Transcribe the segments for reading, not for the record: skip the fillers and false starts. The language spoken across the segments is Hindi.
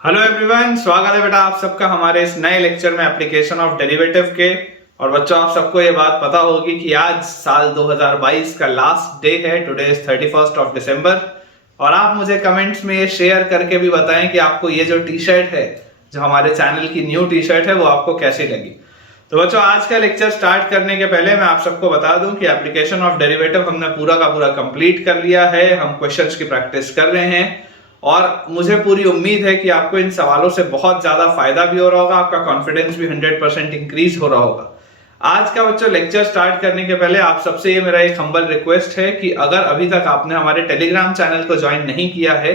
हेलो एवरीवन, स्वागत है बेटा आप सबका हमारे इस नए लेक्चर में एप्लीकेशन ऑफ डेरिवेटिव के। और बच्चों, आप सबको ये बात पता होगी कि आज साल 2022 का लास्ट डे है। Today is 31st of December. और आप मुझे कमेंट्स में ये शेयर करके भी बताएं कि आपको ये जो टी शर्ट है, जो हमारे चैनल की न्यू टी शर्ट है, वो आपको कैसी लगी। तो बच्चों, आज का लेक्चर स्टार्ट करने के पहले मैं आप सबको बता दूं कि एप्लीकेशन ऑफ डेरिवेटिव हमने पूरा का पूरा कंप्लीट कर लिया है। हम क्वेश्चंस की प्रैक्टिस कर रहे हैं और मुझे पूरी उम्मीद है कि आपको इन सवालों से बहुत ज्यादा फायदा भी हो रहा होगा, आपका कॉन्फिडेंस भी 100% इंक्रीज हो रहा होगा। आज का बच्चों लेक्चर स्टार्ट करने के पहले आप सबसे ये मेरा एक हम्बल रिक्वेस्ट है कि अगर अभी तक आपने हमारे टेलीग्राम चैनल को ज्वाइन नहीं किया है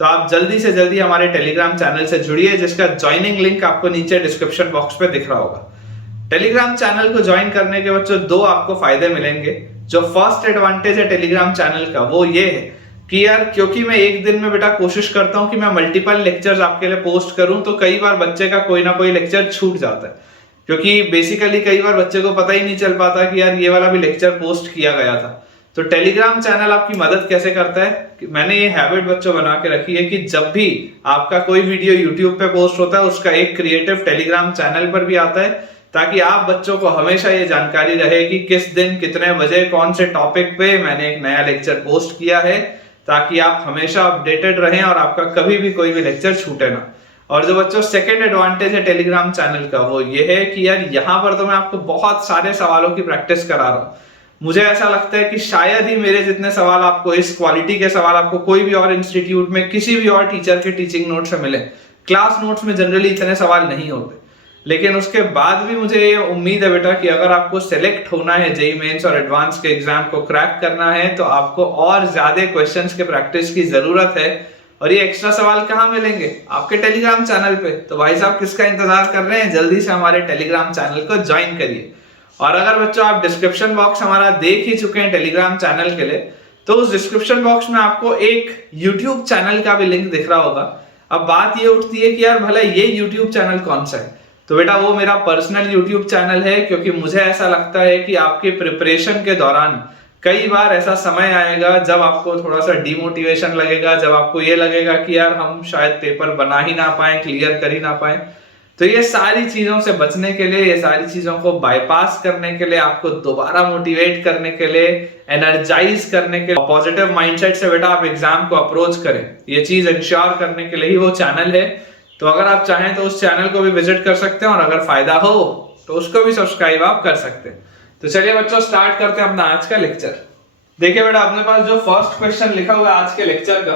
तो आप जल्दी से जल्दी हमारे टेलीग्राम चैनल से जुड़िए, जिसका ज्वाइनिंग लिंक आपको नीचे डिस्क्रिप्शन बॉक्स पे दिख रहा होगा। टेलीग्राम चैनल को ज्वाइन करने के बच्चों दो आपको फायदे मिलेंगे। जो फर्स्ट एडवांटेज है टेलीग्राम चैनल का वो ये है कि यार, क्योंकि मैं एक दिन में बेटा कोशिश करता हूं कि मैं मल्टीपल लेक्चर्स आपके लिए पोस्ट करूं, तो कई बार बच्चे का कोई ना कोई लेक्चर छूट जाता है। क्योंकि बेसिकली कई बार बच्चे को पता ही नहीं चल पाता कि यार ये वाला भी लेक्चर पोस्ट किया गया था। तो टेलीग्राम चैनल आपकी मदद कैसे करता है कि मैंने ये हैबिट बच्चों बना के रखी है कि जब भी आपका कोई वीडियो यूट्यूब पे पोस्ट होता है उसका एक क्रिएटिव टेलीग्राम चैनल पर भी आता है, ताकि आप बच्चों को हमेशा ये जानकारी रहे कि किस दिन कितने बजे कौन से टॉपिक पे मैंने एक नया लेक्चर पोस्ट किया है, ताकि आप हमेशा अपडेटेड रहें और आपका कभी भी कोई भी लेक्चर छूटे ना। और जो बच्चों सेकंड एडवांटेज है टेलीग्राम चैनल का वो ये है कि यार, यहाँ पर तो मैं आपको बहुत सारे सवालों की प्रैक्टिस करा रहा हूँ। मुझे ऐसा लगता है कि शायद ही मेरे जितने सवाल आपको, इस क्वालिटी के सवाल आपको कोई भी और इंस्टीट्यूट में किसी भी और टीचर के टीचिंग नोट से मिले। क्लास नोट्स में जनरली इतने सवाल नहीं होते। लेकिन उसके बाद भी मुझे ये उम्मीद है बेटा कि अगर आपको सेलेक्ट होना है जेईई मेंस और एडवांस के एग्जाम को क्रैक करना है, तो आपको और ज्यादा क्वेश्चंस के प्रैक्टिस की जरूरत है। और ये एक्स्ट्रा सवाल कहाँ मिलेंगे? आपके टेलीग्राम चैनल पे। तो भाई साहब, किसका इंतजार कर रहे हैं? जल्दी से हमारे टेलीग्राम चैनल को ज्वाइन करिए। और अगर बच्चों आप डिस्क्रिप्शन बॉक्स हमारा देख ही चुके हैं टेलीग्राम चैनल के लिए, तो उस डिस्क्रिप्शन बॉक्स में आपको एक यूट्यूब चैनल का भी लिंक दिख रहा होगा। अब बात ये उठती है कि यार भला ये यूट्यूब चैनल कौन सा है? तो बेटा वो मेरा पर्सनल यूट्यूब चैनल है, क्योंकि मुझे ऐसा लगता है कि आपके प्रिपरेशन के दौरान कई बार ऐसा समय आएगा जब आपको थोड़ा सा डिमोटिवेशन लगेगा, जब आपको ये लगेगा कि यार हम शायद पेपर बना ही ना पाए, क्लियर कर ही ना पाए। तो ये सारी चीजों से बचने के लिए, ये सारी चीजों को बाईपास करने के लिए, आपको दोबारा मोटिवेट करने के लिए, एनर्जाइज करने के लिए, पॉजिटिव माइंडसेट से बेटा आप एग्जाम को अप्रोच करें, ये चीज इंश्योर करने के लिए ही वो चैनल है। तो अगर आप चाहें तो उस चैनल को भी विजिट कर सकते हैं, और अगर फायदा हो तो उसको भी सब्सक्राइब आप कर सकते हैं। तो चलिए बच्चों, स्टार्ट करते हैं अपना आज का लेक्चर। देखिए बेटा, अपने पास जो फर्स्ट क्वेश्चन लिखा हुआ है आज के लेक्चर का,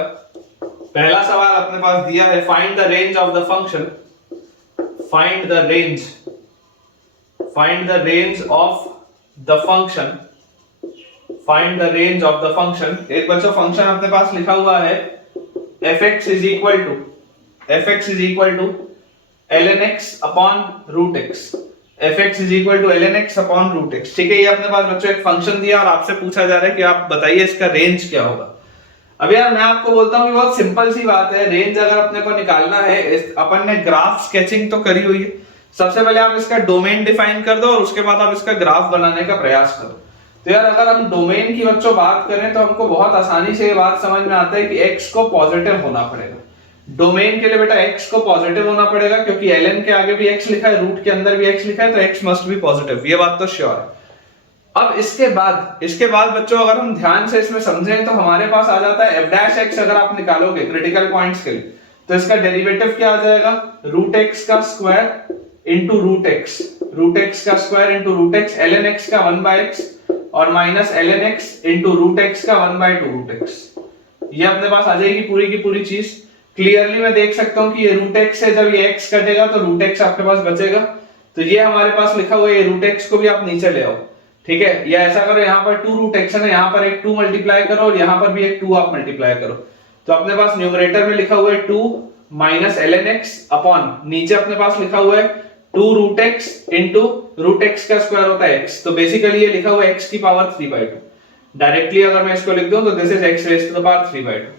पहला सवाल अपने पास दिया है, find the range of the function, find the range of the function, find the range of the function. एक बच्चों फंक्शन अपने पास लिखा हुआ है fx is equal to ln x upon root x, fx is equal to ln x upon root x। ठीक है, ये अपने पास बच्चों एक फंक्शन दिया और आपसे पूछा जा रहा है कि आप बताइए इसका रेंज क्या होगा। अब यार मैं आपको बोलता हूँ कि बहुत सिंपल सी बात है। रेंज अगर अपने को निकालना है, अपन ने ग्राफ स्केचिंग तो करी हुई है। सबसे पहले आप इसका डोमेन डिफाइन कर दो और उसके बाद आप इसका ग्राफ बनाने का प्रयास करो। तो यार अगर हम डोमेन की बच्चों बात करें तो हमको बहुत आसानी से ये बात समझ में आता है कि x को पॉजिटिव होना पड़ेगा। डोमेन के लिए बेटा x को पॉजिटिव होना पड़ेगा, क्योंकि ln के आगे भी x लिखा है, रूट के अंदर भी x लिखा है, तो x मस्ट बी पॉजिटिव, ये बात तो श्योर है। अब इसके बाद बच्चों अगर हम ध्यान से इसमें समझें तो हमारे पास आ जाता है f'(x) अगर आप निकालोगे क्रिटिकल पॉइंट्स के लिए, तो इसका डेरिवेटिव क्या आ जाएगा? रूट x का square into root x, root x का square into root x, ln x का 1/x और minus ln x into root x का 1/2 रूट x। ये अपने पास आ जाएगी पूरी की पूरी चीज। क्लियरली मैं देख सकता हूं कि ये रूट x से जब ये x कटेगा तो रूट x आपके पास बचेगा। तो ये हमारे पास लिखा हुआ है, रूट x को भी आप नीचे ले आओ। ठीक है, या ऐसा करो, यहाँ पर 2 रूट x है ना, यहाँ पर एक 2 मल्टीप्लाई करो और यहाँ पर भी एक 2 आप मल्टीप्लाई करो। तो अपने पास न्यूमरेटर में लिखा हुआ है 2 माइनस ln x अपॉन नीचे अपने पास लिखा हुआ है 2 root x into root x का स्क्वायर होता है x। तो बेसिकली ये लिखा हुआ है x की पावर 3/2। डायरेक्टली अगर मैं इसको लिख दूं तो this is x raise to the power 3/2।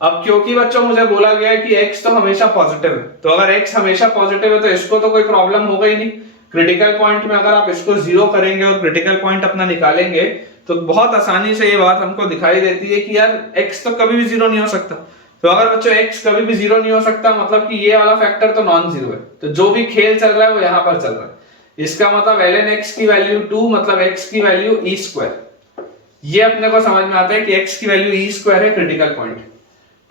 अब क्योंकि बच्चों मुझे बोला गया है कि x तो हमेशा पॉजिटिव है, तो अगर x हमेशा पॉजिटिव है तो इसको तो कोई प्रॉब्लम होगा ही नहीं। क्रिटिकल पॉइंट में अगर आप इसको 0 करेंगे और क्रिटिकल पॉइंट अपना निकालेंगे तो बहुत आसानी से ये बात हमको दिखाई देती है कि यार x तो कभी भी 0 नहीं हो सकता। तो अगर बच्चों x कभी भी जीरो नहीं हो सकता, मतलब कि ये वाला फैक्टर तो नॉन जीरो है, तो जो भी खेल चल रहा है वो यहाँ पर चल रहा है। इसका मतलब ln x की वैल्यू 2, मतलब x की वैल्यू e स्क्वायर। ये अपने को समझ में आता है कि x की वैल्यू e स्क्वायर है क्रिटिकल पॉइंट।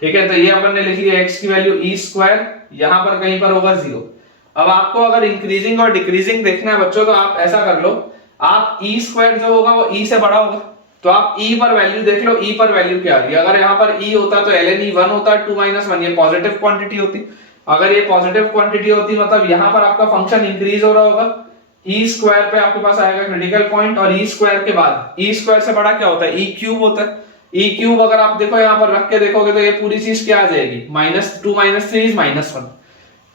ठीक है, तो ये अपन ने लिख लिया x की वैल्यू e स्क्वायर, यहाँ पर कहीं पर होगा जीरो। अब आपको अगर इंक्रीजिंग और डिक्रीजिंग देखना है बच्चों, तो आप ऐसा कर लो, आप e स्क्वायर जो होगा वो e से बड़ा होगा, तो आप e पर वैल्यू देख लो, e पर वैल्यू क्या आ रही है। अगर यहाँ पर e होता तो ln e 1 होता, 2 - 1 ये पॉजिटिव क्वांटिटी होती। अगर ये पॉजिटिव क्वांटिटी होती मतलब यहाँ पर आपका फंक्शन इंक्रीज हो रहा होगा, e स्क्वायर पे आपके पास आएगा क्रिटिकल पॉइंट, और e स्क्वायर के बाद e स्क्वायर से बड़ा क्या होता है, e क्यूब होता है। e क्यूब अगर आप देखो यहाँ पर रख के देखोगे तो ये पूरी चीज क्या आ जाएगी, -2 - 3 = -1।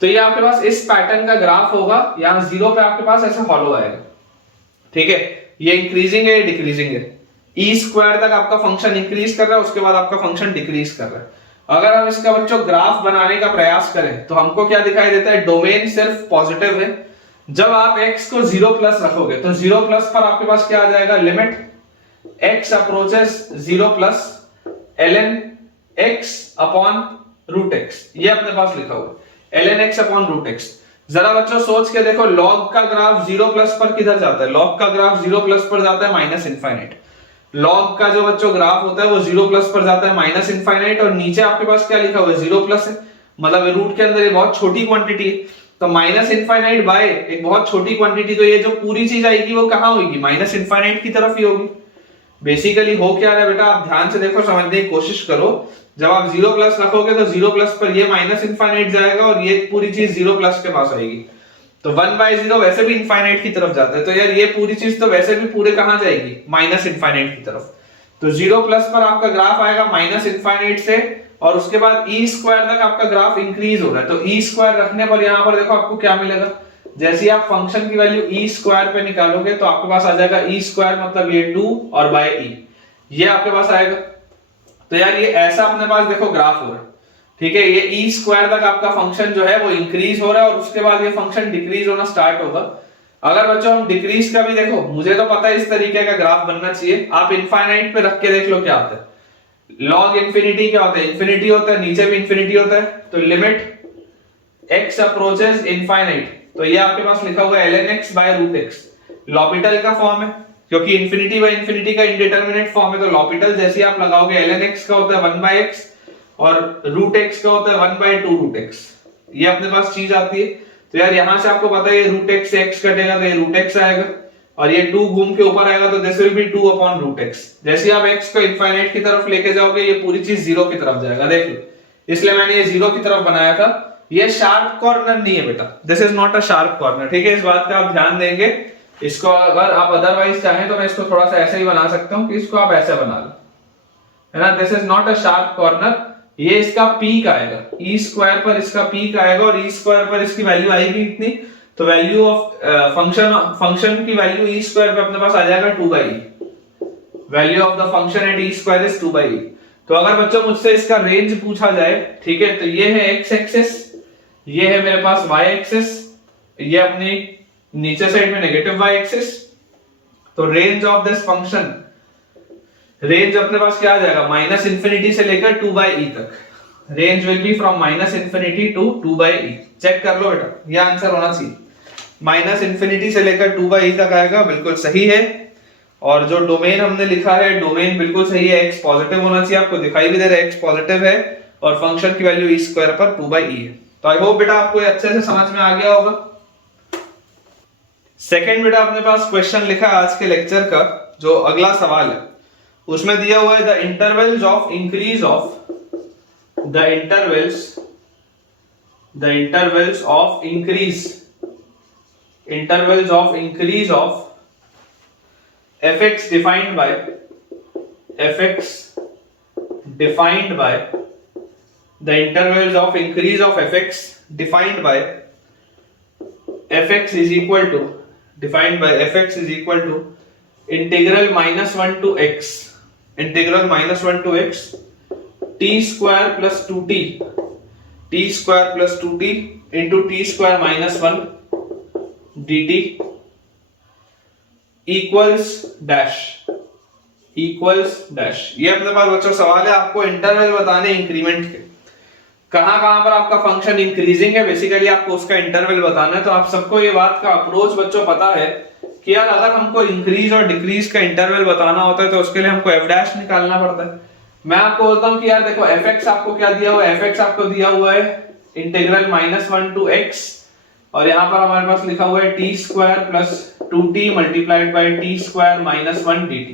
तो ये आपके पास इस पैटर्न का ग्राफ होगा, यहाँ जीरो पे आपके पास ऐसा हॉलो आएगा। ठीक है, ये इंक्रीजिंग है, डिक्रीजिंग है। ई स्क्वायर तक आपका फंक्शन इंक्रीज कर रहा है, उसके बाद आपका फंक्शन डिक्रीज कर रहा है। अगर हम इसका बच्चों ग्राफ बनाने का प्रयास करें तो हमको क्या दिखाई देता है, डोमेन सिर्फ पॉजिटिव है। जब आप x को 0+ रखोगे तो 0+ पर आपके पास क्या आ जाएगा, limit x approaches 0+ ln x upon root x, ये अपने पास लिखा हुआ है ln x upon root x। जरा बच्चों सोच के देखो, log का ग्राफ 0+ पर किधर जाता है, log का ग्राफ 0+ पर जाता है -∞। log का जो बच्चों ग्राफ होता है वो 0+ पर जाता है -∞, और नीचे आपके पास क्या लिखा हुआ है, 0+ है, मतलब रूट के अंदर ये बहुत छोटी क्वांटिटी है, तो -∞ बाय एक बहुत छोटी क्वांटिटी, तो ये जो पूरी चीज आएगी वो कहां होगी, -∞ की तरफ ही होगी। बेसिकली हो क्या रहा है बेटा, आप ध्यान से देखो, समझने की कोशिश करो। जब आप 0+ रखोगे तो 0+ पर ये -∞ जाएगा और ये पूरी चीज 0+ के पास आएगी, तो 1/0 वैसे भी इनफाइनाइट की तरफ जाता है, तो यार ये पूरी चीज तो वैसे भी पूरे कहां जाएगी, -∞ की तरफ। तो 0+ पर आपका ग्राफ आएगा -∞ से, और उसके बाद e स्क्वायर तक आपका ग्राफ इंक्रीज हो रहा है। तो e स्क्वायर रखने पर यहां पर देखो आपको क्या मिलेगा, जैसे ही आप फंक्शन की वैल्यू e स्क्वायर पे निकालोगे तो आपके पास आ जाएगा e स्क्वायर, मतलब ये 2 और बाय e, ये आपके पास आएगा। तो यार ये ऐसा अपने पास देखो ग्राफ हो रहा है। ठीक है, ये e स्क्वायर तक आपका फंक्शन जो है वो इंक्रीज हो रहा है, और उसके बाद ये फंक्शन डिक्रीज होना स्टार्ट होगा। अगर बच्चों हम डिक्रीज का भी देखो, मुझे तो पता है इस तरीके का ग्राफ बनना चाहिए, आप इनफाइनाइट पे रख के देख लो क्या होता है। log इंफिनिटी क्या होता है, इंफिनिटी होता है, नीचे भी इंफिनिटी होता है, तो लिमिट x अप्रोचेस इनफाइनाइट, तो ये आपके पास लिखा हुआ है ln x by root x। L'Hopital का फॉर्म है, क्योंकि इंफिनिटी बाय इंफिनिटी का इंडिटरमिनेट फॉर्म है, तो लॉपिटल जैसे आप लगाओगे ln x का होता है 1/x, और रूट x का होता है 1/2 रूट x, ये अपने पास चीज आती है। तो यार यहां से आपको पता है ये रूट x से x कटेगा तो ये रूट x आएगा, और ये 2 घूम के ऊपर आएगा तो this will be 2 upon root x। जैसे आप x को इनफाइनाइट की तरफ लेके जाओगे ये पूरी चीज जीरो की तरफ जाएगा, देख लो, इसलिए मैंने ये जीरो की तरफ बनाया था। ये शार्प कॉर्नर नहीं है बेटा, this is not a sharp corner. ठीक है, इस बात का आप ध्यान देंगे। इसको अगर आप अदरवाइज चाहें तो मैं इसको थोड़ा सा ऐसे ही बना सकता हूं कि इसको आप ऐसे बना लो, है ना, this is not a sharp corner. ये इसका पीक आएगा, ई स्क्वायर पर इसका पीक आएगा, और ई स्क्वायर पर इसकी वैल्यू आएगी इतनी, तो वैल्यू ऑफ फंक्शन की वैल्यू ई स्क्वायर पे अपने पास आ जाएगा 2/e। Value of the function at E square is 2/e। तो अगर बच्चों मुझसे इसका रेंज पूछा जाए, ठीक है, तो ये है x एक्सिस, ये है मेरे पास y एक्सिस, ये अपनी नीचे साइड में नेगेटिव y एक्सिस। तो range of this function, range अपने पास क्या आ जाएगा, -∞ से लेकर 2/e तक। Range will be from -∞ to 2/e। Check कर लो बेटा, ये आंसर होना चाहिए, -∞ से लेकर 2/e तक आएगा, बिल्कुल सही है। और जो डोमेन हमने लिखा है, डोमेन बिल्कुल सही है, x पॉजिटिव होना चाहिए, आपको दिखाई भी दे रहा है x पॉजिटिव है, और फंक्शन की वैल्यू e स्क्वायर पर 2/e है। तो आई होप बेटा आपको ये अच्छे से समझ में आ गया होगा। सेकंड बेटा अपने पास क्वेश्चन लिखा है आज के लेक्चर का, जो अगला सवाल है उसमें दिया हुआ है the intervals of increase of the intervals of increase of fx defined by the intervals of increase of fx defined by fx is equal to integral -1 to x t square plus 2t into t square minus 1 dt equals dash. ये अपने पास बच्चों सवाल है, आपको इंटरवल बताने इंक्रीमेंट के। कहां कहां पर आपका फंक्शन इंक्रीजिंग है, बेसिकली आपको उसका इंटरवल बताना है। तो आप सबको ये बात का अप्रोच बच्चों पता है कि यार अगर हमको इंक्रीज और डिक्रीज का इंटरवल बताना होता है तो उसके लिए हमको एफ डैश निकालना पड़ता है। मैं आपको बोलता हूं कि यार देखो एफ एक्स आपको क्या दिया हुआ है, एफ एक्स आपको दिया हुआ है इंटीग्रल -1 टू x, और यहां पर हमारे पास लिखा हुआ है T square plus 2t multiplied by T square -1 dt,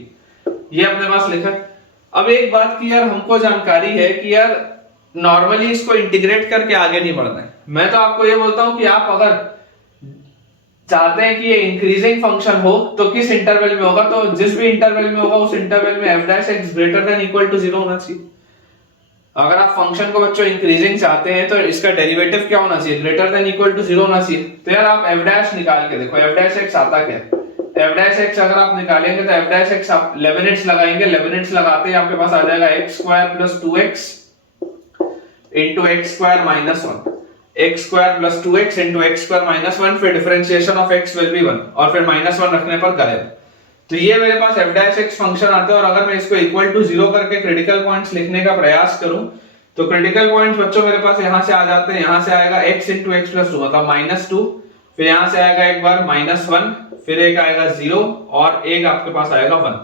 ये अपने पास लिखा है। अब एक बात की यार हमको जानकारी है कि यार नॉर्मली इसको इंटीग्रेट करके आगे नहीं बढ़ना है। मैं तो आपको ये बोलता हूं कि आप अगर चाहते हैं कि ये इंक्रीजिंग फंक्शन हो तो किस इंटरवल में होगा, तो जिस भी इंटरवल में होगा उस इंटरवल में f dash x greater than equal to 0 होना चाहिए। अगर आप फंक्शन को बच्चों इंक्रीजिंग चाहते हैं तो इसका डेरिवेटिव क्या होना चाहिए, ग्रेटर देन इक्वल टू 0 होना चाहिए। तो यार आप f डैश निकाल के देखो, f डैश x आता क्या है, f डैश x अगर आप निकालेंगे तो f डैश x आप लेबनिट्स लगाएंगे, लेबनिट्स लगाते ही आपके पास आ जाएगा x square plus 2x into x square minus 1, x square plus 2x into x square minus 1, फिर differentiation of x will be 1 और फिर -1 रखने पर गायब। तो ये मेरे पास f डैश x फंक्शन आता है, और अगर मैं इसको इक्वल टू 0 करके क्रिटिकल पॉइंट्स लिखने का प्रयास करूं तो क्रिटिकल पॉइंट्स बच्चों मेरे पास यहां से आ जाते हैं, यहां से आएगा x into x plus 2 मतलब -2, फिर यहां से आएगा एक बार -1, फिर एक आएगा 0 और एक आपके पास आएगा 1।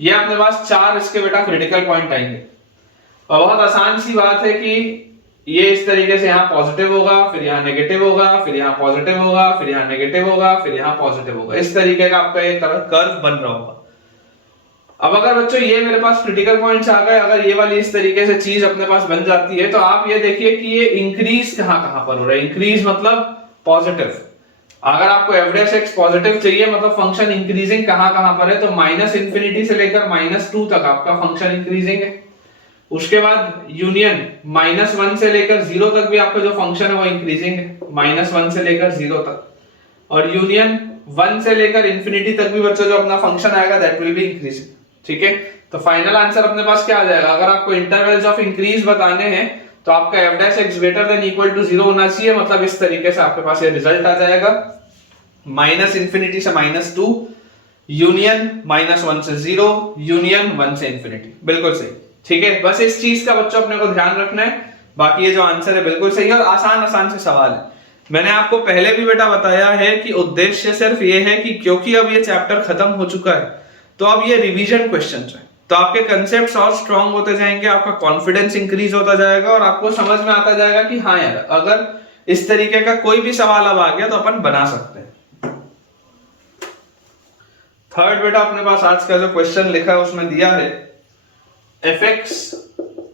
ये अपने पास 4 इसके बेटा क्रिटिकल पॉइंट आएंगे। और बहुत आसान सी बात है कि ये इस तरीके से यहाँ पॉजिटिव होगा, फिर यहाँ नेगेटिव होगा, फिर यहाँ पॉजिटिव होगा, फिर यहाँ नेगेटिव होगा, फिर यहाँ पॉजिटिव होगा, इस तरीके का आपका ये कर्व बन रहा होगा। अब अगर बच्चों ये मेरे पास क्रिटिकल पॉइंट्स आ गए, अगर ये वाली इस तरीके से चीज अपने पास बन जाती है तो आप ये देखिए कि ये इंक्रीज कहां कहां पर हो रहा है, इंक्रीज मतलब पॉजिटिव। अगर आपको f डैश x पॉजिटिव चाहिए मतलब फंक्शन इंक्रीजिंग कहां कहां पर है, तो -∞ से लेकर -2 तक आपका फंक्शन इंक्रीजिंग है। उसके बाद यूनियन -1 से लेकर 0 तक भी आपका जो फंक्शन है वो इंक्रीजिंग है, -1 से लेकर 0 तक, और यूनियन 1 से लेकर इंफिनिटी तक भी बच्चों जो अपना फंक्शन आएगा दैट विल बी इंक्रीजिंग। ठीक है, तो फाइनल आंसर अपने पास क्या आ जाएगा, अगर आपको इंटरवल्स ऑफ इंक्रीज बताने हैं तो आपका f dash x greater than equal to 0 होना चाहिए, मतलब इस तरीके से आपके पास ये रिजल्ट आ जाएगा -∞ से -2, यूनियन -1 से 0, यूनियन 1 से इंफिनिटी, बिल्कुल सही। ठीक है, बस इस चीज का बच्चों अपने को ध्यान रखना है, बाकी ये जो आंसर है बिल्कुल सही है और आसान से सवाल है। मैंने आपको पहले भी बेटा बताया है कि उद्देश्य सिर्फ ये है कि क्योंकि अब ये चैप्टर खत्म हो चुका है तो अब ये रिवीजन क्वेश्चंस है, तो आपके कंसेप्ट्स और स्ट्रांग होते जाएंगे, आपका कॉन्फिडेंस इंक्रीज होता जाएगा और आपको समझ में आता जाएगा कि हाँ यार अगर इस तरीके का कोई भी सवाल अब आ गया तो अपन बना सकते हैं। थर्ड बेटा अपने पास आज का जो क्वेश्चन लिखा है उसमें दिया है fx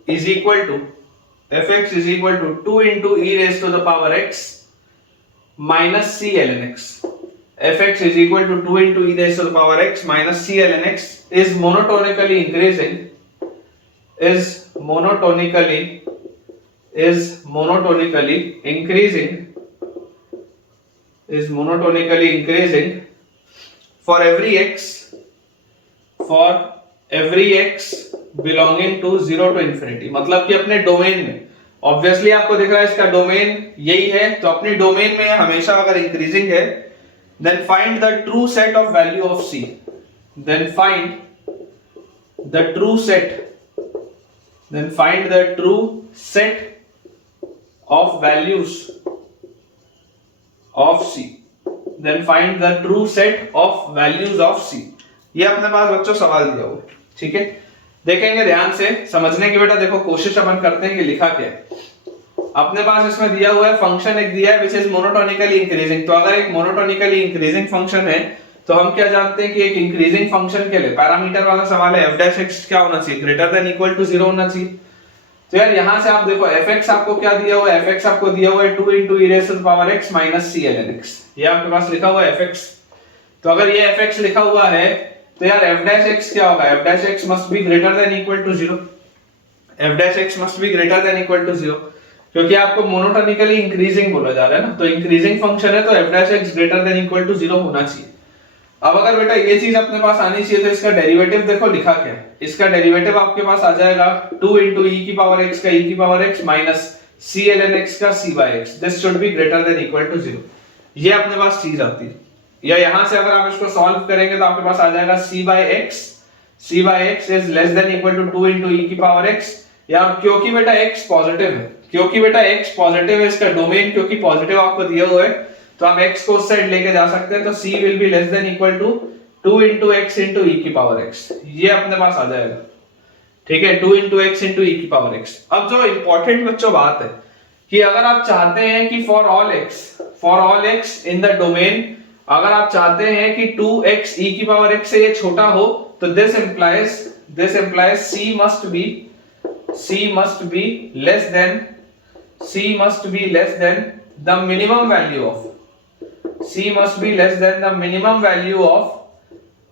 is equal to 2 into e raised to the power x minus c ln x. fx is equal to 2 into e raised to the power x minus c ln x is monotonically increasing, for every x belonging to 0 to infinity, मतलब कि अपने डोमेन में, ऑब्वियसली आपको दिख रहा है इसका डोमेन यही है, तो अपनी डोमेन में हमेशा अगर इंक्रीजिंग है then find the true set of value of c, then find the true set of values of c, then find the true set of values of c। ये अपने पास बच्चों सवाल दिया हुआ है, ठीक है, देखेंगे ध्यान से समझने की बेटा। देखो कोशिश अपन करते हैं कि लिखा क्या है। अपने पास इसमें दिया हुआ है फंक्शन एक दिया है विच इज मोनोटोनिकली इंक्रीजिंग, तो अगर एक मोनोटोनिकली इंक्रीजिंग फंक्शन है तो हम क्या जानते हैं कि एक इंक्रीजिंग फंक्शन के लिए पैरामीटर वाला सवाल है, f डैश x क्या होना चाहिए, ग्रेटर देन इक्वल टू 0 होना चाहिए। तो यार यहां से आप देखो fx आपको क्या दिया हुआ है, fx आपको दिया हुआ है 2 into e raised to the power x minus c ln x, ये आपके पास लिखा हुआ है fx। तो अगर ये fx लिखा हुआ है तो यार f डैश x क्या होगा, f dash x must be greater than equal to 0, f dash x must be greater than equal to 0, क्योंकि आपको मोनोटोनिकली इंक्रीजिंग बोला जा रहा है ना, तो इंक्रीजिंग फंक्शन है तो f dash x greater than equal to 0 होना चाहिए। अब अगर बेटा ये चीज अपने पास आनी चाहिए तो इसका डेरिवेटिव देखो लिखा क्या है, इसका डेरिवेटिव आपके पास आ जाएगा 2 into e की पावर x का e की power x minus c ln x का c by x, this should be greater than equal to 0, ये अपने पास चीज आती है। या यहां से अगर आप इसको सॉल्व करेंगे तो आपके पास आ जाएगा c by x is less than equal to 2 into e की पावर x, या क्योंकि बेटा x पॉजिटिव है, क्योंकि बेटा x पॉजिटिव है, इसका डोमेन क्योंकि पॉजिटिव आपको दिया हुआ है, तो हम x को उस साइड लेके जा सकते हैं, तो c will be less than equal to 2 into x into e की पावर x, ये अपने पास आ जाएगा। ठीक है, 2 into x into e की पावर x। अब जो इंपॉर्टेंट बच्चों बात है कि अगर आप चाहते हैं कि for all x in the domain, अगर आप चाहते हैं कि 2x e की पावर x से ये छोटा हो, तो this implies c must be less than the minimum value of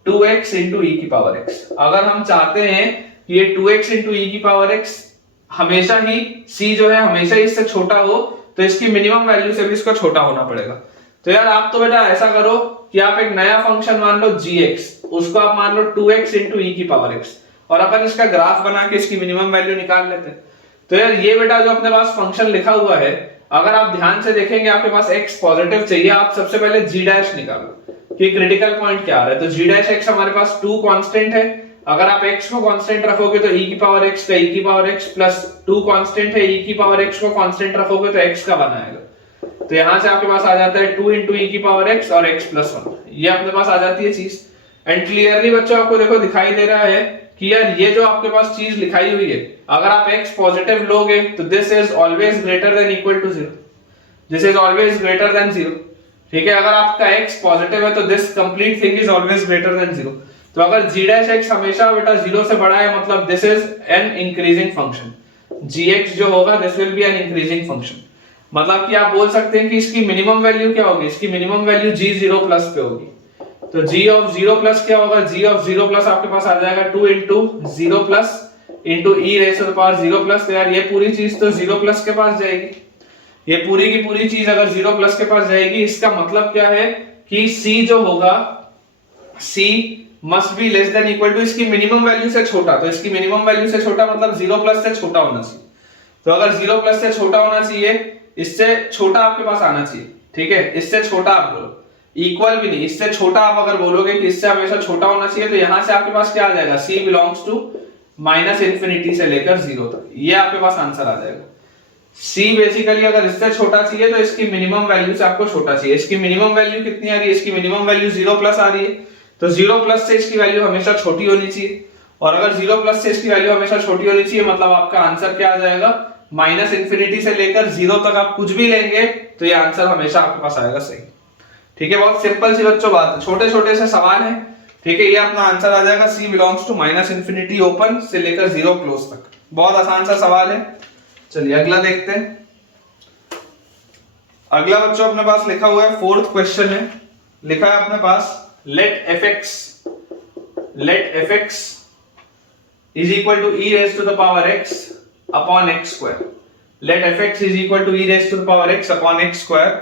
2x into e की पावर x। अगर हम चाहते हैं कि ये 2x into e की पावर x हमेशा ही c जो है हमेशा ही इससे छोटा हो, तो इसकी मिनिमम वैल्यू से भी इसका छोटा होना पड़ेगा। तो यार आप तो बेटा ऐसा करो कि आप एक नया फंक्शन मान लो gx, उसको आप मान लो 2x into e की पावर x, और अपन इसका ग्राफ बना के इसकी मिनिमम वैल्यू निकाल लेते हैं। तो यार ये बेटा जो अपने पास फंक्शन लिखा हुआ है, अगर आप ध्यान से देखेंगे आपके पास x पॉजिटिव चाहिए, आप सबसे पहले g डैश निकालो कि क्रिटिकल पॉइंट क्या आ रहा है। तो g डैश x हमारे पास 2 कांस्टेंट है, अगर आप x को कांस्टेंट रखोगे तो e की पावर x का e की पावर x प्लस 2 कांस्टेंट है, e की पावर x को कांस्टेंट रखोगे तो x का 1 आएगा। तो यहां से आपके पास आ जाता है 2 into e की पावर x और x plus 1, ये अपने पास आ जाती है चीज। एंड क्लियरली बच्चों आपको देखो दिखाई दे रहा है कि यार ये जो आपके पास चीज लिखाई हुई है, अगर आप x पॉजिटिव लोगे तो this is always greater than equal to 0, this is always greater than 0। ठीक है, अगर आपका x पॉजिटिव है तो this complete thing is always greater than 0। तो अगर g डैश x हमेशा बेटा 0 से बड़ा है, मतलब this is an increasing function, gx जो होगा this will B an increasing function. मतलब कि आप बोल सकते हैं कि इसकी मिनिमम वैल्यू क्या होगी, इसकी मिनिमम वैल्यू g0 प्लस पे होगी। तो g ऑफ 0 प्लस क्या होगा, g ऑफ 0 प्लस आपके पास आ जाएगा 2 into 0 plus into e raised to the power 0 plus. तो यार ये पूरी चीज तो 0 प्लस के पास जाएगी, ये पूरी की पूरी चीज अगर 0 प्लस के पास जाएगी, इसका मतलब क्या है कि c जो होगा, c must be less than equal to इसकी मिनिमम वैल्यू से छोटा। तो इसकी मिनिमम वैल्यू से छोटा मतलब 0 प्लस से छोटा होना चाहिए। तो अगर 0 प्लस से छोटा होना चाहिए, इससे छोटा आपके पास आना चाहिए। ठीक है, इससे छोटा आप बोलो, इक्वल भी नहीं, इससे छोटा आप अगर बोलोगे कि इससे हमेशा छोटा होना चाहिए, तो यहां से आपके पास क्या आ जाएगा, c belongs to minus infinity से लेकर 0 तक, ये आपके पास आंसर आ जाएगा। c बेसिकली अगर इससे छोटा चाहिए तो इसकी मिनिमम वैल्यू से आपको छोटा चाहिए। इसकी मिनिमम वैल्यू कितनी आ रही है, इसकी मिनिमम वैल्यू 0 प्लस आ रही है, तो 0 प्लस से इसकी वैल्यू हमेशा छोटी होनी चाहिए, और अगर 0 प्लस से इसकी वैल्यू हमेशा छोटी होनी चाहिए, मतलब आपका आंसर क्या आ जाएगा, माइनस इंफिनिटी से लेकर 0 तक आप कुछ भी लेंगे तो ये आंसर हमेशा आपके पास आएगा सही। ठीक है, बहुत सिंपल सी बच्चों बात है, छोटे छोटे से सवाल है। ठीक है, ये अपना आंसर आ जाएगा c belongs to minus infinity open से लेकर 0 क्लोज तक। बहुत आसान सा सवाल है। चलिए अगला देखते हैं। अगला बच्चों अपने पास लिखा हुआ है, 4th क्वेश्चन है, लिखा है अपने पास let fx is equal to e raised to the power x upon x square, let fx is equal to e raised to the power x upon x square,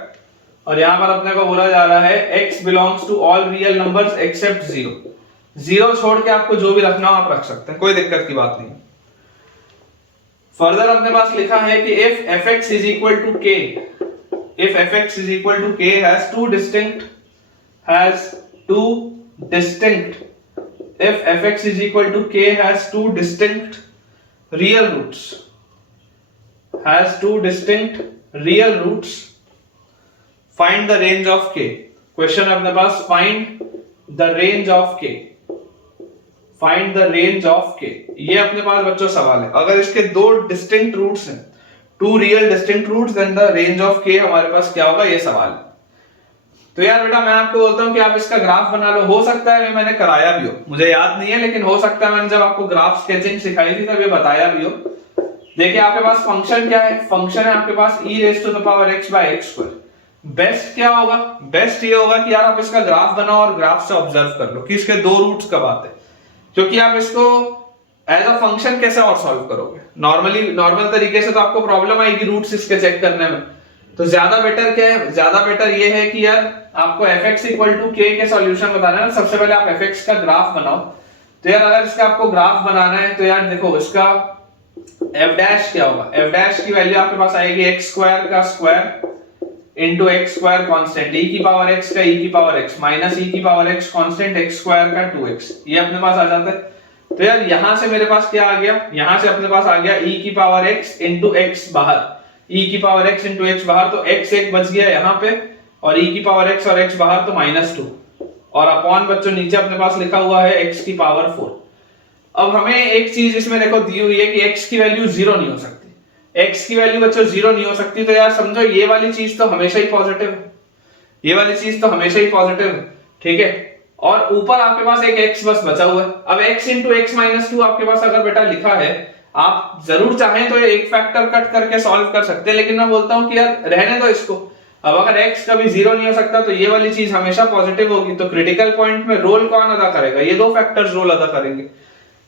और यहां पर अपने को बोला जा रहा है x belongs to all real numbers except 0, 0 छोड़ के आपको जो भी रखना हो आप रख सकते हैं, कोई दिक्कत की बात नहीं। फर्दर अपने पास लिखा है कि if fx is equal to k, if fx is equal to k has two distinct if fx is equal to k has two distinct real roots, find the range of k। Question अपने पास find the range of k, ये अपने पास बच्चों सवाल है। अगर इसके दो डिस्टिंक्ट रूट्स हैं, two real distinct roots, then the range of k हमारे पास क्या होगा, ये सवाल है। तो यार बेटा मैं आपको बोलता हूं कि आप इसका ग्राफ बना लो, हो सकता है मैंने कराया भी हो, मुझे याद नहीं है, लेकिन हो सकता है मैंने जब आपको ग्राफ स्केचिंग सिखाई थी तब ये बताया भी हो। देखिए आपके पास फंक्शन क्या है, फंक्शन है आपके पास e raised to the power x by x square। Best क्या होगा, बेस्ट ये होगा कि यार आप इसका ग्राफ बनाओ और ग्राफ से ऑब्जर्व कर लो कि इसके दो रूट्स कब आते हैं, क्योंकि आप इसको एज अ फंक्शन कैसे और सॉल्व करोगे, नॉर्मल तरीके से तो आपको प्रॉब्लम आएगी रूट्स इसके चेक करने में। तो ज्यादा बेटर क्या है, ज्यादा बेटर ये है कि यार आपको fx इक्वल टू k के सॉल्यूशन बताना है ना, सबसे पहले आप fx का ग्राफ बनाओ। तो यार अगर इसका आपको ग्राफ बनाना है तो यार देखो इसका f डैश क्या होगा, f डैश की वैल्यू आपके पास आएगी x स्क्वायर का square into x square constant, e की पावर x का e की पावर x माइनस e की power x constant x square का 2x, ये अपने पास आ जाता है। तो यार यहां से मेरे पास क्या आ गया, यहां से अपने पास आ गया e की पावर x इंटू एक्स बाहर, e की पावर x इंटू एक्स बाहर, तो x एक बच गया यहाँ पे और e की पावर x और x बाहर तो -2 और अपॉन बच्चों नीचे अपने पास लिखा हुआ है x की पावर 4। अब हमें एक चीज इसमें देखो दी हुई है कि x की वैल्यू 0 नहीं हो सकती, x की वैल्यू बच्चों 0 नहीं हो सकती, तो यार समझो ये वाली चीज तो हमेशा ही पॉजिटिव है, ये वाली चीज तो हमेशा ही पॉजिटिव है, ठीक है। और ऊपर आपके पास एक x बस बचा हुआ है। अब x इंटू एक्स माइनस 2 आपके पास अगर बेटा लिखा है, आप जरूर चाहें तो एक फैक्टर कट करके सॉल्व कर सकते हैं, लेकिन मैं बोलता हूं कि यार रहने दो इसको। अब अगर x कभी 0 नहीं हो सकता तो ये वाली चीज हमेशा पॉजिटिव होगी, तो क्रिटिकल पॉइंट में रोल कौन अदा करेगा, ये दो फैक्टर्स रोल अदा करेंगे।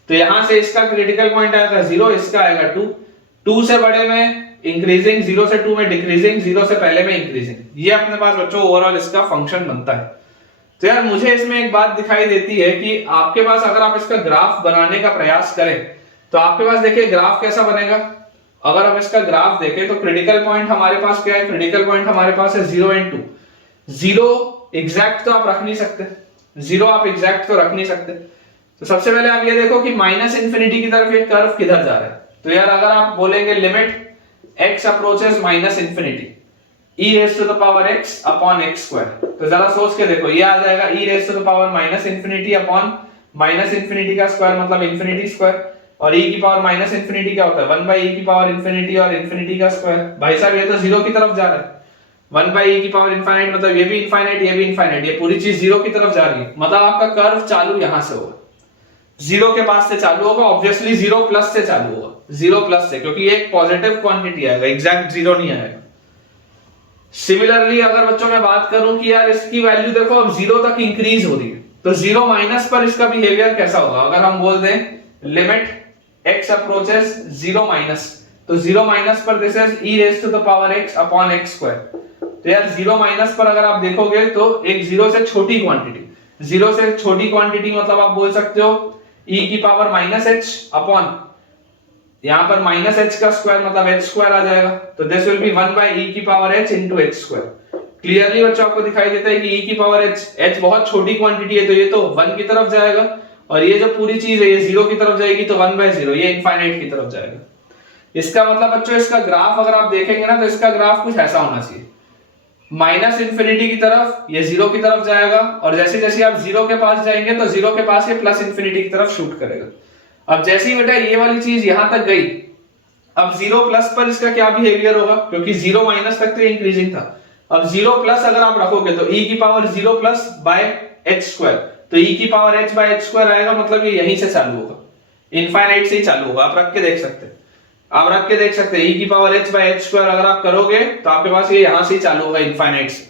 तो यहां से इसका क्रिटिकल पॉइंट आएगा 0, इसका आएगा 2, 2 से बड़े में इंक्रीजिंग, 0 से 2 में डिक्रीजिंग, 0 से पहले में इंक्रीजिंग, ये अपने पास बच्चों ओवरऑल इसका फंक्शन बनता है। तो यार मुझे इसमें एक बात दिखाई देती है कि आपके पास अगर आप इसका ग्राफ बनाने का प्रयास करें तो आपके पास देखिए ग्राफ कैसा बनेगा। अगर हम इसका ग्राफ देखें तो क्रिटिकल पॉइंट हमारे पास क्या है, क्रिटिकल पॉइंट हमारे पास है 0 एंड 2। 0 एग्जैक्ट तो आप रख नहीं सकते, 0 आप एग्जैक्ट तो रख नहीं सकते। तो सबसे पहले आप ये देखो कि माइनस इंफिनिटी की तरफ ये कर्व किधर जा रहा है। तो यार अगर आप बोलेंगे limit x approaches minus infinity e raise to the power x upon x square, तो जरा सोच के देखो ये आ जाएगा e raise to the power minus infinity upon minus infinity का स्क्वायर मतलब इंफिनिटी स्क्वायर, और e की पावर माइनस इंफिनिटी क्या होता है 1 बाई e की पावर इंफिनिटी और इंफिनिटी का स्क्वायर। भाई साहब ये तो 0 की तरफ जा रहा है, 1 बाई e की पावर इनफाइनाइट मतलब ये भी इनफाइनाइट ये भी इनफाइनाइट, ये पूरी चीज 0 की तरफ जा रही है, मतलब आपका कर्व चालू यहां से होगा, 0 के पास से चालू होगा, ऑब्वियसली 0 प्लस से चालू होगा, 0 प्लस से, क्योंकि ये एक पॉजिटिव क्वांटिटी आएगा, एग्जैक्ट 0 नहीं आएगा। सिमिलरली अगर बच्चों मैं बात करूं कि यार इसकी वैल्यू देखो अब 0 तक इंक्रीज हो रही है, तो 0 माइनस पर इसका बिहेवियर कैसा होगा। अगर हम बोल दें लिमिट x अप्रोचेस 0 माइनस, तो 0 माइनस पर this is e raise to the power x upon x square. तो यार 0 माइनस पर अगर आप देखोगे तो एक 0 से छोटी क्वांटिटी, 0 से छोटी क्वांटिटी मतलब आप बोल सकते हो e की पावर माइनस h अपॉन यहां पर माइनस h का स्क्वायर मतलब h स्क्वायर आ जाएगा, तो this will be 1 by e की power h into h square. Clearly बच्चों आपको दिखाई देता है कि e की पावर h बहुत छोटी क्वांटिटी है, तो ये तो 1 की तरफ जाएगा, और ये जो पूरी चीज है ये 0 की तरफ जाएगी, तो 1 बाय 0 ये इनफाइनाइट की तरफ जाएगा। इसका मतलब बच्चों इसका ग्राफ अगर आप देखेंगे ना तो इसका ग्राफ कुछ ऐसा होना चाहिए, माइनस इंफिनिटी की तरफ ये 0 की तरफ जाएगा, और जैसे जैसे आप 0 के पास जाएंगे तो 0 के पास ये प्लस इंफिनिटी की तरफ शूट करेगा। अब जैसे ही बेटा ये वाली चीज यहां तक गई, अब 0 प्लस पर इसका क्या बिहेवियर होगा, क्योंकि 0 माइनस तक तो ये इंक्रीजिंग था, अब 0 प्लस अगर आप रखोगे तो e की power 0 plus by h square, तो e की power h by h square आएगा, मतलब ये यहीं से चालू होगा, इनफाइनाइट से ही चालू होगा। आप रख के देख सकते हैं, आप रख के देख सकते हैं e की power h by h square अगर आप करोगे तो आपके पास ये यहां से ही चालू होगा इनफाइनाइट से,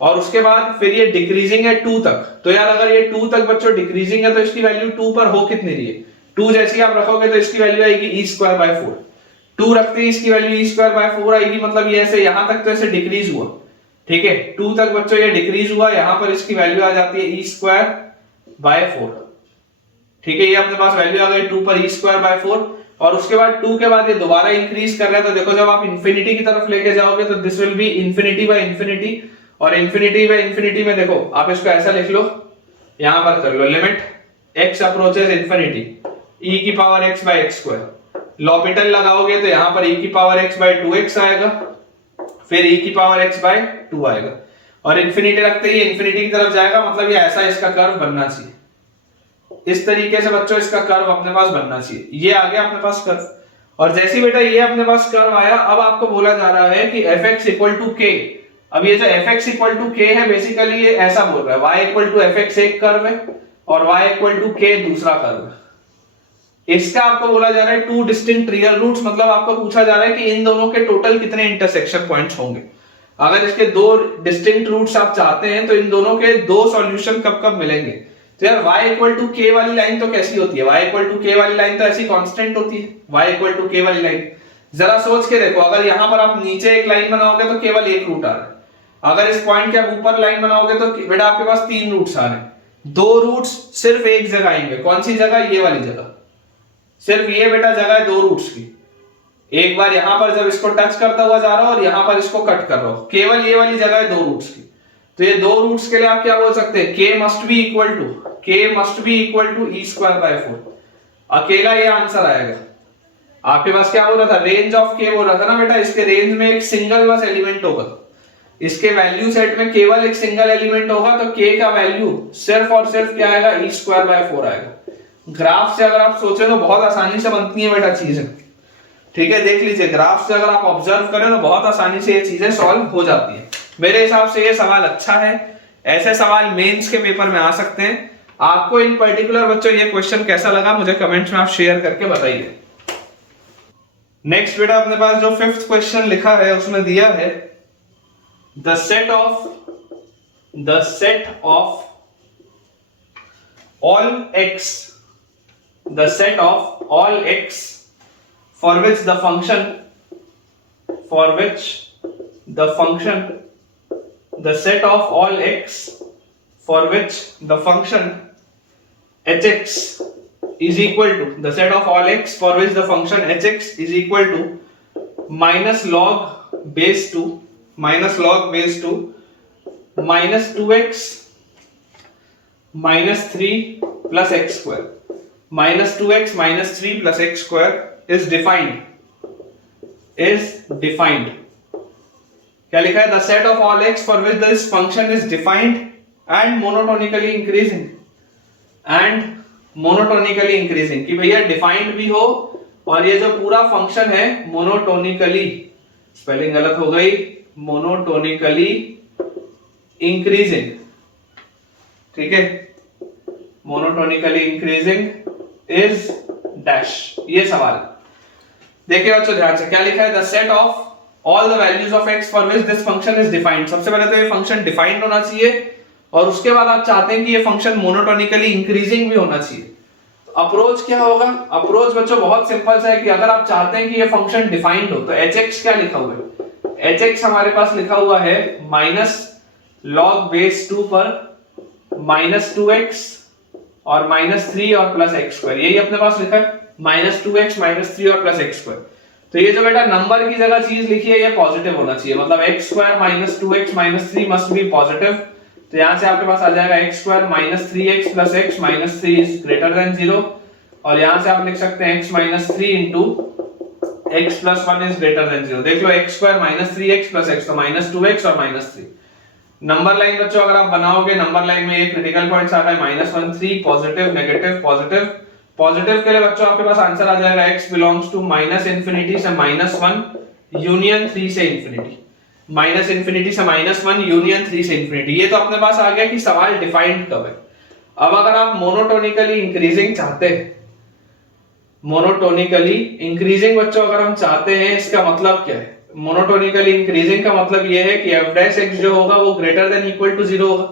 और उसके बाद फिर ये डिक्रीजिंग है 2 तक। तो यार अगर ये 2 तक बच्चों डिक्रीजिंग है तो इसकी वैल्यू 2 पर हो कितनी रही है, 2 जैसे ही आप रखोगे तो इसकी वैल्यू आएगी e स्क्वायर बाय 4, 2 रखते ही इसकी वैल्यू e स्क्वायर बाय 4 आएगी, मतलब ये ऐसे यहां तक तो ऐसे डिक्रीज हुआ, ठीक है, 2 तक बच्चों ये डिक्रीज हुआ, यहां पर इसकी वैल्यू आ जाती है e स्क्वायर बाय 4, ठीक है, ये अपने पास वैल्यू आ गई 2 पर e स्क्वायर बाय 4, और उसके बाद 2 के बाद ये दोबारा इंक्रीज कर रहा है, तो देखो जब आप इंफिनिटी की तरफ लेके जाओगे तो this will be infinity by infinity, और इंफिनिटी बाय इंफिनिटी में देखो आप इसको ऐसा लिख लो, यहां पर कर लो limit x approaches infinity e की power x by x square, L'Hopital लगाओगे तो यहां पर e की पावर x बाय 2x आएगा, फिर e की पावर x बाय 2 आएगा, और इंफिनिटी रखते ही इंफिनिटी की तरफ जाएगा, मतलब ये ऐसा इसका कर्व बनना चाहिए, इस तरीके से बच्चों इसका कर्व अपने पास बनना चाहिए। ये आ गया अपने पास कर्व, और जैसे बेटा ये अपने पास कर्व आया, अब आपको बोला जा रहा है कि fx इक्वल टू k। अब ये जो fx इक्वल टू k है बेसिकली ये ऐसा बोल रहा है y इक्वल टू fx एक कर्व है और y इक्वल टू k दूसरा कर्व है। इसका आपको बोला जा रहा है 2 डिस्टिंक्ट रियल रूट्स, मतलब आपको पूछा जा रहा है कि इन दोनों के टोटल कितने इंटरसेक्शन पॉइंट्स होंगे। अगर इसके 2 डिस्टिंक्ट रूट्स आप चाहते हैं तो इन दोनों के 2 सॉल्यूशन कब कब मिलेंगे। तो यार y इक्वल टू k वाली लाइन तो कैसी होती है, y इक्वल टू k वाली लाइन तो ऐसी कांस्टेंट होती है, y इक्वल टू k वाली लाइन जरा सोच के देखो, अगर यहां पर आप नीचे एक लाइन बनाओगे तो केवल एक रूट आ रहा है, अगर इस पॉइंट के आप ऊपर लाइन बनाओगे तो बेटा आपके पास 3 रूट्स आ रहे हैं, 2 रूट्स सिर्फ एक जगह आएंगे, कौन सी जगह, ये वाली जगह, सिर्फ ये बेटा जगह है 2 रूट्स की, एक बार यहां पर जब इसको टच करता हुआ जा रहा हूं और यहां पर इसको कट कर रहा हूं, केवल ये वाली जगह है 2 रूट्स की। तो ये 2 रूट्स के लिए आप क्या बोल सकते हैं, k must be equal to e square by 4, अकेला ये आंसर आएगा। आपके पास क्या बोल रहा था, रेंज ऑफ के बोल रहा था ना बेटा, इसके रेंज में एक सिंगल बस एलिमेंट होगा, इसके वैल्यू सेट में केवल एक सिंगल एलिमेंट होगा, तो k का वैल्यू सिर्फ और सिर्फ क्या आएगा, e²/4 आएगा। ग्राफ से अगर आप सोचे तो बहुत आसानी से बनती है बेटा चीजें, ठीक है, देख लीजिए ग्राफ से अगर आप ऑब्जर्व करें तो बहुत आसानी से ये चीजें सॉल्व हो जाती है। मेरे हिसाब से ये सवाल अच्छा है, ऐसे सवाल मेंस के पेपर में आ सकते हैं। आपको इन पर्टिकुलर बच्चों ये क्वेश्चन कैसा लगा मुझे कमेंट्स में आप शेयर करके बताइए। नेक्स्ट बेटा अपने पास जो 5th क्वेश्चन लिखा है उसमें दिया है the set of all x, the set of all x for which the function the set of all x for which the function hx is equal to the set of all x for which the function hx is equal to minus log base 2 minus 2x minus 3 plus x square, minus 2x minus 3 plus x square is defined क्या लिखा है, the set of all x for which this function is defined and monotonically increasing कि भैया डिफाइंड भी हो और ये जो पूरा फंक्शन है मोनोटोनिकली, स्पेलिंग गलत हो गई, मोनोटोनिकली इंक्रीजिंग, ठीक है, मोनोटोनिकली इंक्रीजिंग इज डैश। ये सवाल देखिए बच्चों ध्यान से, क्या लिखा है, the set of all the values of x for which this function is defined. सबसे पहले तो ये फंक्शन डिफाइंड होना चाहिए और उसके बाद आप चाहते हैं कि ये फंक्शन मोनोटोनिकली इंक्रीजिंग भी होना चाहिए। तो अप्रोच क्या होगा, अप्रोच बच्चों बहुत सिंपल सा है कि अगर आप चाहते हैं कि ये फंक्शन डिफाइंड हो तो hx क्या लिखा हुआ है, hx हमारे पास लिखा हुआ है माइनस लॉग बेस 2 पर माइनस 2x और माइनस 3 और प्लस x स्क्वायर, यही अपने पास लिखा है माइनस 2x माइनस 3 और प्लस x स्क्वायर। तो ये जो बेटा नंबर की जगह चीज लिखी है ये पॉजिटिव होना चाहिए, मतलब x square minus 2x minus 3 must be positive. तो यहां से आपके पास आ जाएगा x square minus 3x plus x minus 3 is greater than 0 और यहां से आप लिख सकते हैं x minus 3 into x plus 1 is greater than 0। देख लो x square minus 3x plus x तो माइनस 2x और माइनस 3। नंबर लाइन बच्चों अगर आप बनाओगे नंबर लाइन में ये क्रिटिकल पॉइंट्स आता है minus 1 3 positive negative positive. Positive के लिए बच्चों आपके पास आंसर आ जाएगा x belongs to minus infinity से माइनस 1 यूनियन 3 से इंफिनिटी, माइनस इंफिनिटी से माइनस 1 यूनियन 3 से इंफिनिटी। ये तो अपने पास आ गया कि सवाल डिफाइंड कब है। अब अगर आप मोनोटोनिकली इंक्रीजिंग चाहते हैं, मोनोटोनिकली इंक्रीजिंग बच्चों अगर हम चाहते हैं इसका मतलब क्या है, मोनोटोनिकली इंक्रीजिंग का मतलब ये है कि f डैश x जो होगा वो ग्रेटर देन इक्वल टू 0 होगा।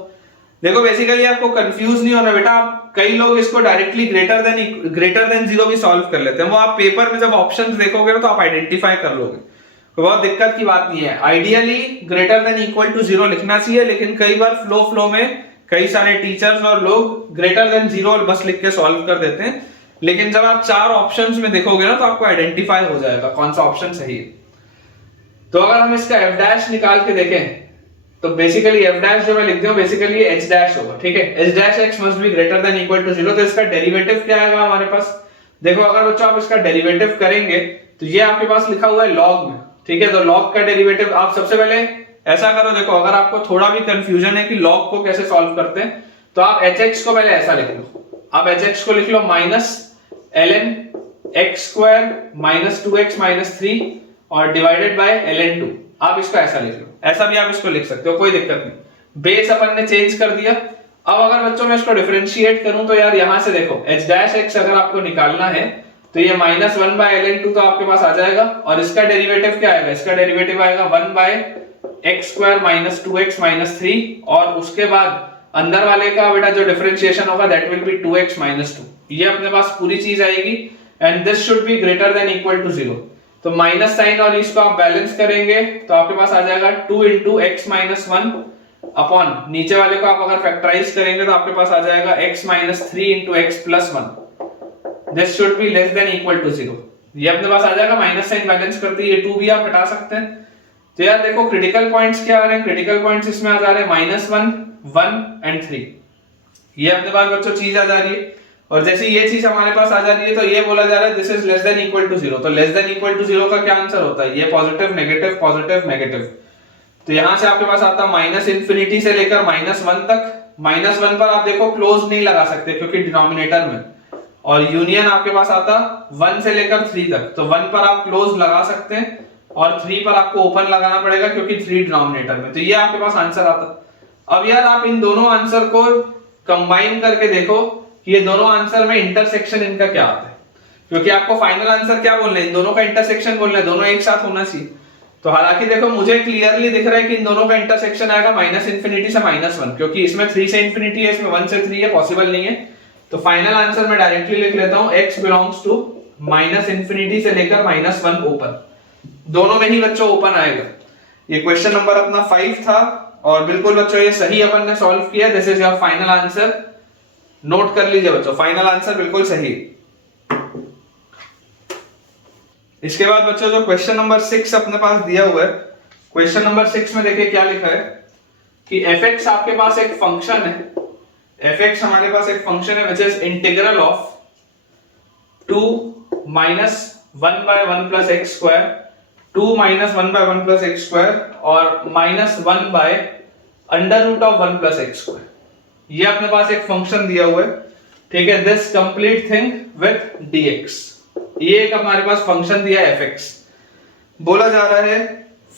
देखो बेसिकली आपको कंफ्यूज नहीं होना बेटा, आप कई लोग इसको डायरेक्टली ग्रेटर देन 0 भी सॉल्व कर लेते हैं, वो आप पेपर में जब ऑप्शंस देखोगे तो आप आइडेंटिफाई कर लोगे, तो बहुत दिक्कत की बात नहीं है। Ideally greater than equal to 0 लिखना चाहिए, लेकिन कई बार फ्लो में कई सारे टीचर्स और लोग ग्रेटर देन 0 बस लिख के सॉल्व कर देते हैं, लेकिन जब आप 4 ऑप्शंस में देखोगे ना तो आपको आइडेंटिफाई हो जाएगा कौन सा ऑप्शन सही है। तो अगर हम इसका f डैश निकाल के देखें तो बेसिकली f डैश जो मैं लिखती हूँ बेसिकली h डैश होगा, ठीक है, h dash x must be greater than equal to 0। तो इसका डेरिवेटिव क्या आएगा हमारे पास, देखो अगर बच्चों आप इसका डेरिवेटिव करेंगे तो ये आपके पास लिखा हुआ है लॉग में, ठीक है, तो लॉग का डेरिवेटिव आप सबसे पहले ऐसा करो, देखो अगर आपको थोड़ा भी कंफ्यूजन है कि लॉग को कैसे सॉल्व करते हैं तो आप hx को पहले ऐसा लिख लो, आप hx को लिख लो minus ln x square minus 2x minus 3 और डिवाइडेड बाय ln 2। आप इसको ऐसा लिख लो, ऐसा भी आप इसको लिख सकते हो, कोई दिक्कत नहीं। बेस अपन ने चेंज कर दिया। अब अगर बच्चों मैं इसको डिफरेंशिएट करूं तो यार यहां से देखो h डैश x अगर आपको निकालना है तो ये माइनस 1 बाय ln 2 तो आपके पास आ जाएगा और इसका डेरिवेटिव क्या आएगा, इसका डेरिवेटिव आएगा 1 by x square minus 2x minus 3 और उसके बाद अंदर वाले का बेटा जो डिफरेंशिएशन होगा that will B 2x minus 2। ये अपने पास पूरी चीज आएगी and this should be greater than equal to 0। तो माइनस साइन और इसको आप बैलेंस करेंगे तो आपके पास आ जाएगा 2 इंटू एक्स माइनस 1 अपॉन नीचे वाले को आप अगर फैक्टराइज करेंगे तो आपके पास आ जाएगा x minus 3 into x plus 1। This should be less than equal to 0। ये अपने पास आ जाएगा, माइनस साइन बैलेंस करते ये 2 भी आप हटा सकते हैं। तो यार देखो क्रिटिकल पॉइंट्स क्या आ रहे हैं, क्रिटिकल पॉइंट्स इसमें आ जा रहे हैं माइनस 1 1 एंड 3। ये अपने पास बच्चों चीज आ जा रही है। और जैसे ये चीज हमारे पास आ जा रही है तो ये बोला जा रहा है this is less than equal to zero. तो less than equal to zero का क्या आंसर होता है? ये पॉजिटिव नेगेटिव पॉजिटिव नेगेटिव। तो यहां से आपके पास आता है माइनस इंफिनिटी से लेकर -1 तक। -1 पर आप देखो क्लोज नहीं लगा सकते क्योंकि डिनोमिनेटर में, और यूनियन आपके पास आता 1 से लेकर 3 तक। तो 1 पर आप क्लोज लगा सकते हैं और 3 पर आपको ओपन लगाना पड़ेगा क्योंकि 3 डिनोमिनेटर में। तो ये आपके पास आंसर आता। अब यार आप इन दोनों आंसर को कंबाइन करके देखो कि ये दोनों आंसर में इंटरसेक्शन इनका क्या आता है, क्योंकि आपको फाइनल आंसर क्या बोलना है? इन दोनों का इंटरसेक्शन बोलना है, दोनों एक साथ होना चाहिए। तो हालांकि देखो मुझे क्लियरली दिख रहा है कि इन दोनों का इंटरसेक्शन आएगा माइनस इंफिनिटी से -1, क्योंकि इसमें 3 से इंफिनिटी है, इसमें 1 से 3 है, पॉसिबल नहीं है। तो फाइनल आंसर मैं डायरेक्टली लिख लेता हूं x belongs to minus infinity से लेकर -1 ओपन। दोनों में ही बच्चों ओपन आएगा। ये क्वेश्चन नंबर अपना 5 था और बिल्कुल बच्चों ये सही अपन ने सॉल्व किया। This is your final answer. Note कर लीजिए बच्चों, फाइनल आंसर बिल्कुल सही। इसके बाद बच्चों जो क्वेश्चन नंबर 6 अपने पास दिया हुआ है, क्वेश्चन नंबर 6 में देखिए क्या लिखा है कि fx आपके पास एक फंक्शन है। fx हमारे पास एक फंक्शन है which is integral of 2 minus 1 by 1 plus x square, 2 minus 1 by 1 plus x square और -1 by under root of 1 plus x square. ये अपने पास एक फंक्शन दिया हुआ है, ठीक है। This complete thing with dx, ये एक हमारे पास फंक्शन दिया है fx। बोला जा रहा है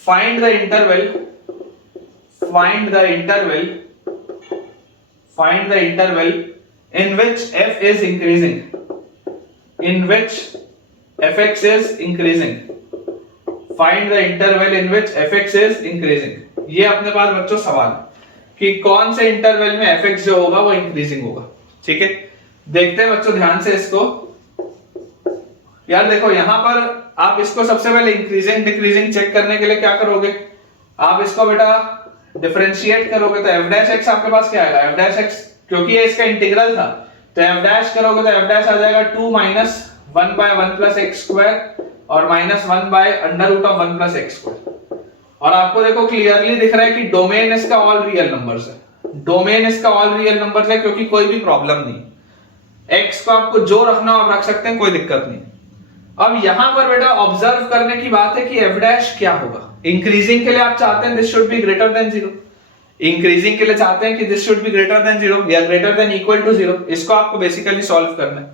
find the interval in which f is increasing, in which fx is increasing, find the interval in which fx is increasing। ये अपने पास बच्चों सवाल कि कौन से इंटरवल में fx जो होगा वो इंक्रीजिंग होगा, ठीक है। देखते हैं बच्चों ध्यान से इसको। यार देखो यहां पर आप इसको सबसे पहले इंक्रीजिंग डिक्रीजिंग चेक करने के लिए क्या करोगे, आप इसको बेटा डिफरेंशिएट करोगे। तो f डैश x आपके पास क्या आएगा? f डैश x, क्योंकि ये इसका इंटीग्रल था तो f डैश करोगे तो f डैश आ जाएगा 2 minus 1 by 1 plus x square और -1 by under root of 1 plus x square. और आपको देखो क्लियरली दिख रहा है कि डोमेन इसका ऑल रियल नंबर्स है, डोमेन इसका ऑल रियल नंबर्स है, क्योंकि कोई भी प्रॉब्लम नहीं। x को आपको जो रखना आप रख सकते हैं, कोई दिक्कत नहीं। अब यहां पर बेटा ऑब्जर्व करने की बात है कि f डैश क्या होगा। इंक्रीजिंग के लिए आप चाहते हैं this should be greater than 0, increasing के लिए चाहते हैं कि this should be greater than 0 या ग्रेटर देन इक्वल टू 0। इसको आपको बेसिकली सॉल्व करना है।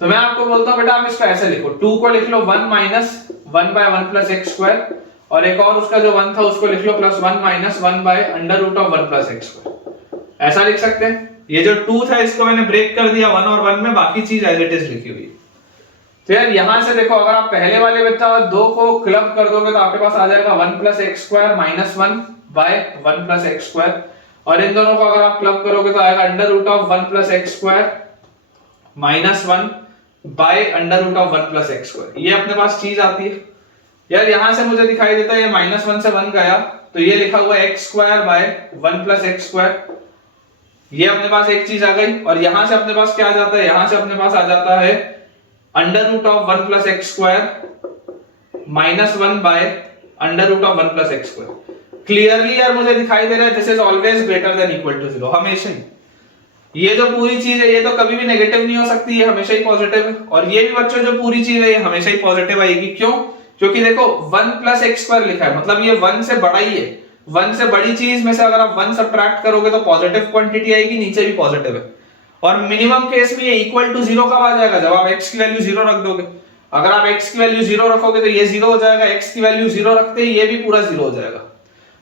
तो मैं आपको बोलता हूं बेटा आप इसको ऐसे लिखो, 2 को लिख लो 1 minus 1 by 1 plus x square और एक और उसका जो 1 था उसको लिख लो +1 minus 1 by under root of 1 plus x square. ऐसा लिख सकते हैं। ये जो 2 था इसको मैंने ब्रेक कर दिया 1 और 1 में, बाकी चीज एज इट इज लिखी हुई है। तो यार यहां से देखो अगर आप पहले वाले बेटा 2 को क्लब कर दोगे तो आपके पास आ जाएगा 1 plus x square -1 by 1 plus x square, और इन दोनों को अगर आप क्लब करोगे तो आएगा under root of 1 plus x square -1 by under root of 1 plus x square. ये अपने पास चीज आती है। यार यहां से मुझे दिखाई देता है ये -1 से 1 गया तो ये लिखा हुआ है x square by 1 plus x square. ये अपने पास एक चीज आ गई। और यहां से अपने पास क्या आ जाता है? यहां से अपने पास आ जाता है under root of 1 plus x square -1 by under root of 1 plus x square. Clearly यार मुझे दिखाई दे रहा है this is always greater than equal to 0, हमेशा ही। ये जो पूरी चीज है ये तो कभी भी नेगेटिव नहीं हो सकती, ये हमेशा ही पॉजिटिव है। और ये भी बच्चों जो पूरी चीज है ये हमेशा ही पॉजिटिव आएगी। क्यों? क्योंकि देखो 1 प्लस एक्स स्क्वायर लिखा है, मतलब ये 1 से बड़ा ही है। 1 से बड़ी चीज में से अगर आप 1 सब्ट्रैक्ट करोगे तो पॉजिटिव क्वांटिटी आएगी, नीचे भी पॉजिटिव है। और मिनिमम केस में ये इक्वल टू 0 कब आ जाएगा? जब आप x की वैल्यू 0 रख दोगे। अगर आप x की वैल्यू 0 रखोगे तो ये 0 हो जाएगा, x की वैल्यू 0 रखते ही ये भी पूरा 0 हो जाएगा।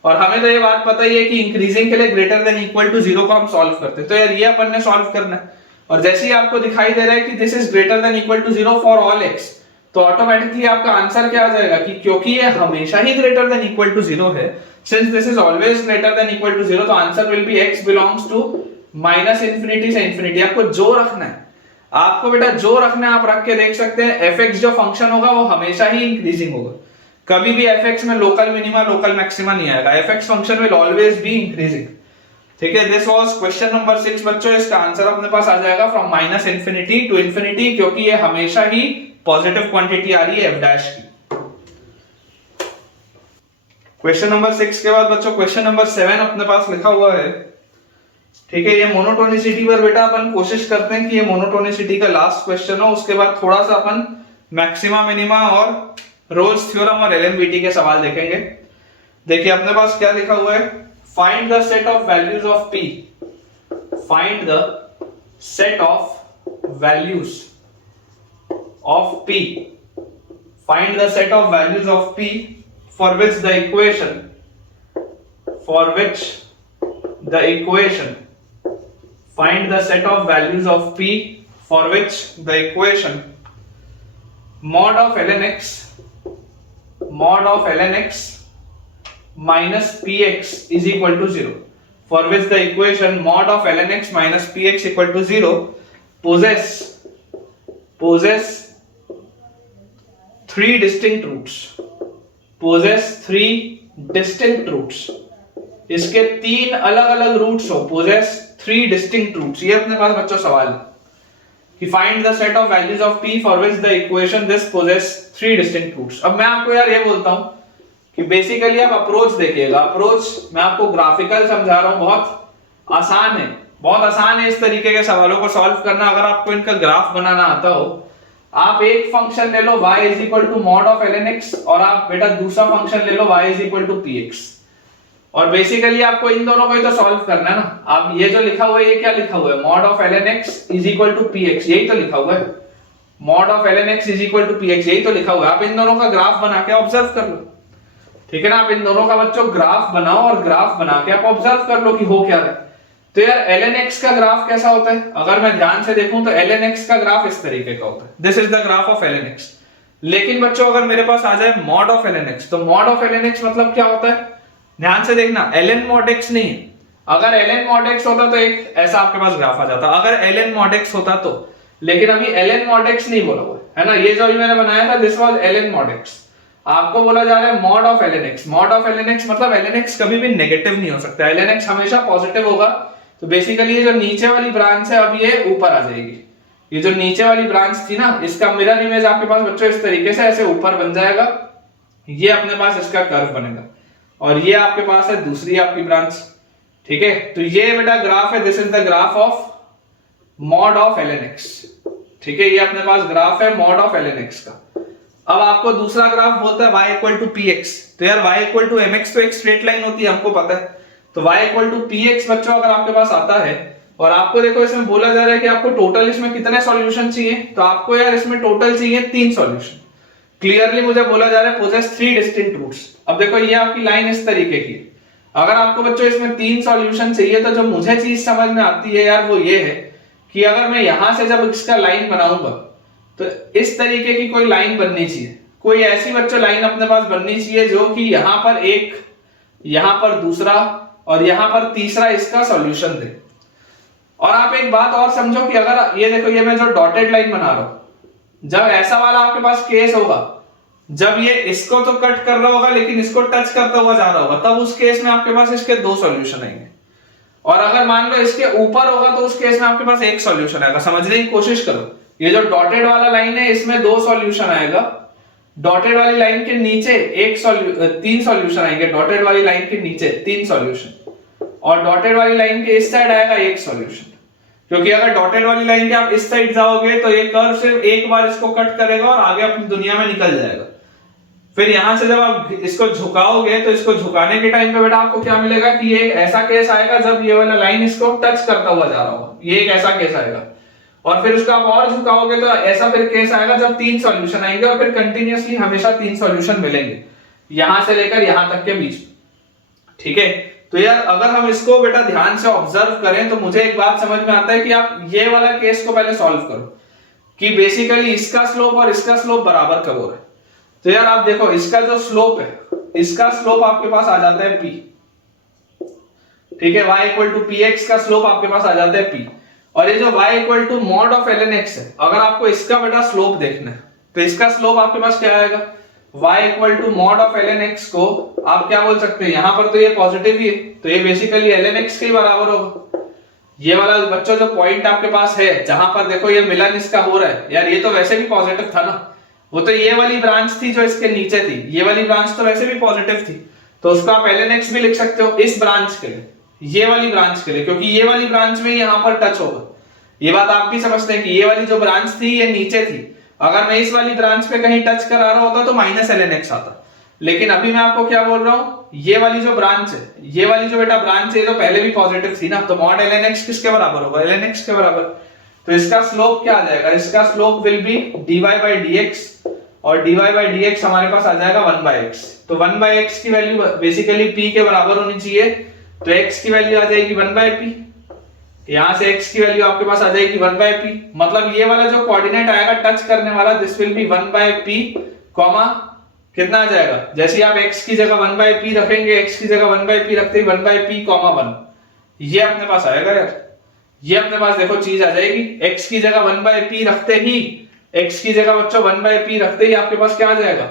और हमें तो ये बात पता ही है कि इंक्रीजिंग के लिए ग्रेटर देन इक्वल टू 0 को हम सॉल्व करते हैं। तो यार ये अपन ने सॉल्व करना है। और जैसे ही आपको दिखाई दे रहा है कि this is greater than equal to 0 for all x, तो ऑटोमेटिकली आपका आंसर क्या आ जाएगा कि क्योंकि ये हमेशा ही ग्रेटर देन इक्वल टू 0 है, since this is always greater than equal to 0, तो answer will be x belongs to minus infinity से इंफिनिटी। आपको जो रखना है, आपको बेटा जो रखना है आप रख के देख सकते हैं। fx जो फंक्शन होगा वो हमेशा ही इंक्रीजिंग होगा, कभी भी fx में लोकल मिनिमा लोकल मैक्सिमा नहीं आएगा। fx function will always be increasing, ठीक है। दिस वाज क्वेश्चन नंबर 6 बच्चों। इसका आंसर अपने पास आ जाएगा from minus infinity to infinity, क्योंकि ये हमेशा ही पॉजिटिव क्वांटिटी आ रही है f डैश की। क्वेश्चन नंबर 6 के बाद बच्चों क्वेश्चन नंबर 7 अपने पास लिखा हुआ है ठीक है, ये मोनोटोनिसिटी पर बेटा अपन कोशिश करते हैं कि ये मोनोटोनिसिटी का लास्ट क्वेश्चन हो, उसके बाद थोड़ा सा अपन मैक्सिमा मिनिमा और रोल्स थ्योरम और एलएमबीटी के सवाल देखेंगे। देखिए अपने पास क्या लिखा हुआ है, find the set of values of P, find the set of values of P, find the set of values of P for which the equation, for which the equation, find the set of values of p for which the equation mod of ln x minus px is equal to 0, for which the equation mod of ln x minus px equal to 0 possess three distinct roots, possess three distinct roots, इसके तीन अलग अलग रूट्स हो, पोजेस थ्री डिस्टिंक्ट रूट्स। ये अपने पास बच्चों सवाल है कि find the set of values of p for which the equation this poses three distinct roots. अब मैं आपको यार ये बोलता हूं कि बेसिकली आप अप्रोच देखिएगा, अप्रोच मैं आपको ग्राफिकल समझा रहा हूं, बहुत आसान है, बहुत आसान है इस तरीके के सवालों को सॉल्व करना। अगर आपको इनका ग्राफ बनाना आता हो, आप एक फंक्शन ले लो y is equal to mod of ln x और आप बेटा दूसरा फंक्शन ले लो y is equal to px, और बेसिकली आपको इन दोनों को ही तो सॉल्व करना है ना। आप ये जो लिखा हुआ है, ये क्या लिखा हुआ है, mod of ln x is equal to px, यही तो लिखा हुआ है, mod of ln x is equal to px, यही तो लिखा हुआ है। आप इन दोनों का ग्राफ बना के ऑब्जर्व कर लो, ठीक है ना। आप इन दोनों का बच्चों ग्राफ बनाओ और ग्राफ बना के आप ऑब्जर्व कर लो कि हो क्या रहा है। तो यार ln x का ग्राफ कैसा होता है, अगर मैं ध्यान से देखूं तो ln x का ग्राफ इस तरीके का होता है, this is the graph of ln x। लेकिन बच्चों अगर मेरे पास आ जाए मॉड ऑफ ln x, तो मॉड ऑफ ln x मतलब क्या होता है, ध्यान से देखना, ln mod x नहीं है। अगर ln mod x होता तो एक ऐसा आपके पास ग्राफ आ जाता, अगर ln mod x होता तो, लेकिन अभी ln mod x नहीं बोला हुआ है ना। ये जो अभी मैंने बनाया था this was ln mod x, आपको बोला जा रहा है mod of ln x। mod of ln x मतलब ln x कभी भी नेगेटिव नहीं हो सकता, ln x हमेशा पॉजिटिव होगा। तो बेसिकली ये जो नीचे वाली ब्रांच है अब ये ऊपर आ जाएगी, ये जो नीचे वाली ब्रांच थी ना, इसका मिरर इमेज आपके पास बच्चों इस तरीके से ऐसे ऊपर बन जाएगा, ये अपने पास इसका कर्व बनेगा, और ये आपके पास है दूसरी आपकी ब्रांच, ठीक है। तो ये बेटा ग्राफ है, this is the graph of mod of ln x, ठीक है, ये अपने पास ग्राफ है मॉड ऑफ ln x का। अब आपको दूसरा ग्राफ बोलता है y इक्वल टू px, तो यार y इक्वल टू mx तो एक स्ट्रेट लाइन होती है, हमको पता है। तो y इक्वल टू px बच्चों अगर आपके पास आता है, और आपको देखो इसमें बोला जा रहा है कि आपको टोटल इसमें कितने सॉल्यूशन चाहिए, तो आपको यार इसमें टोटल चाहिए 3 सॉल्यूशन। क्लियरली मुझे बोला जा रहा है पोजेस 3 डिस्टिंक्ट रूट्स। अब देखो ये आपकी लाइन इस तरीके की, अगर आपको बच्चों इसमें 3 सॉल्यूशन चाहिए, तो जो मुझे चीज समझ में आती है यार वो ये है कि अगर मैं यहां से जब इसका लाइन बनाऊंगा तो इस तरीके की कोई लाइन बननी चाहिए, कोई ऐसी बच्चों लाइन अपने पास बननी चाहिए जो कि यहां पर एक, यहां पर दूसरा और यहां पर तीसरा इसका सॉल्यूशन दे। और आप एक बात और समझो कि अगर ये देखो ये मैं जो डॉटेड लाइन बना रहा हूं, जब ऐसा वाला आपके पास केस होगा, जब ये इसको तो कट कर रहा होगा लेकिन इसको टच करता हुआ जा रहा होगा, तब उस केस में आपके पास इसके 2 सॉल्यूशन आएंगे। और अगर मान लो इसके ऊपर होगा तो उस केस में आपके पास 1 सॉल्यूशन आएगा। समझने की कोशिश करो, ये जो डॉटेड वाला लाइन है इसमें 2 सॉल्यूशन आएगा, डॉटेड वाली लाइन के नीचे 3 सॉल्यूशन आएंगे, डॉटेड वाली लाइन के नीचे 3 सॉल्यूशन, और डॉटेड वाली लाइन के इस साइड आएगा 1 सॉल्यूशन। क्योंकि अगर डॉटेड वाली लाइन के आप इस साइड जाओगे तो ये कर्व सिर्फ एक बार इसको कट करेगा और आगे अपनी दुनिया में निकल जाएगा। फिर यहां से जब आप इसको झुकाओगे तो इसको झुकाने के टाइम पे बेटा आपको क्या मिलेगा कि ये ऐसा केस आएगा जब ये वाला लाइन इसको टच करता हुआ जा रहा होगा, ये एक ऐसा केस आएगा। और फिर उसको आप और झुकाओगे तो ऐसा फिर केस आएगा जब 3 सॉल्यूशन आएंगे, और फिर कंटिन्यूअसली हमेशा 3 सॉल्यूशन मिलेंगे यहां से लेकर यहां तक के बीच, ठीक है। तो यार अगर हम इसको बेटा ध्यान से ऑब्जर्व करें तो मुझे एक बात समझ में आता है कि आप ये वाला केस को पहले सॉल्व करो कि बेसिकली इसका स्लोप और इसका स्लोप बराबर कब हो रहा है। तो यार आप देखो इसका जो स्लोप है, इसका स्लोप आपके पास आ जाता है p, ठीक है, y इक्वल टू px का स्लोप आपके पास आ जाता है p। और ये जो y equal to mod of ln x है, अगर आपको इसका बेटा स्लोप देखना है तो इसका स्लोप आपके पास क्या आएगा, y equal to mod of ln x को आप क्या बोल सकते हैं, यहां पर तो ये पॉजिटिव ही है तो ये बेसिकली ln x के बराबर होगा। ये वाला बच्चों जो पॉइंट आपके पास है जहां पर देखो ये मिलन इसका हो रहा है, यार ये तो वैसे भी पॉजिटिव था ना, वो तो ये वाली ब्रांच थी जो इसके नीचे थी, ये वाली ब्रांच तो वैसे भी पॉजिटिव थी, तो उसको आप ln x भी लिख सकते हो इस ब्रांच के लिए, ये वाली ब्रांच के लिए, क्योंकि ये वाली ब्रांच में यहाँ पर टच होगा। ये बात आप भी समझते हैं कि ये वाली जो ब्रांच थी ये नीचे थी, अगर मैं इस वाली ब्रांच पे कहीं टच करा रहा होता तो माइनस ln x आता, लेकिन अभी मैं आपको क्या बोल रहा हूं, ये वाली जो ब्रांच है, ये वाली जो बेटा ब्रांच है, तो पहले भी पॉजिटिव थी ना, तो मॉड ln x किसके बराबर होगा, ln x के बराबर। तो इसका स्लोप क्या आ जाएगा, इसका slope will be dy by dx, और dy by dx हमारे पास आ जाएगा 1 by x। तो 1 by x की वैल्यू बेसिकली p के बराबर होनी चाहिए, तो x की वैल्यू आ जाएगी 1 by p, यहां से x की वैल्यू आपके पास आ जाएगी 1 by p, मतलब ये वाला जो कोऑर्डिनेट आएगा टच करने वाला, this will be 1 by p, comma कितना आ जाएगा, जैसे ही आप x की जगह 1 by p रखेंगे, x की जगह 1 by p रखते ही 1 by p, 1, ये अपने पास आएगा यार, ये अपने पास देखो चीज आ जाएगी, x की जगह 1 by p रखते ही, x की जगह बच्चों 1 by p रखते ही आपके पास क्या आ जाएगा,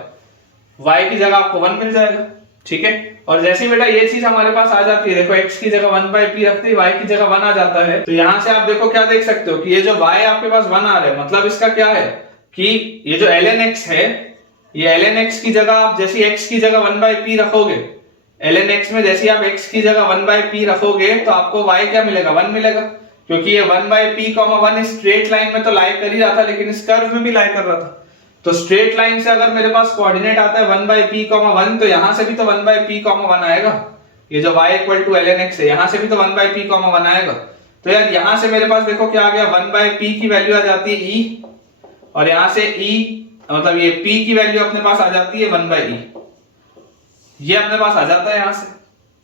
y की जगह आपको 1 मिल जाएगा, ठीक है। और जैसे ही बेटा ये चीज हमारे पास आ जाती है, देखो x की जगह 1 by p रखते ही y की जगह 1 आ जाता है, तो यहां से आप देखो क्या देख सकते हो कि ये जो y आपके पास 1 आ रहा है, मतलब इसका क्या है कि ये जो ln x है, ये ln x की जगह आप जैसे x की जगह 1 by p रखोगे, ln x में जैसे आप x की जगह 1 by p रखोगे तो आपको y क्या मिलेगा, 1 मिलेगा, क्योंकि ये 1 by p, 1 स्ट्रेट लाइन में तो लाई कर ही रहा था, लेकिन इस कर्व में भी लाई कर रहा था। तो स्ट्रेट लाइन से अगर मेरे पास कोऑर्डिनेट आता है 1 by p, 1, तो यहां से भी तो 1 by p, 1 आएगा, ये जो y equal to ln x है, यहां से भी तो 1 by p, 1 आएगा। तो यार यहां से मेरे पास देखो क्या आ गया, 1 by p की वैल्यू आ जाती है e, और यहां से e मतलब ये p की वैल्यू अपने पास आ जाती है 1 by e, ये अपने पास आ जाता है यहां से,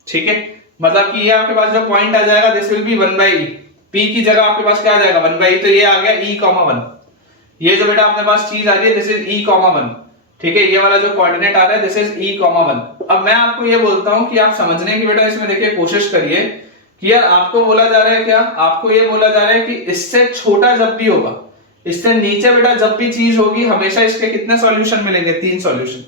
ठीक है। मतलब कि ये आपके पास जो पॉइंट आ जाएगा, this will be 1 by e, p की जगह आपके पास क्या आ जाएगा 1 by e, तो ये आ गया e, 1, ये जो बेटा अपने पास चीज आ रही है, दिस इज e, 1, ठीक है। ये वाला जो कोऑर्डिनेट आ रहा है, दिस इज e, 1। अब मैं आपको ये बोलता हूं कि आप समझने की बेटा इसमें देखिए कोशिश करिए कि यार आपको बोला जा रहा है क्या, आपको ये बोला जा रहा है कि इससे छोटा जब भी होगा, इससे नीचे बेटा जब भी चीज होगी, हमेशा इसके कितने सॉल्यूशन मिलेंगे, 3 सॉल्यूशन।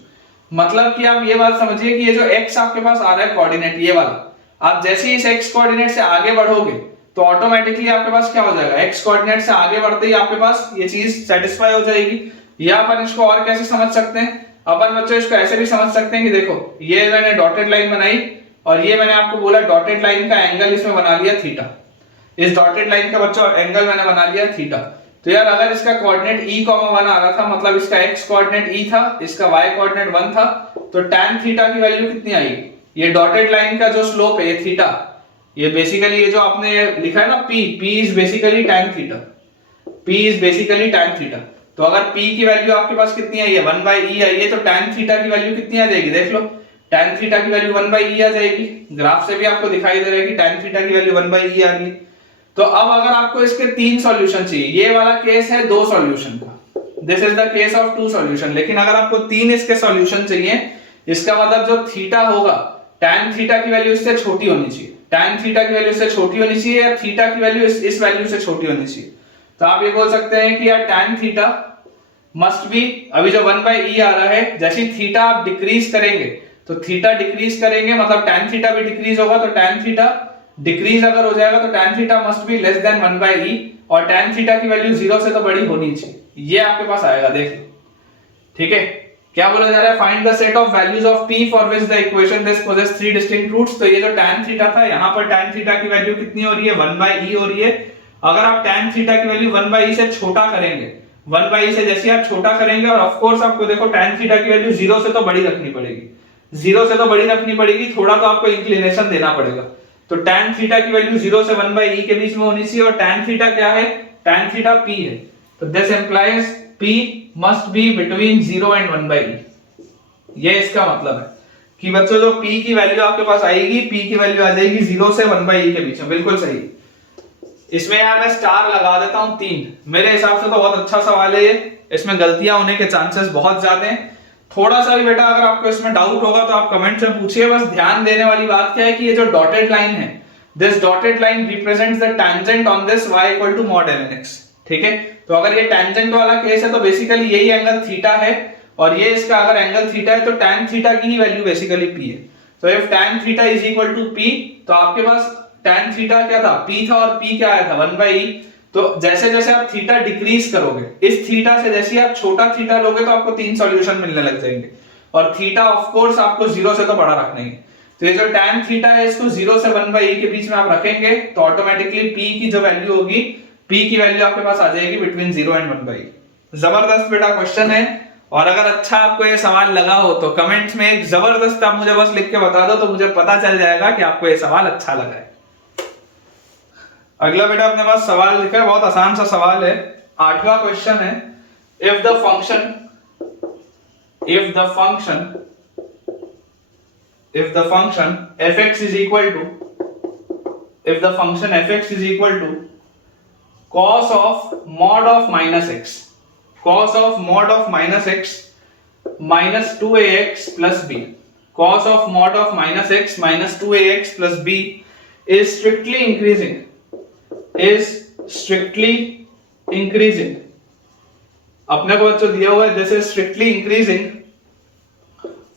मतलब कि आप ये बात समझिए कि ये जो x आपके पास आ रहा है कोऑर्डिनेट, ये वाला, आप जैसे ही इस x कोऑर्डिनेट से आगे बढ़ोगे तो ऑटोमेटिकली आपके पास क्या हो जाएगा, x कोऑर्डिनेट से आगे बढ़ते ही आपके पास ये चीज सेटिस्फाई हो जाएगी। या अपन इसको और कैसे समझ सकते हैं, अपन बच्चों इसको ऐसे भी समझ सकते हैं कि देखो ये मैंने डॉटेड लाइन बनाई, और ये मैंने आपको बोला डॉटेड लाइन का एंगल इसमें बना लिया थीटा, इस डॉटेड लाइन का बच्चों एंगल मैंने बना लिया थीटा। तो यार अगर इसका कोऑर्डिनेट e, 1 आ रहा था, मतलब इसका x कोऑर्डिनेट e था, इसका y कोऑर्डिनेट 1 था, तो tan थीटा की वैल्यू कितनी आएगी, ये डॉटेड लाइन का जो स्लोप है ये थीटा, ये बेसिकली ये जो आपने लिखा है ना p is basically tan theta, p is basically tan theta. तो अगर p की वैल्यू आपके पास कितनी आई है, 1 by e आई है, तो tan थीटा की वैल्यू कितनी आ जाएगी, देख लो tan थीटा की वैल्यू 1 by e आ जाएगी। ग्राफ से भी आपको दिखाई दे रहा है कि tan थीटा की वैल्यू 1 by e आ गई। तो अब अगर आपको इसके 3 सॉल्यूशन चाहिए, ये वाला केस है 2 सॉल्यूशन का, this is the case of 2 solution, लेकिन अगर आपको 3 इसके सॉल्यूशन चाहिए, इसका मतलब जो थीटा होगा, tan थीटा की वैल्यू इससे छोटी होनी चाहिए, tan थीटा की वैल्यू इससे छोटी होनी चाहिए, या थीटा की वैल्यू इस वैल्यू से छोटी होनी चाहिए। तो आप ये बोल सकते हैं कि यार tan थीटा मस्ट बी, अभी जो 1 by e आ रहा है, जैसे थीटा आप डिक्रीज करेंगे तो थीटा डिक्रीज करेंगे, मतलब tan थीटा भी डिक्रीज होगा, तो tan थीटा डिक्रीज अगर हो जाएगा तो tan theta must be less then 1 by e, और tan थीटा की वैल्यू 0 से तो बड़ी होनी चाहिए, ये आपके पास आएगा, देख लो, ठीक है। क्या बोला जा रहा है, find the set of values of p for which the equation this poses 3 distinct roots. तो ये जो tan थीटा था, यहाँ पर tan थीटा की वैल्यू कितनी हो रही है, 1 by e हो रही है। अगर आप tan थीटा की वैल्यू 1 by e से छोटा करेंगे, 1 by e से जैसे आप छोटा करेंगे, और ऑफ कोर्स आपको देखो tan थीटा की वैल्यू 0 से तो बड़ी रखनी पड़ेगी, 0 से तो बड़ी रखनी पड़ेगी, थोड़ा तो आपको इंक्लिनेशन देना पड़ेगा। तो tan थीटा की वैल्यू 0 से 1 by e के बीच में होनी चाहिए, और tan थीटा क्या है, tan थीटा p है, तो this implies p must be between 0 and 1 by e। ये इसका मतलब है कि बच्चों जो p की वैल्यू आपके पास आएगी, p की वैल्यू आ जाएगी 0 से 1 by e के बीच में, बिल्कुल सही। इसमें यार मैं स्टार लगा देता हूं 3, मेरे हिसाब से तो बहुत अच्छा सवाल है ये, इसमें गलतियां होने के चांसेस बहुत ज्यादा हैं। थोड़ा सा भी बेटा अगर आपको इसमें डाउट होगा तो आप कमेंट में पूछिए। बस ध्यान देने वाली बात क्या है कि ये जो डॉटेड लाइन है, this dotted line represents the tangent on this y equal to mod ln x, ठीक है। तो अगर ये टैंजेंट वाला केस है तो बेसिकली यही एंगल थीटा है, और ये इसका अगर एंगल थीटा है तो tan थीटा की ही वैल्यू बेसिकली p है। तो if tan theta is equal to p, तो आपके पास tan थीटा क्या था, p था, और p क्या आया था 1 by e। तो जैसे जैसे आप थीटा डिक्रीज करोगे, इस थीटा से जैसे आप छोटा थीटा लोगे तो आपको 3 सॉल्यूशन मिलने लग जाएंगे, और थीटा ऑफ कोर्स आपको 0 से तो बड़ा रखना ही है। तो ये जो tan थीटा है इसको 0 से 1/e के बीच में आप रखेंगे तो ऑटोमेटिकली p की जो वैल्यू होगी, p की वैल्यू आपके पास आ जाएगी बिटवीन 0 एंड 1/e। जबरदस्त बेटा क्वेश्चन है, और अगर अच्छा आपको ये सवाल लगा हो तो कमेंट्स में एक जबरदस्त आप मुझे बस लिख के बता दो, तो मुझे पता चल जाएगा कि आपको ये सवाल अच्छा लगा है। अगला बेटा अपने पास सवाल लिखा है, बहुत आसान सा सवाल है, 8वां क्वेश्चन है। If the function fx is equal to cos of mod of minus x minus 2ax plus b, cos of mod of minus x minus 2ax plus b is strictly increasing। अपने को बच्चों दिया हुआ है this is strictly increasing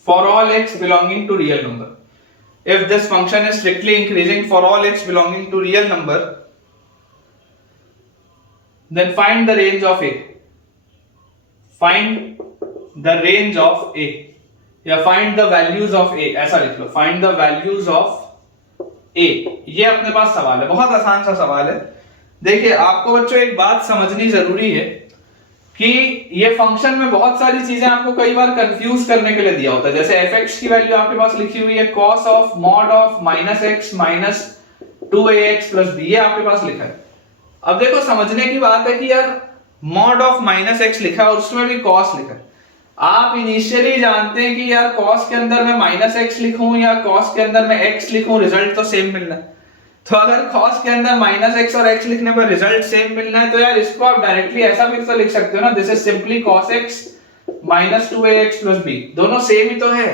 for all x belonging to real number। If this function is strictly increasing for all x belonging to real number, then find the range of a। find the range of a या find the values of a, ऐसा लिख लो, find the values of a। ये अपने पास सवाल है, बहुत आसान सा सवाल है। देखिए आपको बच्चों एक बात समझनी जरूरी है कि ये फंक्शन में बहुत सारी चीजें आपको कई बार कंफ्यूज करने के लिए दिया होता है। जैसे fx की वैल्यू आपके पास लिखी हुई है cos of mod of minus x minus 2ax plus b, ये आपके पास लिखा है। अब देखो समझने की बात है कि यार mod of minus x लिखा है और उसमें भी cos लिखा है। आप इनिशियली जानते हैं कि यार cos के अंदर मैं minus x लिखूं या cos के अंदर मैं x लिखूं, रिजल्ट तो सेम मिलना है। तो अगर cos के अंदर माइनस x और x लिखने पर रिजल्ट सेम मिलना है तो यार इसको आप डायरेक्टली ऐसा भी तो लिख सकते हो ना, this is simply cos x minus 2ax plus b, दोनों सेम ही तो है,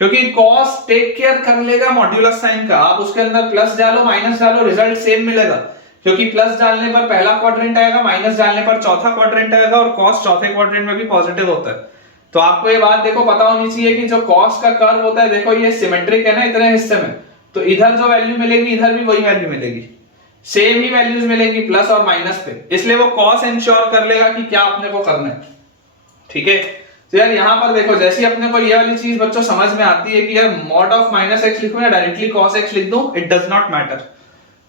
क्योंकि cos टेक केयर कर लेगा मॉड्यूलस साइन का। आप उसके अंदर प्लस डालो माइनस डालो रिजल्ट सेम मिलेगा, क्योंकि प्लस डालने पर पहला क्वाड्रेंट आएगा, माइनस डालने पर चौथा क्वाड्रेंट आएगा, और cos चौथे क्वाड्रेंट में भी पॉजिटिव होता है। तो आपको ये बात देखो पता होनी चाहिए कि जो cos का कर्व होता है, देखो ये सिमेट्रिक है ना इतने हिस्से में, तो इधर जो वैल्यू मिलेगी इधर भी वही वैल्यू मिलेगी, सेम ही वैल्यूज मिलेगी प्लस और माइनस पे, इसलिए वो cos इंश्योर कर लेगा कि क्या अपने को करना है। ठीक है, तो यार यहाँ पर देखो जैसे अपने को ये वाली चीज बच्चों समझ में आती है कि यार mod ऑफ माइनस एक्स लिखूं या डायरेक्टली cos x लिख दूं, इट डज नॉट मैटर।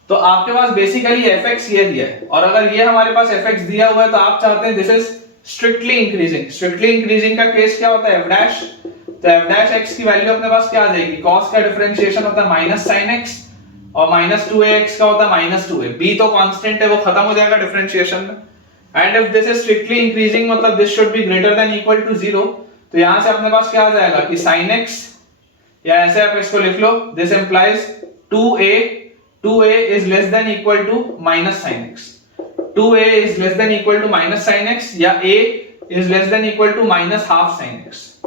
तो आपके पास बेसिकली fx ये दिया है, और अगर ये हमारे पास fx दिया हुआ है तो आप चाहते हैं दिस इज स्ट्रिक्टली इंक्रीजिंग का केस क्या होता है, f डैश। तो f डैश x की वैल्यू अपने पास क्या आ जाएगी, cos का डिफरेंशिएशन होता है माइनस sin x, और माइनस 2ax का होता है माइनस 2a, b तो कांस्टेंट है वो खत्म हो जाएगा डिफरेंशिएशन में। And if this is strictly increasing मतलब this should be greater than equal to 0, तो यहां से अपने पास क्या आ जाएगा कि sin x, या ऐसे आप इसको लिख लो, this implies 2a is less than equal to minus sin x, 2a is less than equal to minus sin x, या a is less than equal to minus half sin x,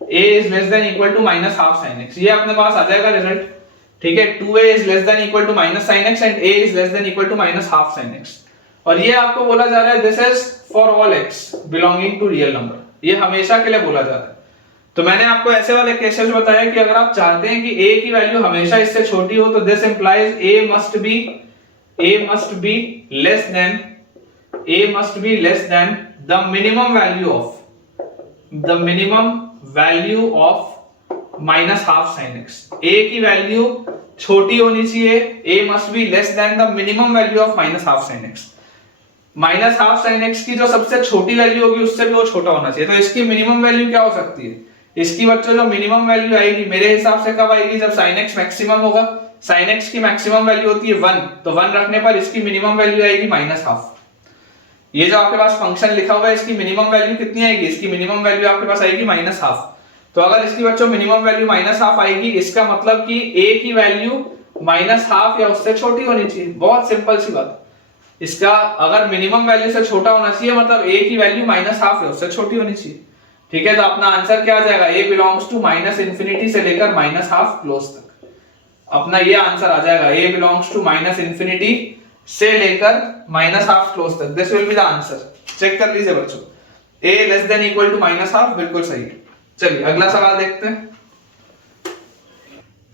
a is less than equal to minus half sin x, ये अपने पास आ जाएगा रिजल्ट। ठीक है, 2a is less than equal to minus sin x and a is less than equal to minus half sin x, और ये आपको बोला जा रहा है this is for all x belonging to real number, ये हमेशा के लिए बोला जा रहा है। तो मैंने आपको ऐसे वाले केसेस बताया कि अगर आप चाहते हैं कि a की वैल्यू हमेशा इससे छोटी हो तो this implies a must be less than the minimum value of minus half sin x। a की वैल्यू छोटी होनी चाहिए, a must be less than the minimum value of minus half sin x। Minus half sine x की जो सबसे छोटी वैल्यू होगी उससे भी वो छोटा होना चाहिए। तो इसकी मिनिमम वैल्यू क्या हो सकती है, इसकी बच्चों जो मिनिमम वैल्यू आएगी मेरे हिसाब से कब आएगी, जब साइन एक्स मैक्सिमम होगा। साइन एक्स की मैक्सिमम वैल्यू होती है 1, तो 1 रखने पर इसकी मिनिमम वैल्यू आएगी माइनस हाफ। ये जो आपके पास फंक्शन लिखा हुआ है इसकी मिनिमम वैल्यू कितनी आएगी, इसकी मिनिमम वैल्यू आपके पास आएगी माइनस हाफ। तो अगर इसकी बच्चों मिनिमम वैल्यू माइनस हाफ आएगी, इसका मतलब कि a की वैल्यू माइनस हाफ या उससे छोटी होनी चाहिए। बहुत सिंपल सी बात, इसका अगर मिनिमम वैल्यू से छोटा होना चाहिए मतलब a की वैल्यू माइनस हाफ है उससे छोटी होनी चाहिए। ठीक है, तो अपना आंसर क्या आ जाएगा, a belongs to minus infinity से लेकर माइनस हाफ क्लोज तक। अपना ये आंसर आ जाएगा, a belongs to minus infinity से लेकर माइनस हाफ क्लोज तक, this will be the answer. Check कर लीजिए बच्चों, a less than equal to minus half बिल्कुल सही है। चलिए अगला सवाल देखते हैं।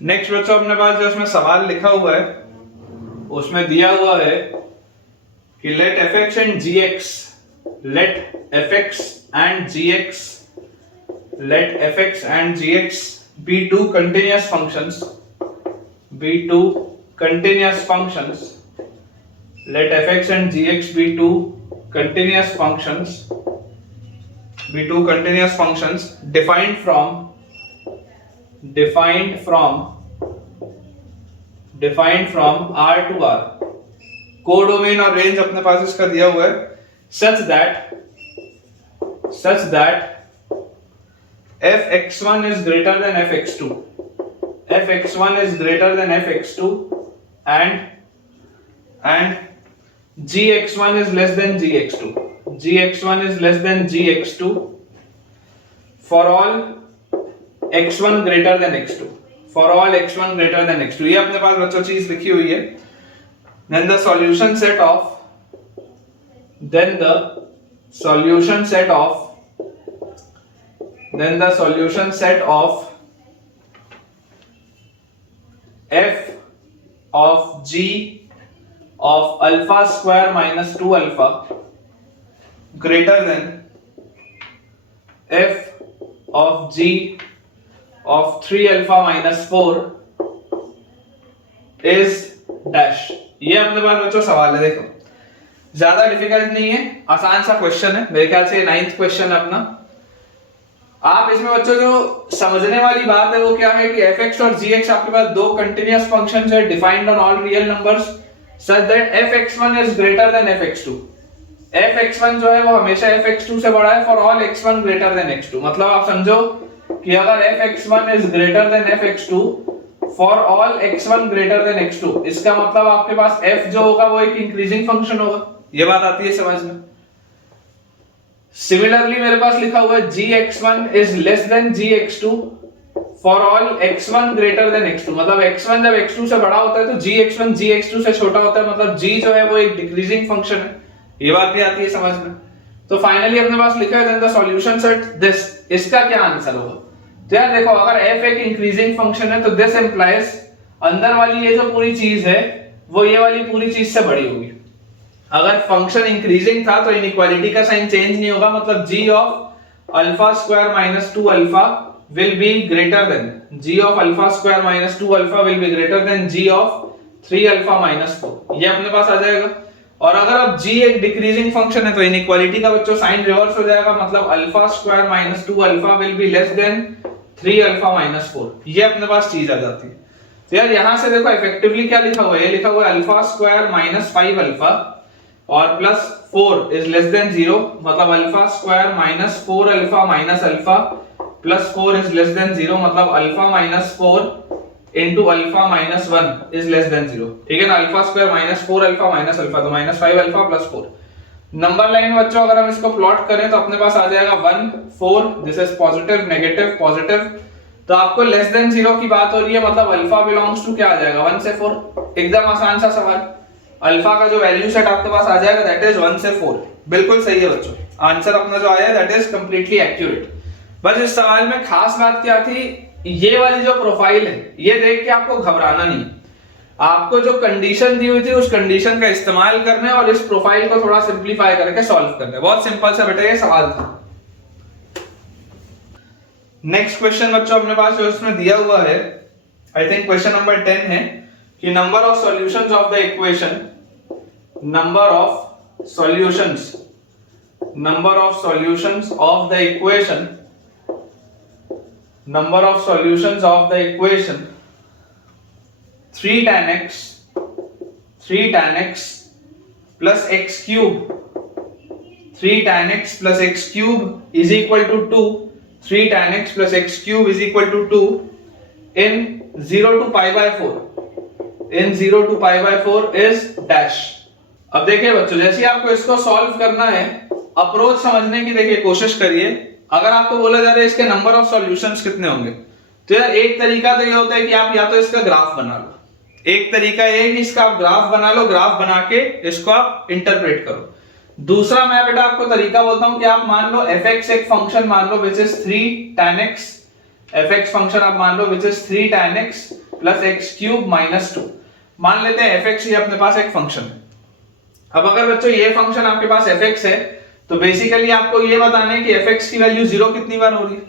नेक्स्ट बच्चों अपने पास जो इसमें सवाल लिखा हुआ है उसमें दिया हुआ है कि let fx and gx be two continuous functions, be two continuous functions, let fx and gx be two continuous functions, be two continuous functions defined from R to R, codomain और रेंज अपने पास इसका दिया हुआ है, such that fx1 is greater than fx2, fx1 is greater than fx2 and gx1 is less than gx2, gx1 is less than gx2 for all x1 greater than x2, for all x1 greater than x2. ये अपने पास बच्चों चीज लिखी हुई है. Then the solution set of f of g of alpha square minus 2 alpha greater than f of g of 3 alpha minus 4 is dash. ये अपने पास बच्चों सवाल है. देखो ज्यादा डिफिकल्ट नहीं है, आसान सा क्वेश्चन है. मेरे ख्याल से 9th क्वेश्चन है अपना. आप इसमें बच्चों जो समझने वाली बात है वो क्या है कि fx और gx आपके पास दो कंटिन्यूअस फंक्शंस है defined on all real numbers such that fx1 is greater than fx2. fx1 जो है वो हमेशा fx2 से बड़ा है for all x1 greater than x2. मतलब आप समझो कि अगर fx1 is greater than fx2 for all x1 greater than x2, इसका मतलब आपके पास f जो होगा वो एक इंक्रीजिंग फंक्शन होगा. ये बात आती है समझ में. सिमिलरली मेरे पास लिखा हुआ है gx1 is less than gx2 for all x1 greater than x2. मतलब x1 जब x2 से बड़ा होता है तो gx1 gx2 से छोटा होता है, मतलब g जो है वो एक डिक्रीजिंग फंक्शन है. ये बात भी आती है समझ में. तो फाइनली अपने पास लिखा है then the solution set this. इसका क्या आंसर होगा? तो यार देखो अगर f एक इंक्रीजिंग फंक्शन है तो दिस इंप्लाइज अंदर वाली ये जो पूरी चीज है वो ये वाली पूरी चीज से बड़ी होगी. अगर फंक्शन इंक्रीजिंग था तो इनइक्वालिटी का साइन चेंज नहीं होगा, मतलब g of alpha square minus 2 alpha will be greater then g of alpha square minus 2 alpha will be greater then g of 3 alpha minus 4. ये अपने पास आ जाएगा. और अगर अब g एक डिक्रीजिंग फंक्शन है तो इनइक्वालिटी का बच्चों साइन रिवर्स हो जाएगा, मतलब alpha square minus 2 alpha will be less then 3 alpha minus 4. ये अपने पास चीज आ जाती है. तो यार यहां से देखो इफेक्टिवली क्या लिखा हुआ है, ये लिखा हुआ है अल्फा स्क्वायर माइनस 5 अल्फा और प्लस 4 इज लेस देन 0, मतलब alpha square minus 4 alpha minus alpha plus 4 is less than 0, मतलब alpha minus 4 into alpha minus 1 is less than 0. ठीक है ना. Alpha square minus 4 alpha minus alpha तो minus 5 alpha plus 4. Number line बच्चों अगर हम इसको प्लॉट करें तो अपने पास आ जाएगा 1 4. This is positive negative positive. तो आपको लेस देन 0 की बात हो रही है, मतलब अल्फा बिलोंग्स टू क्या आ जाएगा 1 से 4. एकदम आसान सा सवाल. अल्फा का जो वैल्यू सेट आपके पास आ जाएगा दैट इज 1 से 4. बिल्कुल सही है बच्चों. आंसर अपना जो आया दैट इज कंप्लीटली एक्यूरेट. बस इस सवाल में खास बात क्या थी, ये वाली जो प्रोफाइल है ये देख के आपको घबराना नहीं. आपको जो कंडीशन दी हुई थी उस कंडीशन का इस्तेमाल करना है और इस प्रोफाइल को थोड़ा सिंपलीफाई करके सॉल्व करना है. बहुत सिंपल सा बेटा ये सवाल था. नेक्स्ट क्वेश्चन बच्चों अपने पास जो इसमें दिया हुआ है, आई थिंक क्वेश्चन नंबर 10 है कि number of solutions of the equation, number of solutions of the equation, number of solutions of the equation 3 tan x plus x cube, 3 tan x plus x cube is equal to 2. 3 tan x plus x cube is equal to 2 in 0 to pi by 4. In 0 to pi by 4 is dash. अब देखिए बच्चों जैसे ही आपको इसको सॉल्व करना है, अप्रोच समझने की देखिए कोशिश करिए. अगर आपको बोला जा रहा है इसके नंबर ऑफ सॉल्यूशंस कितने होंगे, तो यार एक तरीका तो ये होता है कि आप या तो इसका ग्राफ बना लो. एक तरीका ये है कि इसका आप ग्राफ बना लो, ग्राफ बना के इसको आप इंटरप्रेट करो. दूसरा मैं बेटा आपको तरीका बोलता हूं कि आप मान लो fx एक फंक्शन मान लो which is 3 tan x. fx function आप मान लो which is 3 tan x plus x cube minus 2. मान लेते हैं fx ये अपने पास एक फंक्शन है. अब अगर बच्चों ये फंक्शन आपके पास fx है तो बेसिकली आपको ये बताना है कि fx की वैल्यू 0 कितनी बार हो रही है.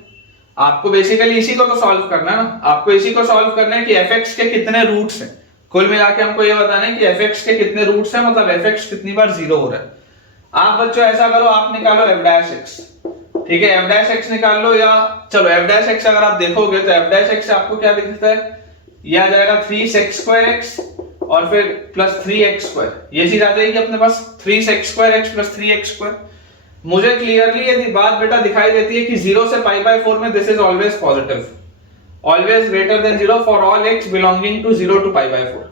आपको बेसिकली इसी को तो सॉल्व करना है ना, आपको इसी को सॉल्व करना है कि fx के कितने रूट्स हैं। कुल मिला के हमको ये बताना है कि fx के कितने रूट्स हैं, मतलब fx कितनी बार जीरो हो रहा है। आप बच्चों ऐसा करो, आप निकालो f डैश x, ठीक है, f डैश x निकाल लो, या चलो f डैश x अगर आप देखोगे तो f डैश x आपको क्या दिखता है, ये आ जाएगा 3x² और फिर प्लस 3x², ये चीज आ जाएगी अपने पास 3x² प्लस 3x²। मुझे क्लियरली ये बात बेटा दिखाई देती है कि 0 से π/4 में this is always positive, always greater than 0 for all x belonging to 0 to π/4।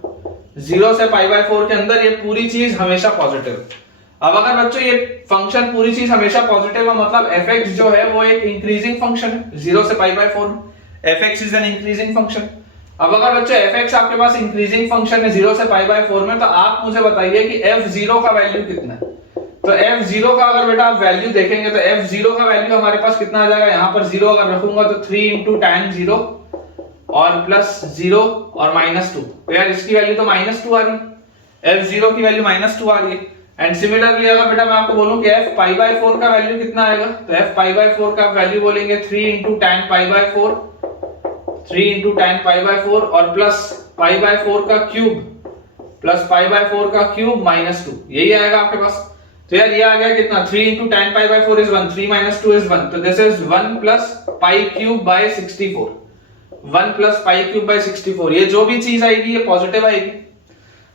0 से π/4 के अंदर ये पूरी चीज हमेशा पॉजिटिव। अब अगर बच्चों ये फंक्शन पूरी चीज हमेशा पॉजिटिव है, मतलब fx जो है वो एक इंक्रीजिंग फंक्शन है 0 से π/4 में, fx is an increasing function. अब अगर बच्चों fx आपके पास इंक्रीजिंग फंक्शन है 0 से π/4 में, तो आप मुझे बताइए कि f0 का वैल्यू कितना है। तो f0 का अगर बेटा आप वैल्यू देखेंगे तो f0 का वैल्यू हमारे पास कितना आ जाएगा, यहां पर 0 अगर रखूंगा तो 3 × tan 0 और प्लस 0 और -2, तो यार इसकी वैल्यू तो -2 आ रही है, f0 की वैल्यू -2 आ रही है। एंड सिमिलरली अगर बेटा मैं आपको बोलूं कि f π/4 का वैल्यू कितना आएगा, तो f π/4 का वैल्यू बोलेंगे 3 × tan π/4, 3 × tan π/4 और प्लस π/4 का क्यूब प्लस π/4 का क्यूब -2, यही आएगा आपके पास। तो यार ये आ गया कितना, 3 × tan π/4 is 1, 3 - 2 is 1, तो दिस इज 1 + π³ 1 + π³ 64। ये जो भी चीज आएगी ये पॉजिटिव आएगी।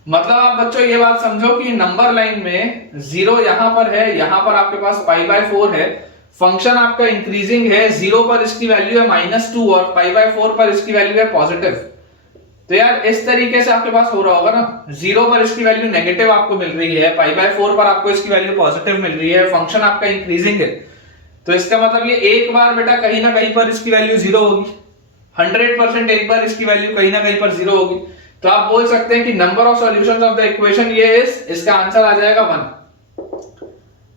मतलब आप बच्चों ये बात समझो कि नंबर लाइन में 0 यहां पर है, यहां पर आपके पास π/4 है, फंक्शन आपका इंक्रीजिंग है, 0 पर इसकी वैल्यू है -2 और π/4 पर इसकी वैल्यू है पॉजिटिव। तो यार इस तरीके से आपके पास हो रहा होगा ना, 0 पर इसकी वैल्यू नेगेटिव आपको मिल रही है, π/4 पर आपको इसकी वैल्यू पॉजिटिव मिल रही है, फंक्शन आपका इंक्रीजिंग है, तो इसका मतलब ये एक बार बेटा कहीं ना कहीं पर इसकी वैल्यू 0 होगी, 100% एक बार इसकी वैल्यू कहीं ना कहीं पर 0 होगी। तो आप बोल सकते हैं कि number of solutions of the equation ये इज, इसका आंसर आ जाएगा 1।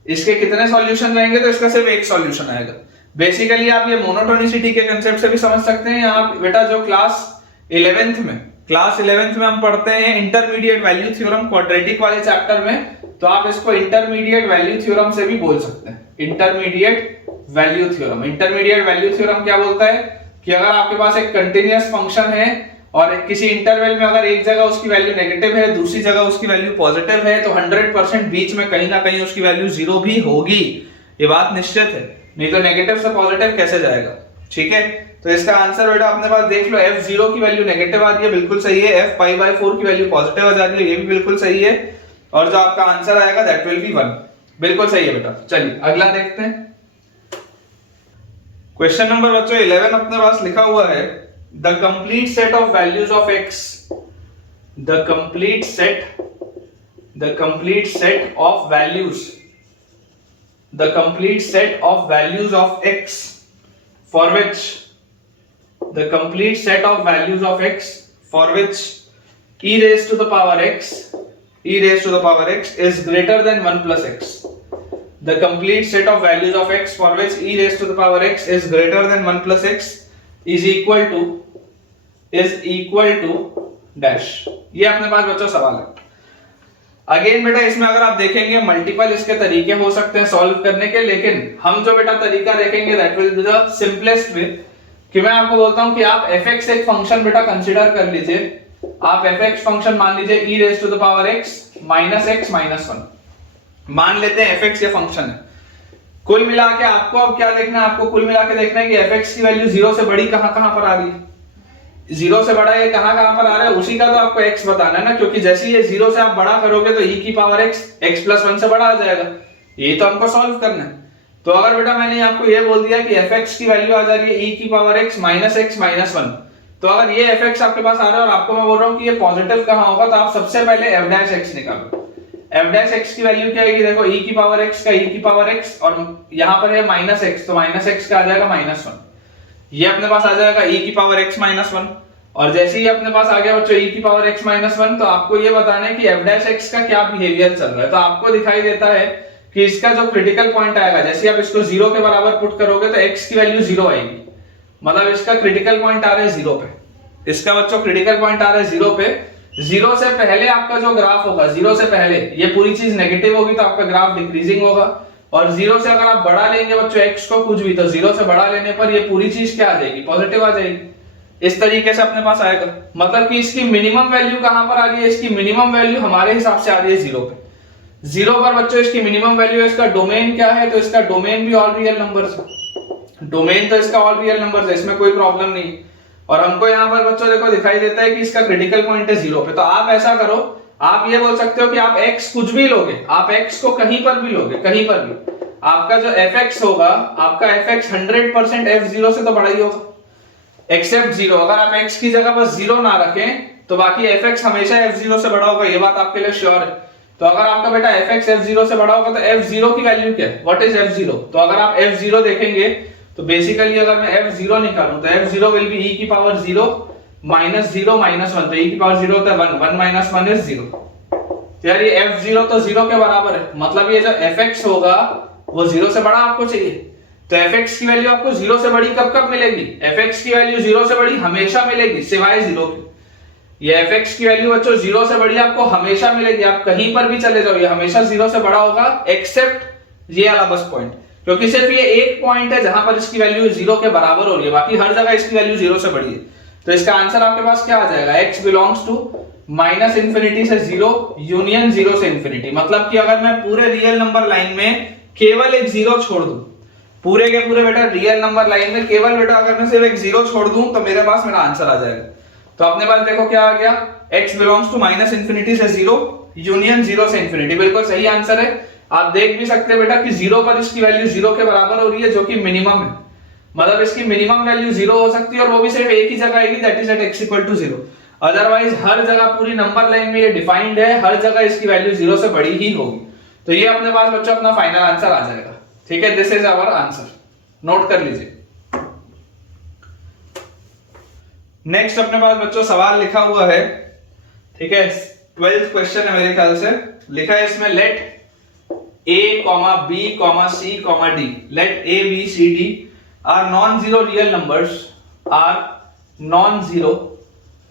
इसके कितने सॉल्यूशन रहेंगे, तो इसका सिर्फ एक सॉल्यूशन आएगा। बेसिकली आप ये मोनोटोनिसिटी के कांसेप्ट से भी समझ सकते हैं। आप बेटा जो क्लास 11th में हम पढ़ते हैं इंटरमीडिएट वैल्यू थ्योरम क्वाड्रेटिक वाले चैप्टर में, तो आप इसको इंटरमीडिएट वैल्यू थ्योरम से भी बोल सकते हैं। Intermediate value theorem, intermediate value theorem क्या बोलता है कि अगर आपके पास एक कंटिन्यूअस फंक्शन है और किसी इंटरवल में अगर एक जगह उसकी वैल्यू नेगेटिव है, दूसरी जगह उसकी वैल्यू पॉजिटिव है, तो 100% बीच में कहीं ना कहीं उसकी वैल्यू 0 भी होगी, ये बात निश्चित है, नहीं तो नेगेटिव से पॉजिटिव कैसे जाएगा। ठीक है, तो इसका आंसर बेटा अपने पास देख लो, f0 की वैल्यू नेगेटिव आ रही है, बिल्कुल सही है, f π/4 की वैल्यू पॉजिटिव आ रही है, ये भी बिल्कुल सही है, और जो आपका आंसर आएगा दैट विल बी 1, बिल्कुल सही है बेटा। चलिए अगला देखते हैं। क्वेश्चन नंबर बच्चों 11 अपने पास लिखा हुआ है, the complete set of values of x, the complete set of values, the complete set of values of x for which the complete set of values of x for which e raised to the power x is greater than 1 plus x. The complete set of values of x for which e raised to the power x is greater than 1 plus x is equal to dash। ये अपने पास बच्चों सवाल है। अगेन बेटा इसमें अगर आप देखेंगे मल्टीपल इसके तरीके हो सकते हैं सॉल्व करने के, लेकिन हम जो बेटा तरीका देखेंगे that will be the simplest way, कि मैं आपको बोलता हूं कि आप fx एक फंक्शन बेटा कंसीडर कर लीजिए, आप fx फंक्शन मान लीजिए e raise to the power x -x -1 मान लेते हैं, fx ये फंक्शन है। कुल मिला के आपको अब क्या देखना है, आपको कुल मिला के देखना है कि fx की वैल्यू 0 से बड़ी कहां पर आ रही है, 0 से बड़ा ये कहां पर आ रहा है, उसी का तो आपको x बताना है ना, क्योंकि जैसे ही ये 0 से आप बड़ा करोगे तो e की पावर x x+1 से बड़ा आ जाएगा, ये तो हमको सॉल्व करना है। तो अगर बेटा मैंने आपको ये बोल दिया कि fx की वैल्यू आ जा रही है e की पावर x -x -1, तो अगर ये fx आपके पास आ रहा है और आपको मैं बोल रहा हूं कि ये पॉजिटिव कहां होगा, तो आप सबसे पहले f' निकालो। f' की वैल्यू क्या आएगी, देखो e की पावर x का e की पावर x और यहां पर है -x, तो -x का आ जाएगा -1, ये अपने पास आ जाएगा e की पावर x -1, और जैसे ही अपने पास आ गया बच्चों e की पावर x -1, तो आपको ये बताना है कि f' का क्या बिहेवियर चल रहा है। तो आपको दिखाई देता है कि इसका जो क्रिटिकल पॉइंट आएगा, जैसे आप इसको 0 के बराबर पुट करोगे तो x की वैल्यू 0 आएगी, मतलब इसका क्रिटिकल पॉइंट आ रहा है 0 पे, इसका बच्चों क्रिटिकल पॉइंट आ रहा है 0 पे। 0 से पहले आपका जो ग्राफ होगा, 0 से पहले ये पूरी चीज नेगेटिव होगी तो आपका ग्राफ डिक्रीजिंग होगा, और जीरो से अगर आप बढ़ा लेंगे बच्चों x को कुछ भी, तो जीरो से बढ़ा लेने पर ये पूरी चीज क्या आ जाएगी, पॉजिटिव आ जाएगी। इस तरीके से अपने पास आएगा, मतलब कि इसकी मिनिमम वैल्यू कहां पर आ रही है, इसकी मिनिमम वैल्यू हमारे हिसाब से आ रही है जीरो पे। जीरो पर बच्चों इसकी मिनिमम वैल्यू है, इसका डोमेन क्या है, तो इसका डोमेन भी ऑल रियल नंबर्स है, डोमेन तो इसका ऑल रियल नंबर्स है, इसमें कोई प्रॉब्लम नहीं। और हमको यहाँ पर बच्चों देखो दिखाई देता है कि इसका क्रिटिकल पॉइंट है जीरो पे। तो आप ऐसा करो, आप ये बोल सकते हो कि आप x कुछ भी लोगे, आप x को कहीं पर भी लोगे, कहीं पर भी, आपका जो fx होगा, आपका fx 100% f0 से तो बड़ा ही होगा एक्सेप्ट जीरो। अगर आप x की जगह पर जीरो ना रखें तो बाकी fx हमेशा f0 से बड़ा होगा, ये बात आपके लिए श्योर है। तो अगर आपका बेटा fx f0 से बड़ा होगा तो f0 की वैल्यू क्या है, व्हाट इज f0? तो अगर आप f0 देखेंगे तो बेसिकली अगर मैं f0 निकालूं तो f0 विल बी e की पावर 0 माइनस 0 माइनस 1, तो e की पावर 0 होता है 1, 1 माइनस 1 इज 0। तो यार ये f0 तो 0 के बराबर है, मतलब ये जो fx होगा वो 0 से बड़ा आपको चाहिए। तो fx की वैल्यू आपको 0 से बड़ी कब कब मिलेगी, fx की वैल्यू 0 से बड़ी हमेशा मिलेगी सिवाय 0 के। ये fx की वैल्यू बच्चों 0 से बड़ी आपको हमेशा मिलेगी, आप कहीं पर भी चले जाओ ये हमेशा 0 से बड़ा होगा एक्सेप्ट ये वाला बस पॉइंट, क्योंकि सिर्फ ये एक पॉइंट है जहां पर इसकी वैल्यू 0 के बराबर हो रही है, बाकी हर जगह इसकी वैल्यू 0 से बड़ी है। तो इसका आंसर आपके पास क्या आ जाएगा, x belongs to minus infinity से 0 यूनियन 0 से इंफिनिटी। मतलब कि अगर मैं पूरे रियल नंबर लाइन में केवल एक 0 छोड़ दूं, पूरे के पूरे बेटा रियल नंबर लाइन में केवल बेटा अगर मैं सिर्फ एक 0 छोड़ दूं तो मेरे पास मेरा आंसर आ जाएगा। तो अपने पास देखो क्या आ गया, x belongs to minus infinity से 0 यूनियन 0 से इंफिनिटी, बिल्कुल सही आंसर है। आप देख भी सकते हैं बेटा कि 0 पर इसकी वैल्यू 0 के बराबर हो रही है, जो कि मिनिमम है, मतलब इसकी मिनिमम वैल्यू 0 हो सकती है और वो भी सिर्फ एक ही जगह आएगी, that is at x equal to 0। अदरवाइज हर जगह पूरी नंबर लाइन में ये डिफाइंड है, हर जगह इसकी वैल्यू 0 से बड़ी ही होगी। तो ये अपने पास बच्चों अपना फाइनल आंसर आ जाएगा। ठीक है, this is our answer, note कर लीजिए। नेक्स्ट अपने पास बच्चों सवाल लिखा हुआ है, ठीक है, 12th क्वेश्चन है मेरे ख्याल से। लिखा है इसमें late a, b, c, d, let a, b, c, d are non-zero real numbers, are non-zero,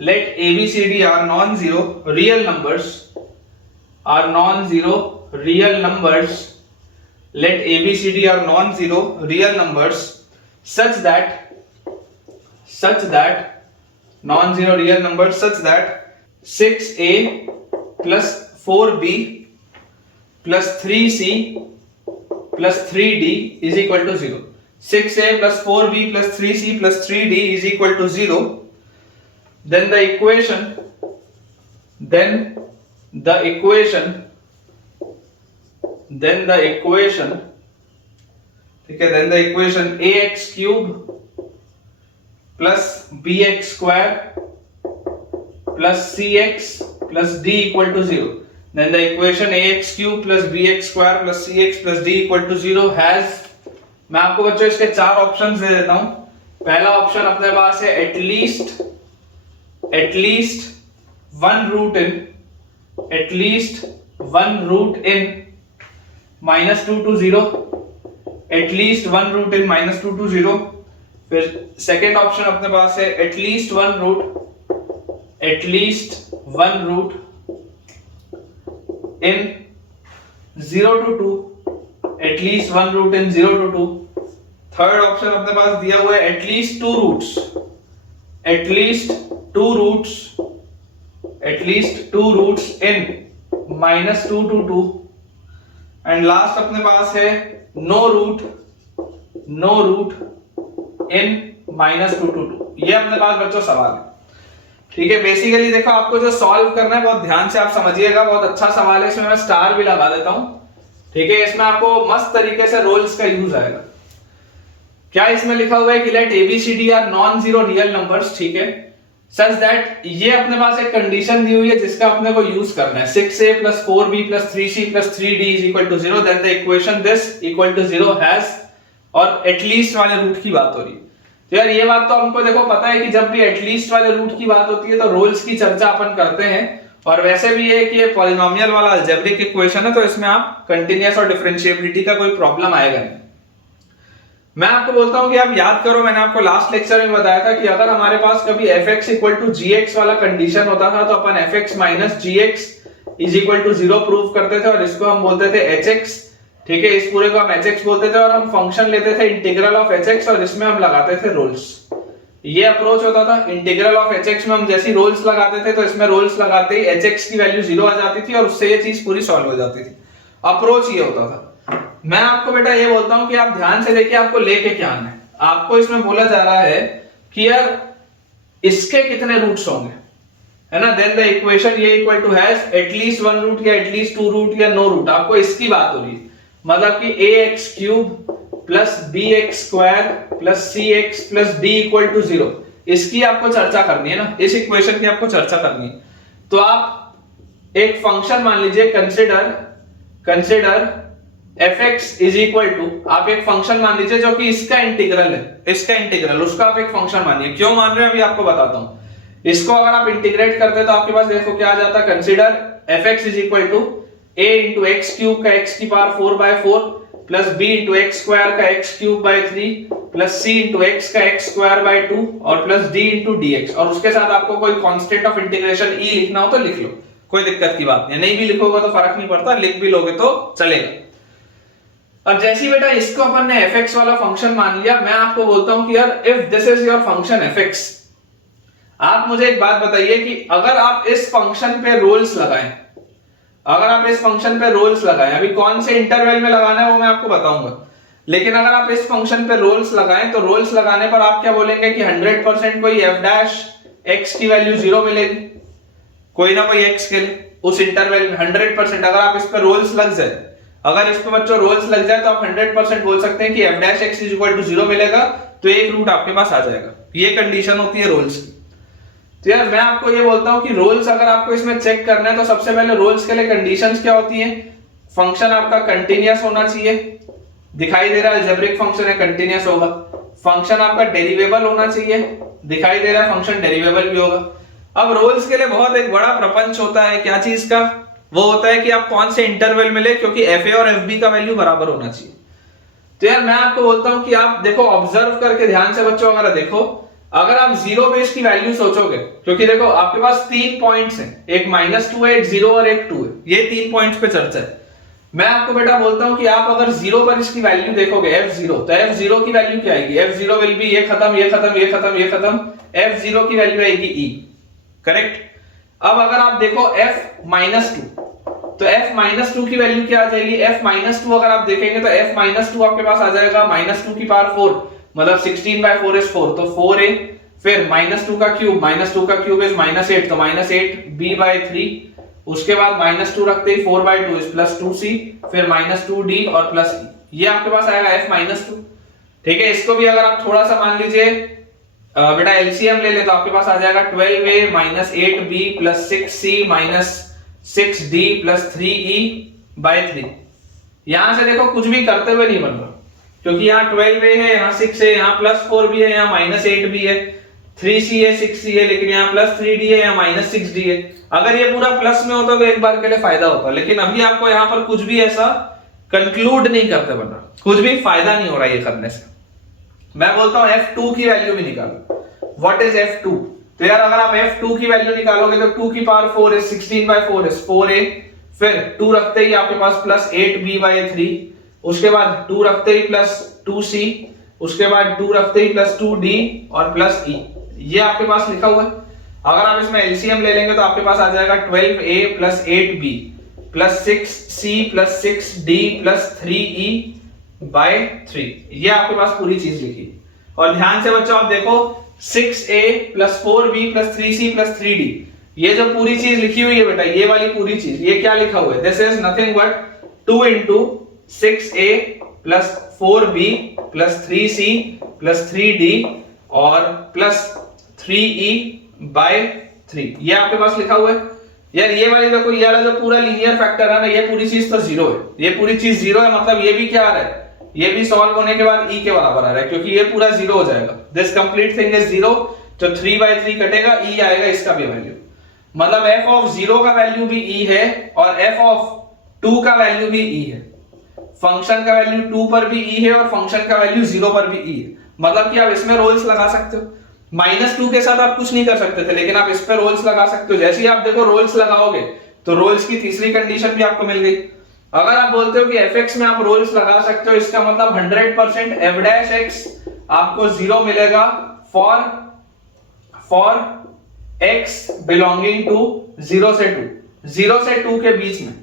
let a, b, c, d are non-zero real numbers, are non-zero real numbers, let a, b, c, d are non-zero real numbers such that non-zero real numbers such that 6a plus 4b plus 3c plus 3d is equal to 0. 6a plus 4b plus 3c plus 3d is equal to 0. Then the equation ठीक है, then the equation ax cube plus bx square plus cx plus d equal to 0. Then the equation ax cube plus bx square plus cx plus d equal to 0 has, मैं आपको बच्चों इसके चार ऑप्शंस दे देता हूं। पहला ऑप्शन अपने पास है at least 1 root in minus 2 to 0, at least 1 root in minus 2 to 0। फिर सेकेंड ऑप्शन अपने पास है at least 1 root in 0 to 2, at least 1 root in 0 to 2। Third option अपने पास दिया हुआ है at least 2 roots in minus 2 to 2। And last अपने पास है no root in minus 2 to 2। ये अपने पास बच्चों सवाल है। ठीक है, बेसिकली देखो आपको जो सॉल्व करना है बहुत ध्यान से आप समझिएगा, बहुत अच्छा सवाल है, इसमें मैं स्टार भी लगा देता हूं। ठीक है, इसमें आपको मस्त तरीके से रोल्स का यूज आएगा। क्या इसमें लिखा हुआ है कि let ABCD are non zero real numbers, ठीक है, सच दैट ये अपने पास एक कंडीशन दी हुई है जिसका अपने को यूज करना है। 6a plus 4b plus 3c plus 3d is equal to 0, then the equation this equal to 0 has, और एटलीस्ट वाले रूट की बात हो रही है। तो यार ये बात तो हमको देखो पता है कि जब भी एटलीस्ट वाले रूट की बात होती है तो रोल्स की चर्चा अपन करते हैं, और वैसे भी ये कि ये पॉलिनोमियल वाला अलजेब्रिक इक्वेशन है तो इसमें आप कंटीन्यूअस और डिफरेंशिएबिलिटी का कोई प्रॉब्लम आएगा नहीं। मैं आपको बोलता हूं कि आप याद करो, मैंने आपको लास्ट लेक्चर में बताया था कि अगर हमारे पास कभी fx इक्वल टू gx वाला कंडीशन होता था तो अपन fx minus gx is equal to 0 prove करते थे, और इसको हम बोलते थे hx ठीक है, इस पूरे को हम hx बोलते थे और हम फंक्शन लेते थे इंटीग्रल ऑफ hx और इसमें हम लगाते थे रोल्स। ये अप्रोच होता था, इंटीग्रल ऑफ hx में हम जैसी रोल्स लगाते थे तो इसमें रोल्स लगाते ही hx की वैल्यू 0 आ जाती थी और उससे ये चीज पूरी सॉल्व हो जाती थी। अप्रोच ये होता था। मैं आपको बेटा ये बोलता हूं कि आप ध्यान से देखिए आपको लेके क्या आना है। आपको इसमें बोला जा रहा है कि यार इसके कितने रूट्स होंगे, है ना, देन द इक्वेशन ये equal to has at least 1 root या एटलीस्ट 2 रूट या नो रूट। आपको इसकी बात हो रही है, मतलब कि ax cube plus bx square plus cx plus d equal to 0, इसकी आपको चर्चा करनी है ना, इस इक्वेशन की आपको चर्चा करनी है। तो आप एक फंक्शन मान लीजिए, consider fx is equal to, आप एक फंक्शन मान लीजिए जो कि इसका इंटीग्रल है, इसका इंटीग्रल, उसका आप एक फंक्शन मानिए। क्यों मान रहे हैं अभी आपको बताता हूं। इसको अगर आप इंटीग्रेट करते हैं तो आपके पास देखो क्या आ जाता है, consider fx is equal to a into x cube का x की power 4/4 plus b into x square का x cube by 3 plus c into x का x स्क्वायर बाय 2 और प्लस d इंटू dx। और उसके साथ आपको कोई कांस्टेंट ऑफ इंटीग्रेशन e लिखना हो तो लिख लो, कोई दिक्कत की बात नहीं, नहीं भी लिखोगे तो फर्क नहीं पड़ता, लिख भी लोगे तो चलेगा। अब जैसी बेटा इसको अपन ने fx वाला फंक्शन मान लिया, मैं आपको बोलता हूं कि यार if this is your function fx, आप मुझे एक बात बताइए कि अगर आप इस फंक्शन पे रोल्स लगाएं, अगर आप इस फंक्शन पे रोल्स लगाएं, अभी कौन से इंटरवल में लगाना है वो मैं आपको बताऊंगा, लेकिन अगर आप इस फंक्शन पे रोल्स लगाएं तो रोल्स लगाने पर आप क्या बोलेंगे कि 100% कोई f डैश x की वैल्यू 0 मिलेगी, कोई ना कोई x के लिए उस इंटरवल में 100%। अगर आप इस पे रोल्स लग जाए, अगर इस पे बच्चों रोल्स लग जाए तो आप 100% बोल सकते हैं कि f dash x is equal to 0 मिलेगा, तो एक रूट आपके पास आ जाएगा। ये कंडीशन होती है रोल्स की। तो यार मैं आपको ये बोलता हूं कि रोल्स अगर आपको इसमें चेक करना है तो सबसे पहले रोल्स के लिए कंडीशंस क्या होती हैं, फंक्शन आपका कंटीन्यूअस होना चाहिए, दिखाई दे रहा है अलजेब्रिक फंक्शन है कंटीन्यूअस होगा। फंक्शन आपका डेरिवेबल होना चाहिए, दिखाई दे रहा है फंक्शन डेरिवेबल भी होगा। अब रोल्स के लिए बहुत एक बड़ा प्रपंच होता है, क्या चीज का, वो होता है कि आप कौन से इंटरवल में ले, क्योंकि fa और fb का वैल्यू बराबर होना चाहिए। तो यार मैं आपको बोलता हूं कि आप देखो, ऑब्जर्व करके ध्यान से बच्चों अगर देखो, अगर आप जीरो बेस की वैल्यू सोचोगे, क्योंकि देखो आपके पास 3 पॉइंट्स हैं, एक -2 है, एक 0 और एक 2 है, ये 3 पॉइंट्स पे चर्चा है। मैं आपको बेटा बोलता हूं कि आप अगर 0 पर इसकी वैल्यू देखोगे f0, तो f0 की वैल्यू क्या आएगी, f0 विल बी ये खत्म ये खत्म ये खत्म ये खत्म, f0 की वैल्यू आएगी e, करेक्ट। अब अगर आप देखो f-2, तो f-2 की वैल्यू क्या आ जाएगी, f-2 अगर आप देखेंगे तो f-2 आपके पास आ जाएगा -2 की पावर 4, मतलब 16/4 is 4, तो 4a, फिर -2 का क्यूब, -2 का क्यूब इज -8, तो -8b/3, उसके बाद -2 रखते ही 4/2 इज +2c, फिर -2d और प्लस e, ये आपके पास आएगा f-2। ठीक है, इसको भी अगर आप थोड़ा सा मान लीजिए बेटा एलसीएम ले ले तो आपके पास आ जाएगा 12a -8b + 6c -6d + 3e/3। यहां से देखो कुछ भी करते हुए नहीं बन रहा, क्योंकि यहाँ 12a है, यहाँ 6 है, यहाँ +4 भी है, यहाँ -8 भी है, 3c है, 6c है, लेकिन यहाँ +3d है, यहाँ -6d है। अगर ये पूरा प्लस में होता तो एक बार के लिए फायदा होता, लेकिन अभी आपको यहाँ पर कुछ भी ऐसा कंक्लूड नहीं करते बन रहा, कुछ भी फायदा नहीं हो रहा ये करने से। मैं बोलता हूँ f2 की वैल्यू भी निकालो। What is f2? तो यार अगर आप f2 की वैल्यू निकालोगे तो 2 की पावर 4 इज 16/4 इज 4a, फिर 2 रखते ही आपके पास +8b/3, उसके बाद 2 रखते ही +2c, उसके बाद 2 रखते ही +2d और +e, ये आपके पास लिखा हुआ है। अगर आप इसमें एलसीएम ले लेंगे तो आपके पास आ जाएगा 12a + 8b + 6c + 6d + 3e/3, ये आपके पास पूरी चीज लिखी। और ध्यान से बच्चों आप देखो 6a + 4b + 3c + 3d, ये जो पूरी चीज लिखी हुई है बेटा, ये वाली पूरी चीज, ये क्या लिखा हुआ है, this is nothing but 2 * 6a + 4b + 3c + 3d और +3e/3, ये आपके पास लिखा हुआ है। यार ये वाली देखो, ये वाला जो पूरा लीनियर फैक्टर है ना, ये पूरी चीज तो 0 है, ये पूरी चीज 0 है, मतलब ये भी क्या आ रहा है, ये भी सॉल्व होने के बाद e के बराबर आ रहा है, क्योंकि ये पूरा 0 हो जाएगा, दिस कंप्लीट थिंग इज 0, तो 3/3 कटेगा, e आएगा इसका भी वैल्यू, मतलब f(0) का वैल्यू भी e है और f(2) का वैल्यू भी e है। फंक्शन का वैल्यू 2 पर भी e है और फंक्शन का वैल्यू 0 पर भी e है, मतलब कि आप इसमें रोल्स लगा सकते हो। -2 के साथ आप कुछ नहीं कर सकते थे, लेकिन आप इस पे रोल्स लगा सकते हो। जैसे ही आप देखो रोल्स लगाओगे तो रोल्स की तीसरी कंडीशन भी आपको मिल गई। अगर आप बोलते हो कि fx में आप रोल्स लगा सकते हो, इसका मतलब 100% f डैश x आपको 0 मिलेगा फॉर x बिलोंगिंग टू 0 से 2, 0 से 2 के बीच में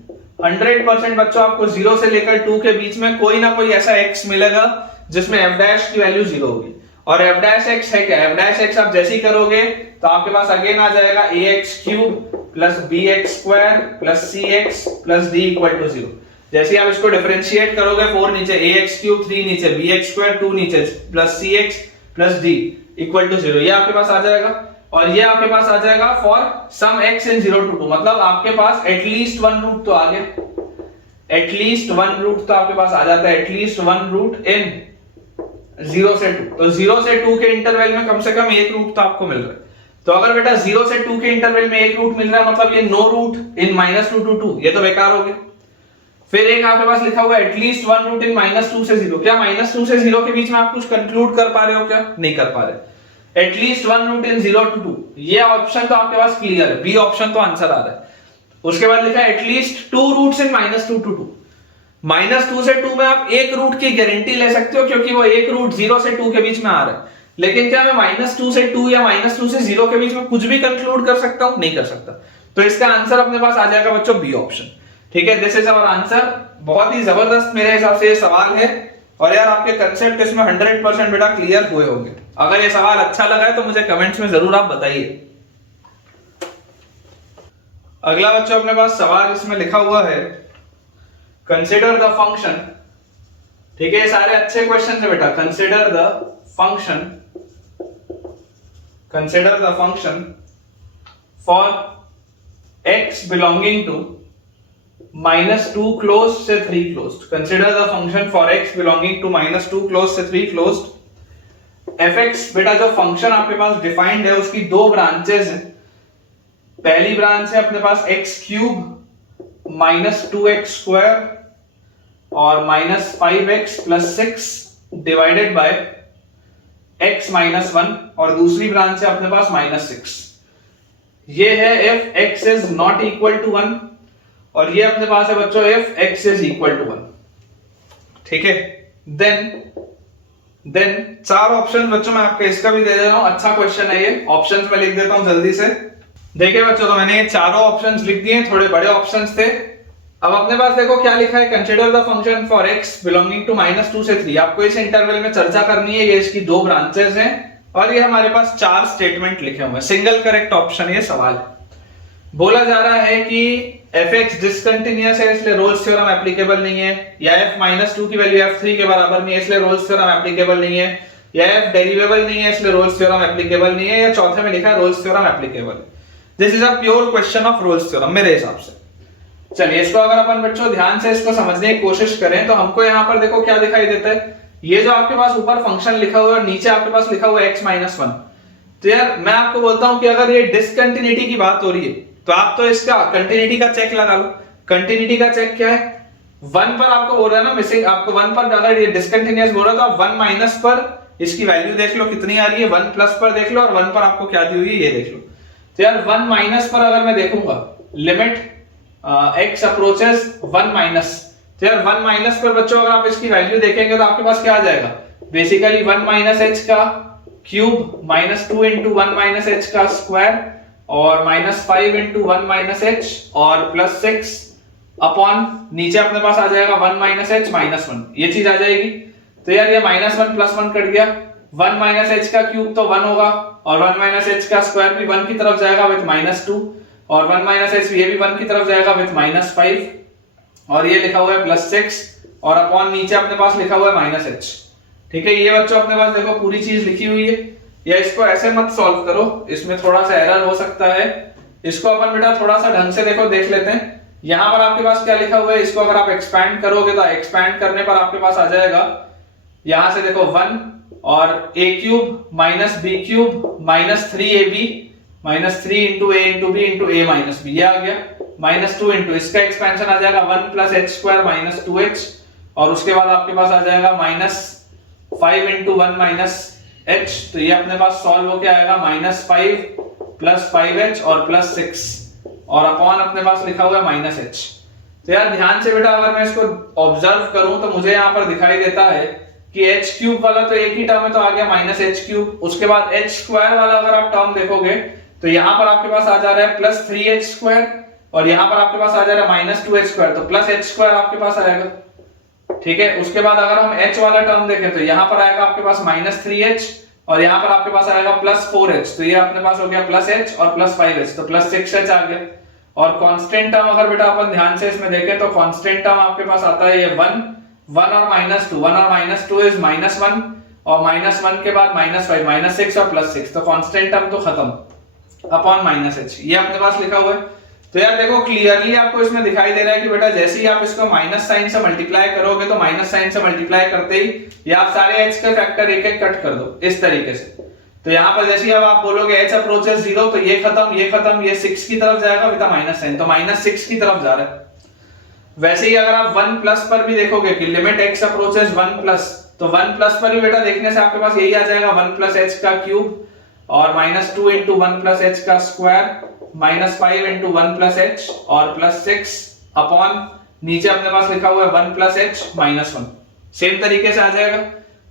100% बच्चों आपको 0 से लेकर 2 के बीच में कोई ना कोई ऐसा x मिलेगा जिसमें f डैश की वैल्यू 0 होगी। और f डैश x है क्या, f डैश x आप जैसे ही करोगे तो आपके पास अगेन आ जाएगा ax cube plus bx square plus cx plus d equal to 0। जैसे ही आप इसको डिफरेंशिएट करोगे 4 नीचे ax क्यूब, 3 नीचे bx स्क्वायर, 2 नीचे plus cx plus d equal to 0, ये आपके पास आ जाएगा। और ये आपके पास आ जाएगा for some x in 0 to 2, मतलब आपके पास एटलीस्ट वन रूट तो आ गया, एटलीस्ट वन रूट तो आपके पास आ जाता है, एटलीस्ट वन रूट इन 0 से 2। तो 0 से 2 के इंटरवल में कम से कम एक रूट तो आपको मिल रहा है। तो अगर बेटा 0 से 2 के इंटरवल में एक रूट मिल रहा है, मतलब ये नो रूट इन -2 to 2, ये तो बेकार हो गया। फिर एक आपके पास लिखा हुआ है एटलीस्ट वन रूट इन -2 से 0। क्या -2 से 0 के बीच में आप कुछ कंक्लूड कर पा रहे हो क्या? नहीं कर पा रहे। At least one root in 0 to 2, ये ऑप्शन तो आपके पास क्लियर है, बी ऑप्शन तो आंसर आ रहा है। उसके बाद लिखा है एटलीस्ट 2 रूट्स इन -2 to 2, -2 से 2 में आप एक रूट की गारंटी ले सकते हो क्योंकि वो एक रूट 0 से 2 के बीच में आ रहा है। लेकिन क्या मैं -2 से 2 या -2 से 0 के बीच में कुछ भी कंक्लूड कर सकता हूं? नहीं कर सकता। तो इसका आंसर अपने पास आ जाएगा बच्चों बी ऑप्शन। ठीक है, दिस इज आवर आंसर। बहुत ही जबरदस्त मेरे हिसाब से ये सवाल है और यार आपके कंसेप्ट इसमें 100% बेटा क्लियर हुए होंगे। अगर ये सवाल अच्छा लगा है तो मुझे कमेंट्स में जरूर आप बताइए। अगला बच्चों अपने पास सवाल इसमें लिखा हुआ है कंसिडर द फंक्शन। ठीक है, ये सारे अच्छे क्वेश्चन है बेटा। Consider the function for x belonging to -2 close से 3 closed. Consider the function for x belonging to -2 close से 3 क्लोज्ड। fx बेटा जो फंक्शन आपके पास डिफाइंड है उसकी दो ब्रांचेस हैं। पहली ब्रांच है अपने पास x क्यूब -2x स्क्वायर और -5x plus 6 divided by x -1, और दूसरी ब्रांच है अपने पास -6। ये है if x is not equal to 1 और ये अपने पास है बच्चों if x is equal to 1। ठीक है, देन चार ऑप्शन बच्चों मैं आपको इसका भी दे दे रहा हूं। अच्छा क्वेश्चन है ये, ऑप्शंस में लिख देता हूं जल्दी से। देखिए बच्चों, तो मैंने ये चारों ऑप्शंस लिख दिए, थोड़े बड़े ऑप्शंस थे। अब अपने पास देखो क्या लिखा है, consider the function for x belonging to -2 से 3। आपको इस इंटरवल में चर्चा करनी है, ये इसकी दो ब्रांचेस हैं और ये हमारे पास चार स्टेटमेंट लिखे हुए हैं। सिंगल करेक्ट ऑप्शन ये सवाल है। बोला जा रहा है कि fx डिसकंटिन्यूअस है इसलिए रोल्स थ्योरम एप्लीकेबल नहीं है, या f -2 की वैल्यू f3 के बराबर नहीं है इसलिए रोल्स थ्योरम एप्लीकेबल नहीं है, या f डेरिवेबल नहीं है इसलिए रोल्स थ्योरम एप्लीकेबल नहीं है, या चौथे में लिखा है Rolle's theorem applicable. This is a pure question of Rolle's theorem मेरे हिसाब से। चलिए इसको अगर अपन बच्चों ध्यान से इसको समझने की कोशिश करें तो हमको यहाँ पर देखो क्या दिखाई देता है। ये जो आपके पास ऊपर फंक्शन लिखा हुआ है और नीचे आपके पास लिखा हुआ है x -1। तो यार मैं आपको बोलता हूं कि अगर ये डिसकंटिन्यूटी की बात हो रही है तो आप तो इसका कंटिन्यूटी का चेक लगा लो। कंटिन्यूटी का चेक क्या है, 1 पर आपको बोल रहा है ना मिसिंग, आपको 1 पर अगर ये डिसकंटिन्यूअस बोल रहा है तो आप 1 माइनस पर इसकी वैल्यू देख लो कितनी आ रही है, 1 प्लस पर देख लो और 1 पर आपको क्या दी हुई है ये देख लो। तो यार 1 माइनस पर अगर मैं देखूंगा लिमिट x अप्रोचेस 1 माइनस, तो यार 1 माइनस पर बच्चों अगर आप इसकी वैल्यू देखेंगे तो आपके पास क्या आ जाएगा, बेसिकली 1 माइनस h का क्यूब -2 इंटू 1 माइनस h का स्क्वायर और -5 इंटू 1 माइनस h और +6 अपॉन नीचे अपने पास आ जाएगा 1 माइनस h -1, ये चीज आ जाएगी। तो यार ये -1 + 1 कट गया, 1 माइनस h का क्यूब तो 1 होगा और 1 माइनस h का स्क्वायर भी 1 की तरफ जाएगा विद -2 और 1 माइनस h ये भी 1 की तरफ जाएगा विद -5 और ये लिखा हुआ है +6 और अपॉन नीचे अपने पास लिखा हुआ है -h। ठीक है, ये बच्चों अपने पास देखो पूरी चीज लिखी हुई है, या इसको ऐसे मत सॉल्व करो, इसमें थोड़ा सा एरर हो सकता है। इसको अपन बेटा थोड़ा सा ढंग से देखो देख लेते हैं। यहां पर आपके पास क्या लिखा हुआ है, इसको अगर आप एक्सपैंड करोगे तो एक्सपैंड करने पर आपके पास आ जाएगा यहां से देखो 1 और a cube -b cube -3ab -3 into a into b into a minus b, ये आ गया -2 इंटू इसका एक्सपेंशन आ जाएगा 1 + h² -2h और उसके बाद आपके पास आ जाएगा -5 इंटू 1 माइनस h। तो ये अपने पास सॉल्व होके आएगा -5 + 5h और +6 और अपॉन अपने पास लिखा हुआ है -h। तो यार ध्यान से बेटा अगर मैं इसको ऑब्जर्व करूं तो मुझे यहाँ पर दिखाई देता है कि एच क्यूब वाला तो एक ही टर्म है तो आ गया माइनस एच क्यूब। उसके बाद एच स्क्वायर वाला अगर आप टर्म देखोगे तो यहाँ पर आपके पास आ जा रहा है प्लस 3h स्क्वायर और यहाँ पर आपके पास आ जा रहा है माइनस 2h स्क्वायर, तो प्लस h स्क्वायर आपके पास आएगा। ठीक है, उसके बाद अगर हम h वाला टर्म देखें तो यहाँ पर आएगा आपके पास माइनस 3h और यहाँ पर आपके पास आएगा प्लस 4h, तो ये अपने पास हो गया प्लस h और प्लस 5h, तो प्लस 6h आ गया। और कांस्टेंट टर्म अगर बेटा अपन ध्यान से इसमें देखें तो कांस्टेंट टर्म आपके पास आता है ये 1 और माइनस 2, 1 और माइनस 2 इज माइनस 1 और माइनस 1 के बाद माइनस 5, माइनस 6 और प्लस 6, तो कांस्टेंट टर्म तो खत्म अपॉन माइनस h, ये अपने पास लिखा हुआ है। तो यार देखो क्लियरली आपको इसमें दिखाई दे रहा है कि बेटा जैसे ही आप इसको माइनस साइन से मल्टीप्लाई करोगे तो माइनस साइन से मल्टीप्लाई करते ही ये आप सारे h के फैक्टर एक एक कट कर दो इस तरीके से। तो यहाँ पर जैसे ही अब आप बोलोगे h अप्रोचेस 0 तो ये खत्म, ये 6 की तरफ जाएगा विद माइनस साइन, तो माइनस 6 की तरफ जा रहा है। वैसे ही अगर आप 1 प्लस पर भी देखोगे कि लिमिट x अप्रोचेस 1 प्लस, तो 1 प्लस पर भी बेटा देखने से आपके पास यही आ जाएगा 1 प्लस h का क्यूब और माइनस 2 इंटू 1 प्लस h का square minus 5 into 1 plus h और प्लस 6 अपॉन नीचे अपने पास लिखा हुआ है 1 प्लस h माइनस 1, सेम तरीके से आ जाएगा।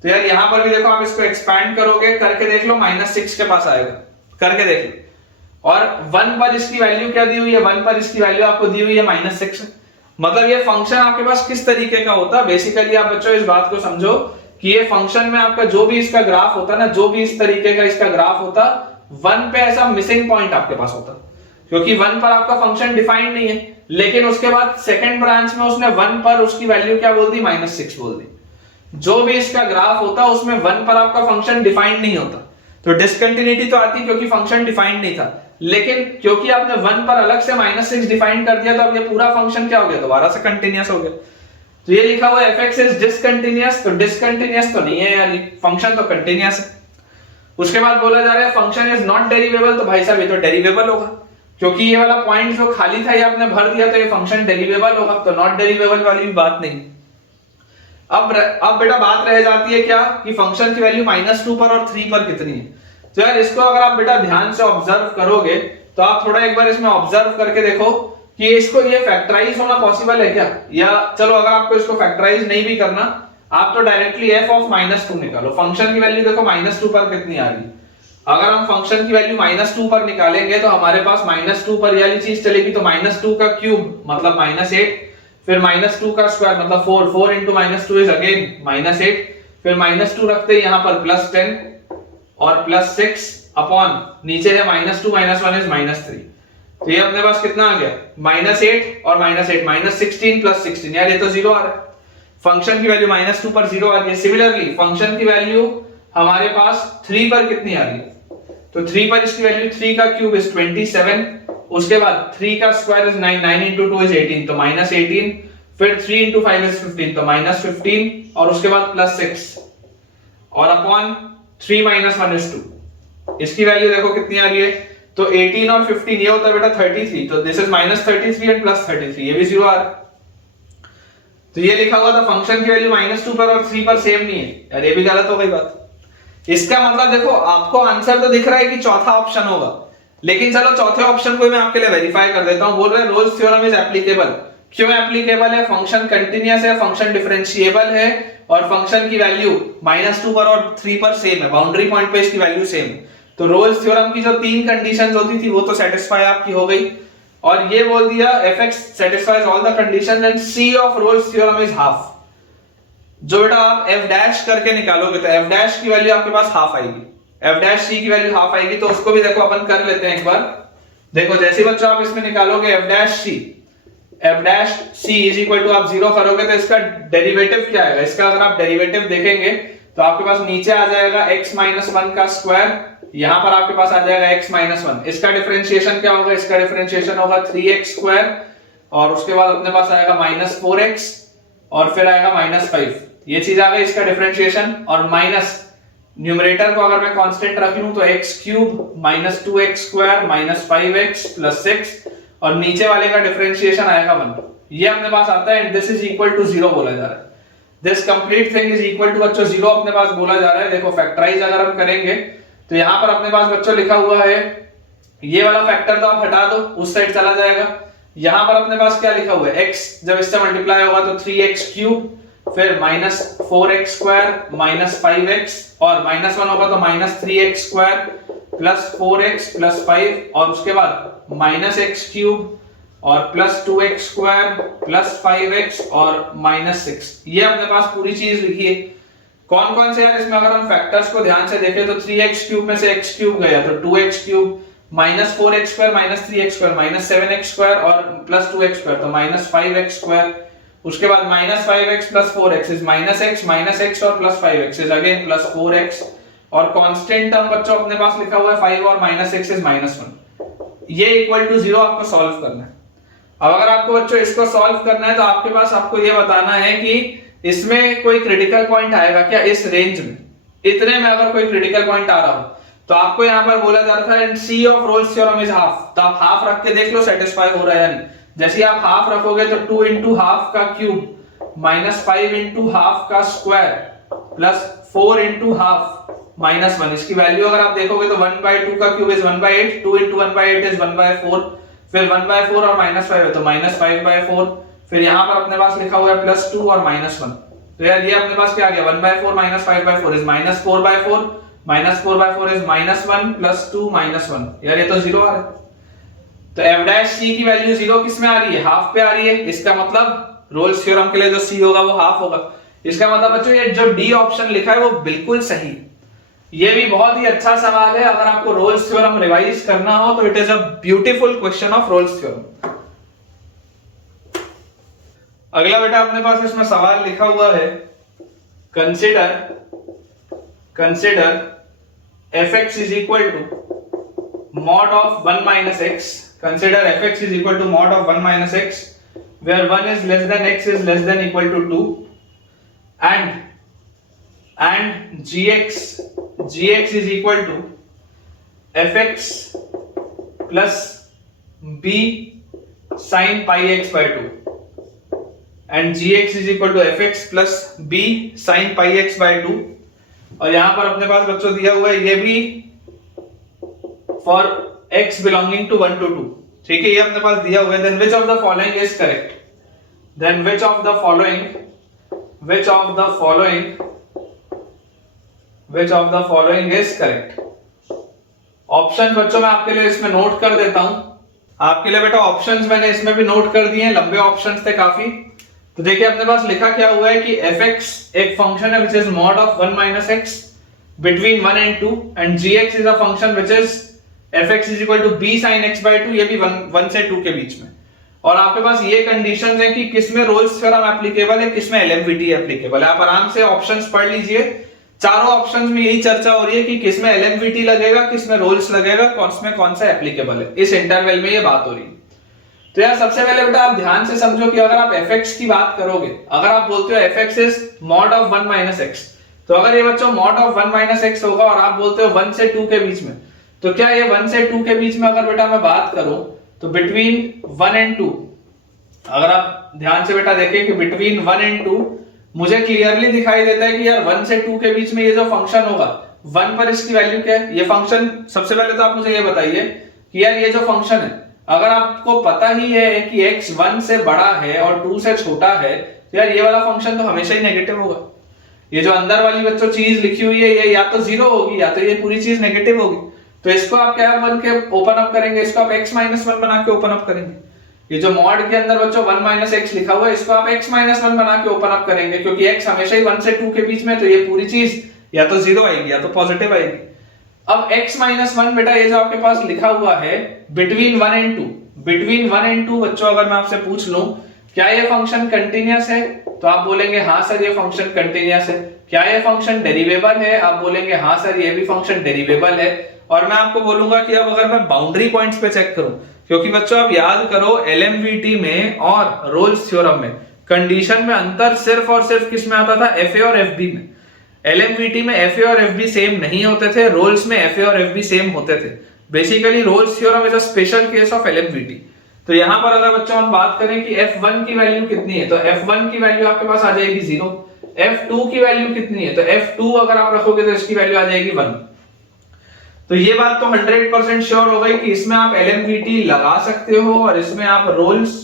तो यार यहां पर भी देखो आप इसको एक्सपैंड करोगे करके देख लो माइनस 6 के पास आएगा, करके देख लो। और 1 पर इसकी वैल्यू क्या दी हुई है, 1 पर इसकी वैल्यू आपको दी हुई है माइनस 6। मतलब ये फंक्शन आपके पास किस तरीके का होता है, बेसिकली आप बच्चों इस बात को समझो कि ये फंक्शन में आपका जो भी इसका ग्राफ होता ना, जो भी इस तरीके का इसका ग्राफ होता 1 पे ऐसा मिसिंग पॉइंट आपके पास होता, क्योंकि 1 पर आपका फंक्शन डिफाइंड नहीं है, लेकिन उसके बाद सेकंड ब्रांच में उसने 1 पर उसकी वैल्यू क्या बोल दी, माइनस 6 बोल दी। जो भी इसका ग्राफ होता उसमें 1 पर आपका फंक्शन डिफाइंड नहीं होता, तो डिसकंटिन्यूटी तो आती क्योंकि फंक्शन डिफाइंड नहीं था, लेकिन क्योंकि आपने 1 पर अलग से माइनस 6 डिफाइन कर दिया तो अब ये पूरा फंक्शन क्या हो गया, दोबारा से कंटिन्यूअस हो गया। तो ये लिखा हुआ fx इज डिसकंटिन्यूअस, तो डिसकंटिन्यूअस तो नहीं है यार, फंक्शन तो कंटिन्यूअस है। उसके बाद बोला जा रहा है फंक्शन इज नॉट डेरिवेबल, तो भाई साहब ये तो डेरिवेबल होगा, क्योंकि ये वाला पॉइंट जो खाली था ये आपने भर दिया तो ये फंक्शन डेरिवेबल होगा, तो नॉट डेरिवेबल वाली भी बात नहीं। अब बेटा बात रह जाती है क्या कि फंक्शन की वैल्यू -2 पर और 3 पर कितनी है। तो यार इसको अगर आप बेटा ध्यान से ऑब्जर्व करोगे तो आप थोड़ा एक बार इसमें ऑब्जर्व करके देखो कि इसको ये फैक्टराइज होना पॉसिबल है क्या, या चलो अगर आपको इसको फैक्टराइज नहीं भी करना आप तो डायरेक्टली f ऑफ -2 निकालो। फंक्शन की वैल्यू देखो -2 पर कितनी आ रही है, अगर हम फंक्शन की वैल्यू -2 पर निकालेंगे तो हमारे पास -2 पर ये वाली चीज चलेगी, तो -2 का क्यूब मतलब -8, फिर -2 का स्क्वायर मतलब 4, 4 इंटू -2 इज अगेन -8, फिर -2 रखते हैं यहाँ पर +10 और +6 अपॉन नीचे है -2 -1 इज -3, तो ये अपने पास कितना आ गया -8 और -8 -16 +16, यार ये तो 0 आ रहा है। फंक्शन की वैल्यू -2 पर 0 आ रही है। सिमिलरली फंक्शन की वैल्यू हमारे पास 3 पर कितनी आ रही है, तो 3 पर इसकी वैल्यू 3 का क्यूब इज 27, उसके बाद 3 का स्क्वायर इज 9, 9 इंटू 2 इज 18, तो -18, फिर 3 इंटू 5 इज 15, तो -15 और उसके बाद +6 और अपॉन 3 - 1 इज 2, इसकी वैल्यू देखो कितनी आ रही है, तो 18 और 15 ये होता है बेटा 33, तो दिस इज -33 एंड +33, ये भी 0 आ रहा है। तो ये लिखा हुआ था फंक्शन की वैल्यू -2 पर और 3 पर सेम नहीं है, यार ये भी गलत हो गई बात। इसका मतलब देखो आपको आंसर तो दिख रहा है कि चौथा ऑप्शन होगा, लेकिन चलो चौथे ऑप्शन को मैं आपके लिए वेरीफाई कर देता हूं। बोल रहा है रोल्स थ्योरम इज एप्लीकेबल, क्यों एप्लीकेबल है, फंक्शन कंटीन्यूअस है, फंक्शन डिफरेंशिएबल है और फंक्शन की वैल्यू -2 पर और 3 पर सेम है, बाउंड्री पॉइंट पे इसकी वैल्यू सेम है, तो रोल्स थ्योरम की जो 3 कंडीशंस होती थी वो तो सेटिस्फाई आपकी हो गई, और ये बोल दिया fx satisfies all the conditions and c of Rolle's theorem is half। जो बेटा आप f डैश करके निकालोगे तो f डैश की वैल्यू आपके पास हाफ आएगी, f डैश c की वैल्यू हाफ आएगी, तो उसको भी देखो अपन कर लेते हैं एक बार। देखो जैसे बच्चों आप इसमें निकालोगे f dash c is equal to आप 0 करोगे तो इसका डेरिवेटिव क्या आएगा, इसका अगर आप डेरिवेटिव देखेंगे तो आपके पास नीचे आ जाएगा x - 1 का स्क्वायर, यहां पर आपके पास आ जाएगा x - 1, इसका डिफरेंशिएशन क्या होगा, इसका डिफरेंशिएशन होगा 3x स्क्वायर और उसके बाद अपने पास आएगा -4x और फिर आएगा -5, ये चीज आ गई इसका डिफरेंशिएशन, और माइनस न्यूमरेटर को अगर मैं कांस्टेंट रख लूं तो x cube -2x square -5x +6 और नीचे वाले का डिफरेंशिएशन आएगा 1, ये अपने पास आता है, and this is equal to 0 बोला जा रहा है। This complete thing is equal to बच्चों 0 अपने पास बोला जा रहा है। देखो फैक्टराइज अगर हम करेंगे तो यहां पर अपने पास बच्चों लिखा हुआ है, ये वाला फैक्टर तो आप हटा दो, उस साइड चला जाएगा, यहां पर अपने पास क्या लिखा हुआ है, x जब इससे मल्टीप्लाई होगा तो 3x क्यूब, फिर minus 4x square minus 5x, और माइनस 1 होगा तो minus 3x square plus 4x plus 5, और उसके बाद माइनस x क्यूब और plus 2x square plus 5x और माइनस 6। ये अपने पास पूरी चीज लिखी है। कौन कौन से यार इसमें अगर हम फैक्टर्स को ध्यान से देखें तो 3x क्यूब में से x क्यूब गया तो 2x cube, minus 4x square minus 3x square minus 7x square और प्लस 2x स्क्वायर तो माइनस 5x स्क्वायर। उसके बाद minus 5x plus 4x is minus x और plus 5x is again plus 4x, और कांस्टेंट टर्म बच्चों अपने पास लिखा हुआ है 5 और माइनस x इज माइनस 1। ये इक्वल टू 0 आपको सॉल्व करना है। अब अगर आपको बच्चों इसको सॉल्व करना है तो आपके पास आपको ये बताना है कि इसमें कोई क्रिटिकल पॉइंट आएगा क्या, इस रेंज में इतने में अगर कोई क्रिटिकल पॉइंट आ रहा हो तो आपको यहाँ पर बोला जा रहा था and c of Rolle's theorem is half, तो आप हाफ रख के देख लो सेटिस्फाई हो रहा है या नहीं। जैसे आप हाफ रखोगे तो 2 इंटू हाफ का क्यूब माइनस 5 इंटू हाफ का square plus 4 into half minus 1, इसकी वैल्यू अगर आप देखोगे तो 1/2 का क्यूब इज 1/8, 2 इंटू 1/8 इज 1/4, फिर 1/4 और माइनस 5 है तो माइनस 5/4, फिर यहाँ पर अपने पास लिखा हुआ है प्लस 2 और माइनस 1, तो यार ये अपने पास क्या आ गया 1/4 minus 5/4 is minus 4/4, minus 4/4 is minus 1 plus 2 minus 1, यार ये तो 0 आ रहा है। तो f डैश c की वैल्यू 0 किस में आ रही है, हाफ पे आ रही है, इसका मतलब रोल्स थ्योरम के लिए जो c होगा वो हाफ होगा। इसका मतलब बच्चों ये जो डी ऑप्शन लिखा है वो बिल्कुल सही। ये भी बहुत ही अच्छा सवाल है, अगर आपको रोल्स थ्योरम रिवाइज करना हो तो it is a beautiful question of Rolle's theorem. अगला बेटा अपने पास इसमें सवाल लिखा हुआ है consider fx is equal to mod of 1 minus x, consider fx is equal to mod of 1 minus x where 1 is less than x is less than equal to 2 and gx is equal to fx plus b sin pi x by 2 and gx is equal to fx plus b sin pi x by 2, और यहां पर अपने पास बच्चों दिया हुआ है ये भी for x belonging to 1 to 2, ठीक है, ये अपने पास दिया हुआ है। Then which of the following is correct, then which of the following is correct. Option बच्चों मैं आपके लिए इसमें नोट कर देता हूं, आपके लिए बेटा ऑप्शंस मैंने इसमें भी नोट कर दिए हैं, लंबे ऑप्शंस थे काफी। तो देखिए अपने पास लिखा क्या हुआ है कि fx एक फंक्शन है which is mod of 1 minus x between 1 and 2 and gx is a function which is fx is equal to b sin x by 2, ये भी 1 से 2 के बीच में। और आपके पास ये कंडीशंस हैं कि किसमें रोल्स थ्योरम एप्लीकेबल है, किसमें LMVT एप्लीकेबल है। आप आराम से ऑप्शंस पढ़ लीजिए, चारों ऑप्शंस में यही चर्चा हो रही है कि किसमें LMVT लगेगा, किसमें रोल्स लगेगा, कौन सा एप्लीकेबल है, इस इंटरवल में ये बात हो रही है। तो यार सबसे पहले बेटा आप ध्यान से समझो कि अगर आप fx की बात करोगे, अगर आप बोलते हो fx is mod of 1 minus x, तो अगर ये बच्चों mod of 1 minus x होगा और आप बोलते हो 1 से 2 के बीच में, तो क्या ये 1 से 2 के बीच में अगर बेटा मैं बात करूं तो बिटवीन 1 and 2, अगर आप ध्यान से बेटा देखें कि बिटवीन 1 and 2 मुझे क्लियरली दिखाई देता है कि यार 1 से 2 के बीच में ये जो फंक्शन होगा 1 पर इसकी वैल्यू क्या है। ये फंक्शन सबसे पहले तो आप मुझे ये बताइए कि यार ये जो फंक्शन है अगर आपको पता ही है कि x 1 से बड़ा है और 2 से छोटा है तो यार ये वाला फंक्शन तो हमेशा ही नेगेटिव होगा। ये जो अंदर वाली बच्चों चीज लिखी हुई है ये या तो 0 होगी या तो ये पूरी चीज नेगेटिव होगी। तो इसको आप क्या बन के ओपन अप करेंगे, इसको आप x - 1 बना के ओपन अप करेंगे। ये जो मॉड के अंदर बच्चों 1 - x लिखा हुआ है इसको आप x - 1 बना के ओपन अप करेंगे, क्योंकि x हमेशा ही 1 से 2 के बीच में, तो ये पूरी चीज या तो 0 आएगी या तो पॉजिटिव आएगी। अब x - 1 बेटा ये जो आपके पास लिखा हुआ है बिटवीन 1 and 2, बिटवीन 1 and 2 बच्चों अगर मैं आपसे पूछ लूं क्या ये फंक्शन कंटीन्यूअस है तो आप बोलेंगे हाँ सर ये फंक्शन कंटीन्यूअस है। क्या ये फंक्शन डेरिवेबल है, आप बोलेंगे हाँ सर ये भी फंक्शन डेरिवेबल है। और मैं आपको बोलूंगा कि अब अगर मैं बाउंड्री पॉइंट्स पे चेक करूं, क्योंकि बच्चों आप याद करो LMVT में और रोल्स थ्योरम में कंडीशन में अंतर सिर्फ और सिर्फ किस में आता था, FA और FB में। LMVT में FA और FB सेम नहीं होते थे, रोल्स में FA और FB सेम होते थे। Basically roles theorem is a special case of LMVT। तो यहां पर अगर बच्चों हम बात करें कि f1 की वैल्यू कितनी है तो f1 की वैल्यू आपके पास आ जाएगी 0, f2 की वैल्यू कितनी है तो f2 अगर आप रखोगे तो इसकी वैल्यू आ जाएगी 1। तो ये बात तो 100% श्योर हो गई कि इसमें आप LMVT लगा सकते हो और इसमें आप रोल्स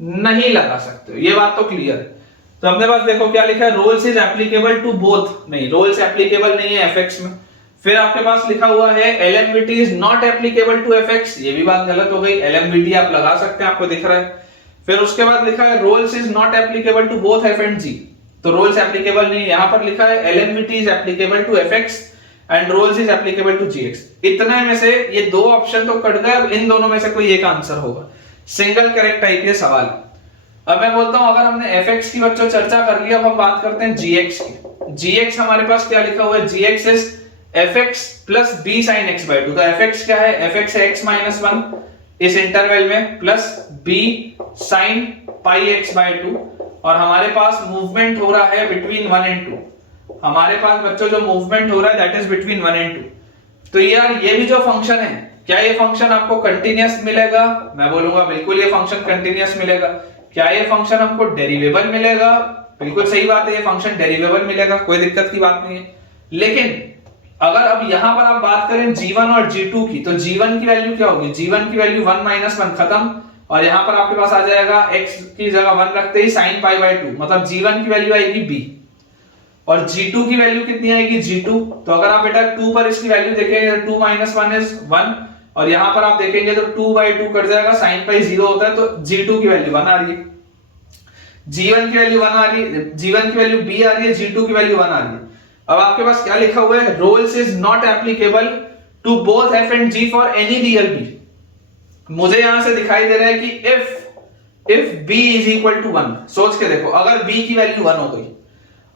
नहीं लगा सकते हो, ये बात तो क्लियर है। तो अपने पास देखो क्या लिखा है, Rolle's is applicable to both, नहीं रोल्स एप्लीकेबल नहीं है fx में। फिर आपके पास लिखा हुआ है LMVT is not applicable to fx, ये भी बात गलत हो गई, LMVT आप लगा सकते हैं, आपको दिख रहा है। फिर उसके बाद लिखा है Rolle's is not applicable to both f and g, तो रोल्स एप्लीकेबल नहीं है। यहां पर लिखा है LMVT is applicable to fx and Rolle's is applicable to gx। इतने में से ये दो ऑप्शन तो कट गए, अब इन दोनों में से कोई एक आंसर होगा, सिंगल करेक्ट टाइप ये सवाल। अब मैं बोलता हूं अगर हमने fx की बच्चों चर्चा कर ली, अब हम बात करते हैं gx की। gx हमारे पास क्या लिखा हुआ है, gx is fx plus b sin x by 2। तो fx क्या है, fx है x minus 1 इस इंटरवल में plus b sin pi x by 2, और हमारे पास मूवमेंट हो रहा है बिटवीन 1 एंड 2। हमारे पास बच्चों जो मूवमेंट हो रहा है दैट इज बिटवीन 1 एंड 2। तो यार ये भी जो फंक्शन है, क्या ये फंक्शन आपको कंटिन्यूअस मिलेगा? मैं बोलूंगा बिल्कुल ये फंक्शन कंटिन्यूअस मिलेगा। क्या ये फंक्शन हमको डेरिवेबल मिलेगा? बिल्कुल सही बात है, ये फंक्शन डेरिवेबल मिलेगा, कोई दिक्कत की बात नहीं है। लेकिन अगर अब यहां पर आप बात करें g1 और g2 की, तो g1 की वैल्यू क्या होगी, g1 की वैल्यू 1 - 1 खत्म, और यहां पर आपके पास आ जाएगा x की जगह 1 रखते ही sin pi by 2, मतलब g1 की वैल्यू आएगी b, और g2 की वैल्यू कितनी आएगी g2। तो अगर आप बेटा 2 पर इसकी वैल्यू देखेंगे तो 2 - 1 इज 1, और यहां पर आप देखेंगे तो 2/2 कट जाएगा, sin pi 0 होता है, तो g2 की वैल्यू 1 आ रही है, g1 की वैल्यू 1 आ रही है, g1 की वैल्यू b आ रही है, g2 की वैल्यू 1 आ रही है। अब आपके पास क्या लिखा हुआ है, Rolle's is not applicable to both f and g for any real b। मुझे यहां से दिखाई दे रहा है कि if b is equal to 1, सोच के देखो अगर b की वैल्यू 1 हो गई,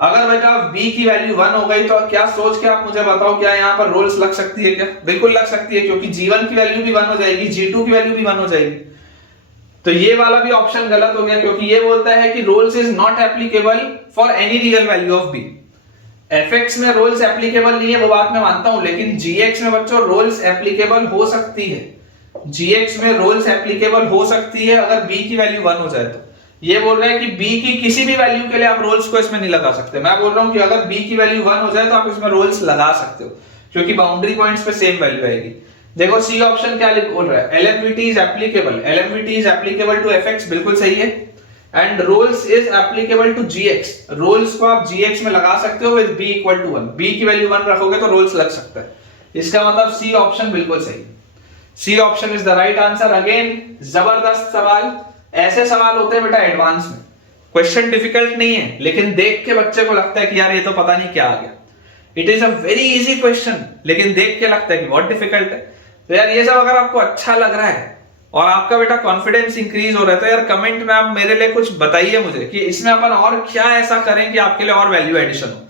अगर बेटा b की वैल्यू 1 हो गई, तो क्या सोच के आप मुझे बताओ क्या यहां पर रोल्स लग सकती है क्या? बिल्कुल लग सकती है, क्योंकि g1 की वैल्यू भी 1 हो जाएगी, g2 की वैल्यू भी 1 हो जाएगी। तो ये वाला भी ऑप्शन गलत हो गया, क्योंकि ये बोलता है कि Rolle's is not applicable for any real value of b। fx में रोल्स एप्लीकेबल नहीं है, वो बात मैं मानता हूं, लेकिन gx में बच्चों रोल्स एप्लीकेबल हो सकती है, gx में रोल्स एप्लीकेबल हो सकती है अगर b की वैल्यू 1 हो जाए तो। ये बोल रहा है कि b की किसी भी वैल्यू के लिए आप रोल्स को इसमें नहीं लगा सकते। मैं बोल रहा हूं कि अगर b की वैल्यू 1 हो जाए तो आप इसमें रोल्स लगा सकते हो, क्योंकि बाउंड्री पॉइंट्स पे सेम वैल्यू आएगी। देखो सी ऑप्शन क्या बोल रहा है, LMVT is applicable, LMVT is applicable to fx, बिल्कुल सही है, and Rolle's is applicable to gx, Rolle's को आप gx में लगा सकते हो with b equal to 1, b की वैल्यू 1 रखोगे तो रोल्स लग सकता है। इसका मतलब सी ऑप्शन बिल्कुल सही, C option is the right answer. Again जबरदस्त सवाल, ऐसे सवाल होते हैं बेटा एडवांस में, क्वेश्चन डिफिकल्ट नहीं है, लेकिन देख के बच्चे को लगता है कि यार ये तो पता नहीं क्या आ गया। It is a very easy question, लेकिन देख के लगता है कि बहुत डिफिकल्ट है। तो यार ये सब अगर आपको अच्छा लग रहा है और आपका बेटा कॉन्फिडेंस इंक्रीज हो रहा है, तो यार कमेंट में आप मेरे लिए कुछ बताइए मुझे कि इसमें अपन और क्या ऐसा करें कि आपके लिए और वैल्यू एडिशन हो।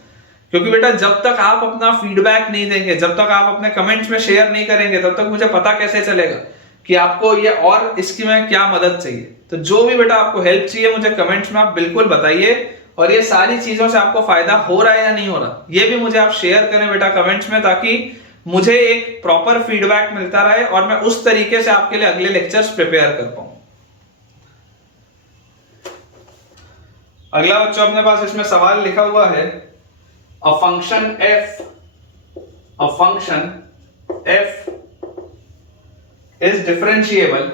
क्योंकि बेटा जब तक आप अपना फीडबैक नहीं देंगे, जब तक आप अपने कमेंट्स में शेयर नहीं करेंगे, तब तक मुझे पता कैसे चलेगा कि आपको ये और इसकी में क्या मदद चाहिए। तो जो भी बेटा आपको हेल्प चाहिए मुझे कमेंट्स में आप बिल्कुल बताइए, और ये सारी चीजों से आपको फायदा हो रहा है या नहीं हो रहा ये भी मुझे आप शेयर करें बेटा कमेंट्स में, ताकि मुझे एक प्रॉपर फीडबैक मिलता रहे और मैं उस तरीके से आपके लिए अगले लेक्चर्स प्रिपेयर कर पाऊं। अगला बच्चों अपने पास इसमें सवाल लिखा हुआ है, a function f is differentiable,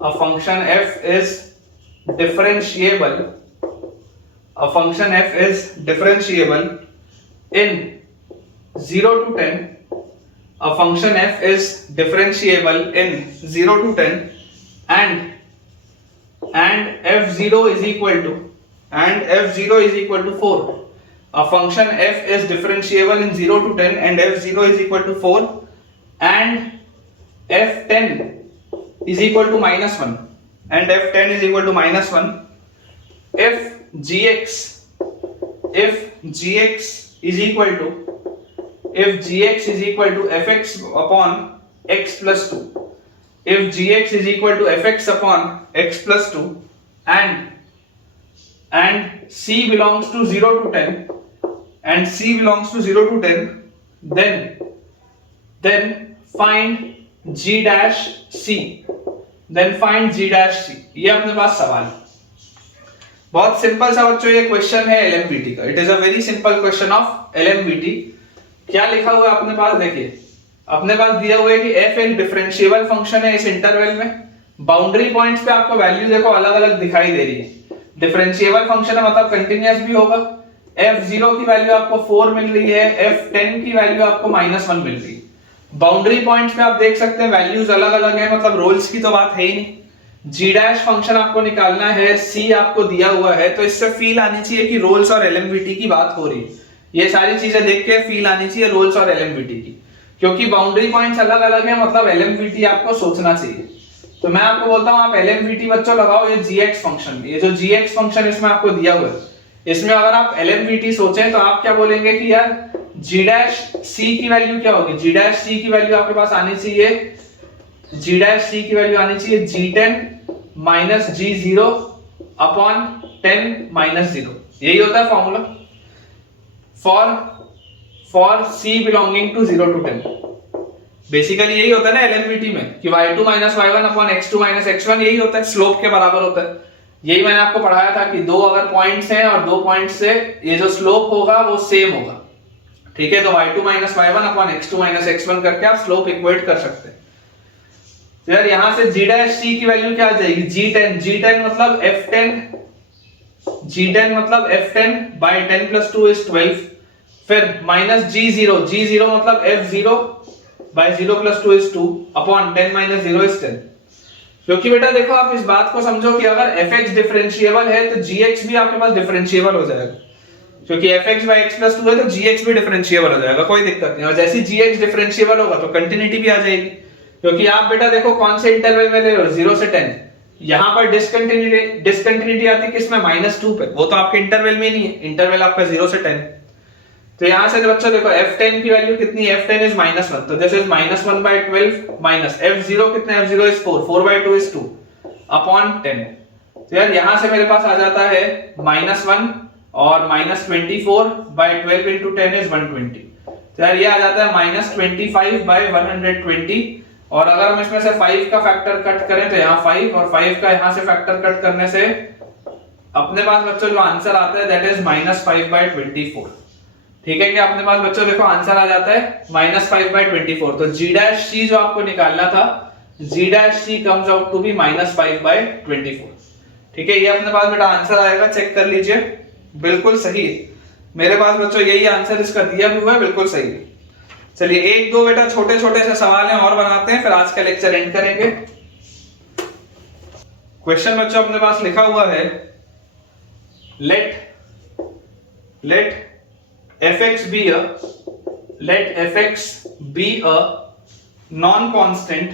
a function f is differentiable, a function f is differentiable in 0 to 10, a function f is differentiable in 0 to 10 and f0 is equal to 4. A function f is differentiable in 0 to 10 and f0 is equal to 4 and f10 is equal to -1 and f10 is equal to -1 if gx is equal to fx upon x plus 2, if gx is equal to fx upon x plus 2 and c belongs to 0 to 10 and c belongs to 0 to 10, then find g dash c, ये अपने पास सवाल है। बहुत सिंपल सा बच्चों ये क्वेश्चन है LMVT का, it is a very simple question of LMVT। क्या लिखा हुआ है अपने पास देखिए, अपने पास दिया हुआ है कि f एक डिफरेंशिएबल फंक्शन है इस इंटरवल में। बाउंड्री पॉइंट्स पे आपको वैल्यू देखो अलग अलग दिखाई दे रही है। डिफरेंशिएबल फंक्शन है मतलब कंटिन्यूअस भी होगा। f0 की वैल्यू आपको 4 मिल रही है, f10 की वैल्यू आपको -1 मिल रही है। बाउंड्री पॉइंट्स पे आप देख सकते हैं वैल्यूज अलग अलग है, मतलब रोल्स की तो बात है ही नहीं। g डैश फंक्शन आपको निकालना है, c आपको दिया हुआ है, तो इससे फील आनी चाहिए कि रोल्स और एलएमवीटी की बात हो रही है। ये सारी चीजें देख के फील आनी चाहिए रोल्स और एलएमवीटी की, क्योंकि बाउंड्री पॉइंट्स अलग अलग है, मतलब एलएमवीटी आपको सोचना चाहिए। तो मैं आपको बोलता हूं आप एलएमवीटी बच्चों लगाओ ये gx फंक्शन, ये जो gx फंक्शन इसमें आपको दिया हुआ है, इसमें अगर आप एलएमवीटी सोचें तो आप क्या बोलेंगे कि यार g डैश c की वैल्यू क्या होगी। g डैश c की वैल्यू आपके पास आनी चाहिए, g डैश c की वैल्यू आनी चाहिए g10 minus g0 upon 10 minus 0। यही होता है formula for c belonging to 0 to 10। Basically यही होता है ना एलएमवीटी में कि y2 minus y1 upon x2 minus x1, यही होता है, स्लोप के बराबर होता है। यही मैंने आपको पढ़ाया था कि दो अगर पॉइंट्स हैं और दो पॉइंट से ये जो स्लोप होगा वो सेम होगा, ठीक है। तो y2 minus y1 upon x2 minus x1 करके आप स्लोप इक्वेट कर सकते हैं। तो यार यहां से g डैश c की वैल्यू क्या आ जाएगी, g10 मतलब g10 मतलब f10 बाय 10 प्लस 2 इज 12, फिर माइनस g0 मतलब f0 by 0 plus 2 is 2 upon 10 minus 0 is 10। क्योंकि बेटा देखो आप इस बात को समझो कि अगर fx डिफरेंशिएबल है तो gx भी आपके पास डिफरेंशिएबल हो जाएगा, क्योंकि fx बाय x प्लस 2 है तो gx भी डिफरेंशिएबल हो जाएगा, कोई दिक्कत नहीं। और जैसे ही gx डिफरेंशिएबल होगा तो कंटिन्यूटी भी आ जाएगी, क्योंकि आप बेटा देखो कौन से इंटरवल में ले रहे हो, 0 से 10। यहां पर डिसकंटिन्यूटी आती है किसमें, -2 पे, वो तो आपके इंटरवल में नहीं है, इंटरवल आपका 0 से 10। तो यहां से बच्चों देखो f10 की वैल्यू कितनी है, f10 इज -1, तो this is -1 by 12 minus f0 कितना है, f0 is 4 by 2 is 2 upon 10। तो यार यहां से मेरे पास आ जाता है -1 और -24 by 12 into 10 इज 120। तो यार ये आ जाता है -25 by 120। और अगर हम इसमें से 5 का फैक्टर कट करें तो यहाँ 5 और 5 का यहाँ से फैक्टर कट करने से अपने पास बच्चों जो आंसर आता है दैट इज -5 by 24। ठीक है, क्या अपने पास बच्चों देखो आंसर आ जाता है -5 by 24। तो g डैश c जो आपको निकालना था, g dash c comes out to be -5 by 24। ठीक है, ये अपने पास बेटा आंसर आएगा, चेक कर लीजिए, बिल्कुल सही है। मेरे पास बच्चों यही आंसर इसका दिया हुआ है, बिल्कुल सही है। चलिए एक दो बेटा छोटे छोटे से सवाल हैं और बनाते हैं, फिर आज का लेक्चर एंड करेंगे। क्वेश्चन बच्चों अपने पास लिखा हुआ है, let fx be a non-constant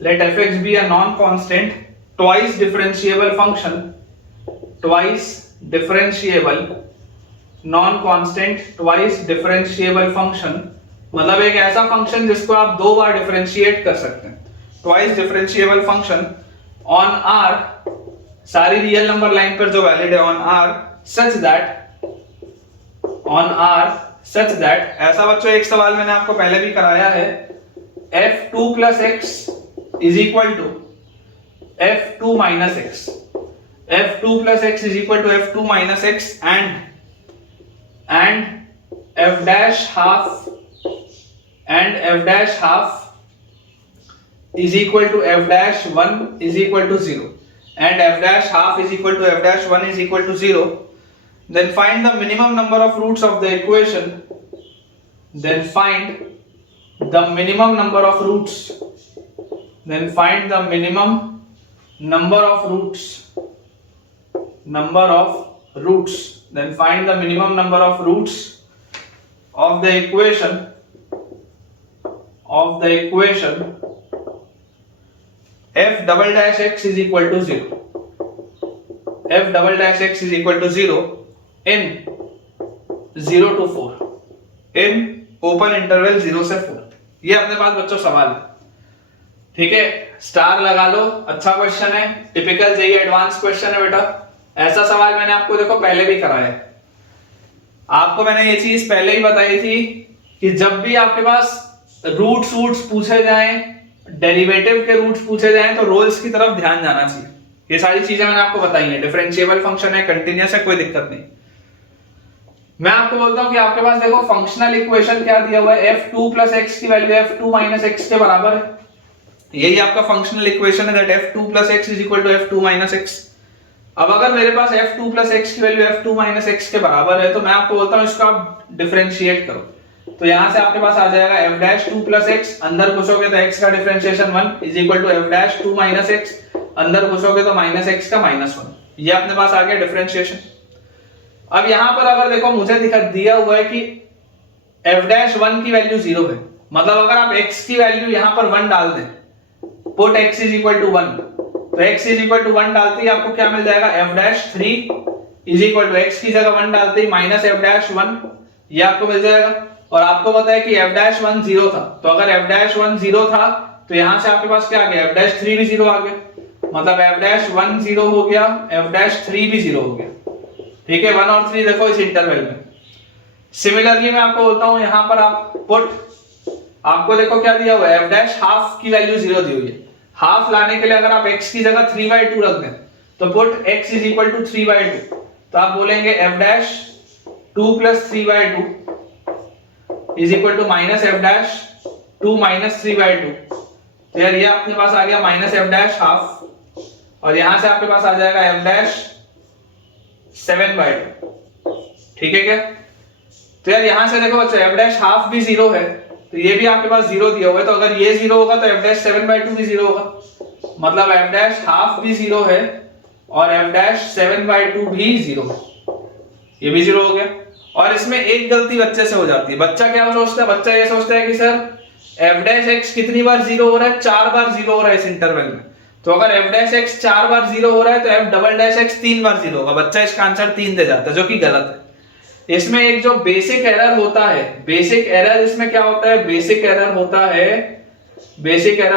let fx be a non-constant twice differentiable function, non-constant twice differentiable function, मतलब एक ऐसा फंक्शन जिसको आप दो बार डिफरेंशिएट कर सकते हैं। Twice differentiable function on R, सारी रियल नंबर लाइन पर जो वैलिड है, ऑन R such that ऐसा बच्चों एक सवाल मैंने आपको पहले भी कराया है, f2 plus x is equal to f2 minus x, f2 plus x is equal to f2 minus x and f dash half is equal to f dash 1 is equal to 0 and f dash half is equal to f dash 1 is equal to 0, then find the minimum number of roots of the equation, find the minimum number of roots of the equation f double dash x is equal to 0 in 0 to 4, in open interval 0 से 4। ये अपने पास बच्चों सवाल है, ठीक है, स्टार लगा लो, अच्छा क्वेश्चन है, टिपिकल जेईई एडवांस क्वेश्चन है बेटा। ऐसा सवाल मैंने आपको देखो पहले भी कराया है, आपको मैंने ये चीज पहले ही बताई थी कि जब भी आपके पास रूट्स पूछे जाएं, डेरिवेटिव के रूट्स पूछे जाएं तो रोल्स की तरफ ध्यान जाना चाहिए। ये सारी चीजें मैंने आपको बताई हैं, डिफरेंशिएबल फंक्शन है, कंटीन्यूअस है, कोई दिक्कत नहीं। मैं आपको बोलता हूं कि आपके पास देखो फंक्शनल इक्वेशन क्या दिया हुआ है, f2 प्लस x की वैल्यू f2 माइनस x के बराबर है। यही आपका फंक्शनल इक्वेशन है, that f2 plus x is equal to f2 minus x। अब अगर मेरे पास f2 प्लस x की वैल्यू f2 माइनस x के बराबर है तो मैं आपको बोलता हूं इसको आप डिफरेंशिएट करो। तो यहां से आपके पास आ जाएगा f डैश 2 प्लस x, अंदर घुसोगे तो x का differentiation 1 is equal to f dash 2 minus x, अंदर घुसोगे तो माइनस x का माइनस 1। ये अपने पास आ गया डिफरेंशिएशन। अब यहां पर अगर देखो मुझे दिया हुआ है कि f डैश 1 की वैल्यू 0 है, मतलब अगर आप x की वैल्यू यहां पर 1 डाल दें, put x is equal to 1, तो x इज इक्वल टू 1 डालते ही आपको क्या मिल जाएगा, f dash 3 is equal to x की जगह 1 डालते ही माइनस f डैश 1, ये आपको मिल जाएगा। और आपको पता है कि f डैश 1 0 था, तो अगर f डैश 1 0 था तो यहां से आपके पास क्या आ गया, f डैश 3 भी 0 आ गया, मतलब f डैश 1 0 हो गया, f डैश 3 भी 0 हो गया। ठीक है, 1 और 3 देखो इस इंटरवल में। सिमिलरली मैं आपको बोलता हूं यहां पर आप पुट, आपको देखो क्या दिया हुआ है, f डैश हाफ की वैल्यू 0 दी हुई है। हाफ लाने के लिए अगर आप x की जगह 3/2 रख दें तो put x is equal to 3/2, तो आप बोलेंगे f dash 2 plus 3/2 is equal to minus f dash 2 minus 3/2। तो यार ये अपने पास आ गया माइनस f डैश हाफ, और यहां से आपके पास आ जाएगा f डैश 7/2। ठीक है क्या? तो यार यहां से देखो बच्चों f डैश हाफ भी 0 है, तो ये भी आपके पास 0 दिया हुआ है, तो अगर ये 0 होगा तो f डैश 7/2 भी 0 होगा, मतलब f डैश हाफ भी 0 है और f डैश 7/2 भी 0 है, ये भी 0 हो गया। और इसमें एक गलती बच्चे से हो जाती है। बच्चा क्या सोचता है, बच्चा ये सोचता है कि सर f डैश x कितनी बार 0 हो रहा है, 4 बार 0 हो रहा है इस इंटरवल में, तो अगर f डैश x 4 बार 0 हो रहा है तो f डबल डैश x 3 बार 0 होगा। बच्चा इसका आंसर 3 दे जाता है, जो कि गलत है। इसमें एक जो बेसिक एरर होता है, बेसिक एरर इसमें क्या होता है, बेसिक एरर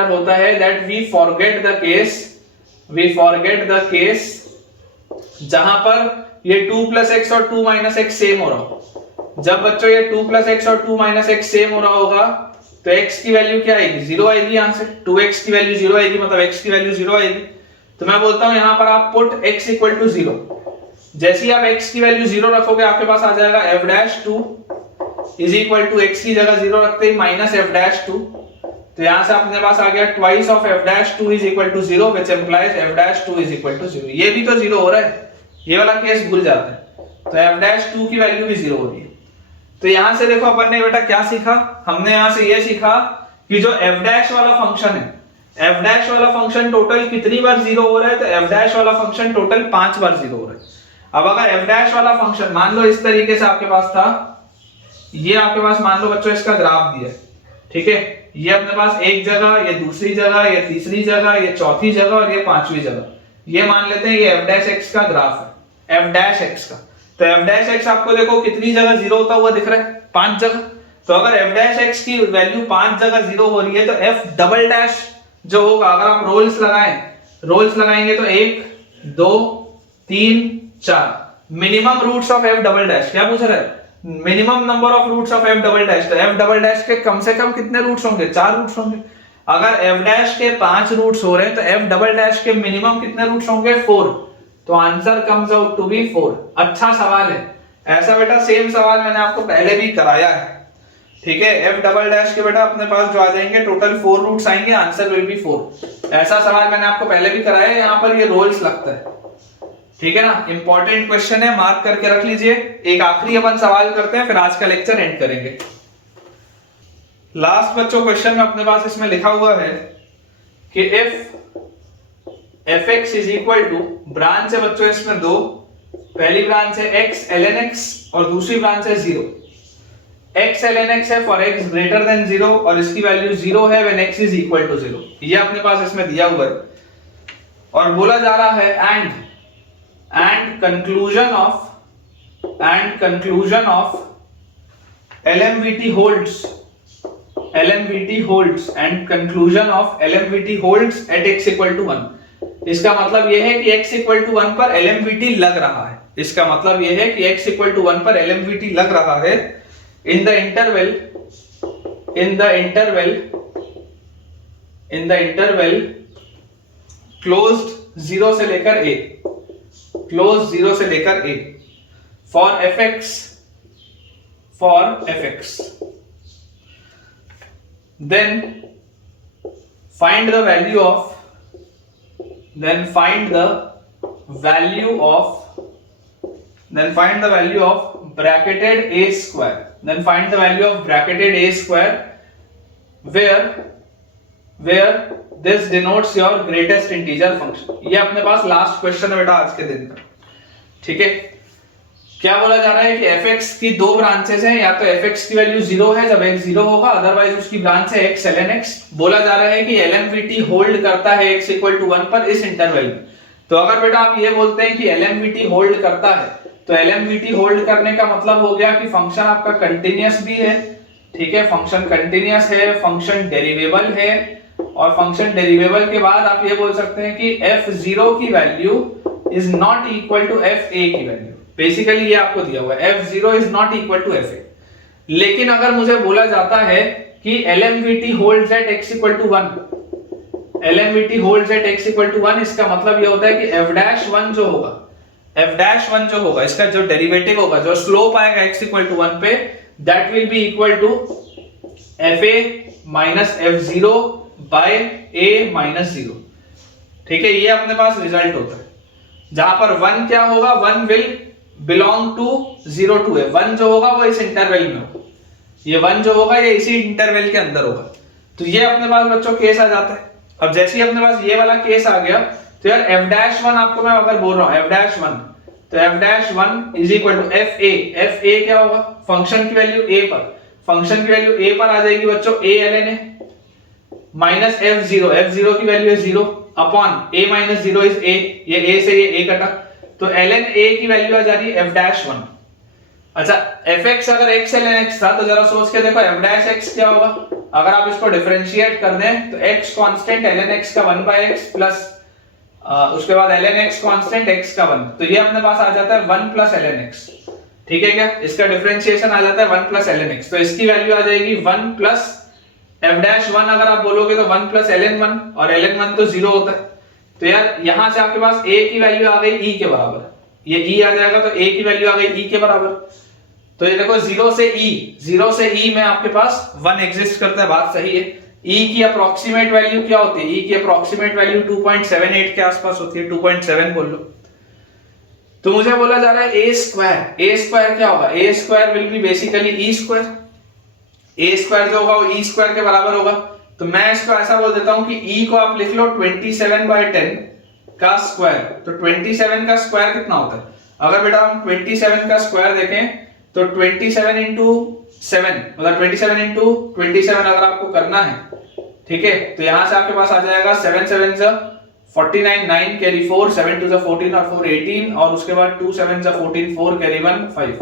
होता है that we forget the case जहां पर ये 2 प्लस x और 2 माइनस x सेम हो रहा हो। जब बच्चों ये 2 प्लस x और 2 माइनस x सेम हो रहा होगा तो x की वैल्यू क्या आएगी, 0 आएगी। यहां से 2x की वैल्यू 0 आएगी, मतलब x की वैल्यू 0 आएगी। तो मैं बोलता हूं यहां पर आप पुट x इक्वल टू 0, जैसे ही आप x की वैल्यू 0 रखोगे आपके पास आ जाएगा f dash 2 is equal to x की जगह 0 रखते ही माइनस f डैश 2, तो यहां से अपने पास आ गया twice of f dash 2 is equal to 0 which implies f dash 2 is equal to 0। ये भी तो 0 हो रहा है, ये वाला केस भूल जाते हैं, तो f डैश 2 की वैल्यू भी 0 हो रही है। तो यहां से देखो अपन ने बेटा क्या सीखा, हमने यहां से ये सीखा कि जो f डैश वाला फंक्शन है, f डैश वाला फंक्शन टोटल कितनी बार 0 हो रहा है, तो f डैश वाला फंक्शन टोटल 5 बार 0 हो रहा है। अब अगर f डैश वाला फंक्शन मान लो इस तरीके से आपके पास था, ये आपके पास मान लो बच्चों इसका ग्राफ दिया है, ठीक है, ये अपने पास एक जगह, ये दूसरी जगह, ये तीसरी जगह, ये चौथी जगह और ये पांचवी जगह, ये मान लेते हैं ये f डैश x का ग्राफ है, f डैश x का। तो f डैश x आपको देखो कितनी जगह 0 होता हुआ दिख रहा है, 5 जगह। तो अगर f डैश x की वैल्यू 5 जगह 0 हो रही है तो f डबल डैश जो होगा, अगर आप रोल्स लगाएंगे तो 1 2 3 4 minimum roots of f double dash, क्या पूछ रहा है, minimum number of roots of f double dash. तो f डबल डैश के कम से कम कितने रूट्स होंगे, 4 रूट्स होंगे। अगर f डैश के 5 रूट्स हो रहे हैं तो f डबल डैश के मिनिमम कितने रूट्स होंगे, 4। तो answer comes out to be 4। अच्छा सवाल है, ऐसा बेटा सेम सवाल मैंने आपको पहले भी कराया है, ठीक है। f डबल डैश के बेटा अपने पास जो आ जाएंगे टोटल 4 रूट्स आएंगे, आंसर विल बी 4। ऐसा सवाल मैंने आपको पहले भी कराया है, यहाँ पर ये रोल्स लगता है, ठीक है ना। इंपॉर्टेंट क्वेश्चन है, मार्क करके रख लीजिए। एक आखिरी अपन सवाल करते हैं, फिर आज का लेक्चर एंड करेंगे। लास्ट बच्चों क्वेश्चन में अपने पास इसमें लिखा हुआ है कि if fx is equal to, branch है बच्चों इसमें दो, पहली ब्रांच है x ln x और दूसरी ब्रांच है 0। x ln x है फॉर x ग्रेटर देन 0 और इसकी वैल्यू 0 है when x is equal to 0। ये अपने पास इसमें दिया हुआ है और बोला जा रहा है and conclusion of LMVT holds and conclusion of LMVT holds at x equal to 1। इसका मतलब यह है कि x equal to 1 पर LMVT लग रहा है, इसका मतलब यह है कि x equal to 1 पर LMVT लग रहा है in the interval closed 0 से लेकर a, for fx for fx. Then find the value of bracketed a square. Then find the value of bracketed a square where this denotes your greatest integer function. ये अपने पास लास्ट क्वेश्चन है बेटा आज के दिन का, ठीक है। क्या बोला जा रहा है कि fx की दो ब्रांचेस हैं, या तो fx की वैल्यू 0 है जब x 0 होगा, अदरवाइज उसकी ब्रांच है x ln x। बोला जा रहा है कि lmvt होल्ड करता है x इक्वल टू 1 पर इस इंटरवल में। तो अगर बेटा आप ये बोलते हैं कि lmvt होल्ड करता है, तो lmvt होल्ड करने का मतलब हो गया कि फंक्शन आपका कंटिन्यूअस भी है, ठीक है, फंक्शन कंटिन्यूअस है, फंक्शन डेरिवेबल है, और फंक्शन डेरिवेबल के बाद आप ये बोल सकते हैं कि f0 की value is not equal to fa की वैल्यू। बेसिकली ये आपको दिया हुआ है f0 is not equal to fa। लेकिन अगर मुझे बोला जाता है कि lmvt holds at x equal to 1, lmvt holds at x equal to 1, इसका मतलब ये होता है कि f'1 जो होगा इसका जो डेरिवेटिव होगा, जो स्लोप आएगा x इक्वल टू 1 पे, that will be equal to fa minus f0 by a minus 0, ठीक है। ये अपने पास रिजल्ट होता है, जहां पर 1 क्या होगा, 1 will belong to 0 to a। 1 जो होगा वो इस इंटरवल में होगा, ये 1 जो होगा ये इसी इंटरवल के अंदर होगा। तो ये अपने पास बच्चों केस आ जाता है। अब जैसे ही अपने पास ये वाला केस आ गया, तो यार f'1 आपको मैं अगर बोल रहा हूं f'1, तो f'1 is equal to fa क्या होगा, फंक्शन की वैल्यू a पर, फंक्शन की वैल्यू a पर आ जाएगी बच्चों a ln a minus f0 की वैल्यू है 0 upon a minus 0 is a, ये a से ये a कटा, तो ln a की वैल्यू आ जा रही है f'1। अच्छा, fx अगर x ln x था तो जरा सोच के देखो f' क्या होगा। अगर आप इसको डिफरेंशिएट कर दें तो x कांस्टेंट ln x का 1/x प्लस उसके बाद ln x कांस्टेंट x का 1, तो ये अपने पास आ जाता है 1 प्लस ln x, ठीक है क्या। इसका डिफरेंशिएशन आ जाता है 1 प्लस ln x, तो इसकी वैल्यू आ जाएगी 1 प्लस f'1। अगर आप बोलोगे तो 1 प्लस ln1, और ln1 तो 0 होता है। तो यार यहां से आपके पास a की वैल्यू आ गई e के बराबर, ये e आ जाएगा, तो a की वैल्यू आ गई e के बराबर। तो ये देखो 0 से e में आपके पास 1 एग्जिस्ट करता है, बात सही है। e की अप्रोक्सीमेट वैल्यू क्या होती है, e की अप्रोक्सीमेट वैल्यू 2.78 के आसपास होती है, 2.7 बोल लो। तो मुझे बोला जा रहा है a स्क्वायर क्या होगा, a square will be basically e square. a square जो होगा वो e स्क्वायर के बराबर होगा। तो मैं इसको ऐसा बोल देता हूं कि e को आप लिख लो 27/10 का स्क्वायर। तो 27 का स्क्वायर कितना होता है, अगर बेटा हम 27 का स्क्वायर देखें तो 27 into 7 मतलब 27 into 27 अगर आपको करना है, ठीक है, तो यहां से आपके पास आ जाएगा 7 7 जा 49, 9 कैरी 4, 7 2 जा 14 और 4 18, और उसके बाद 2 7 जा 14, 4 कैरी 1 5,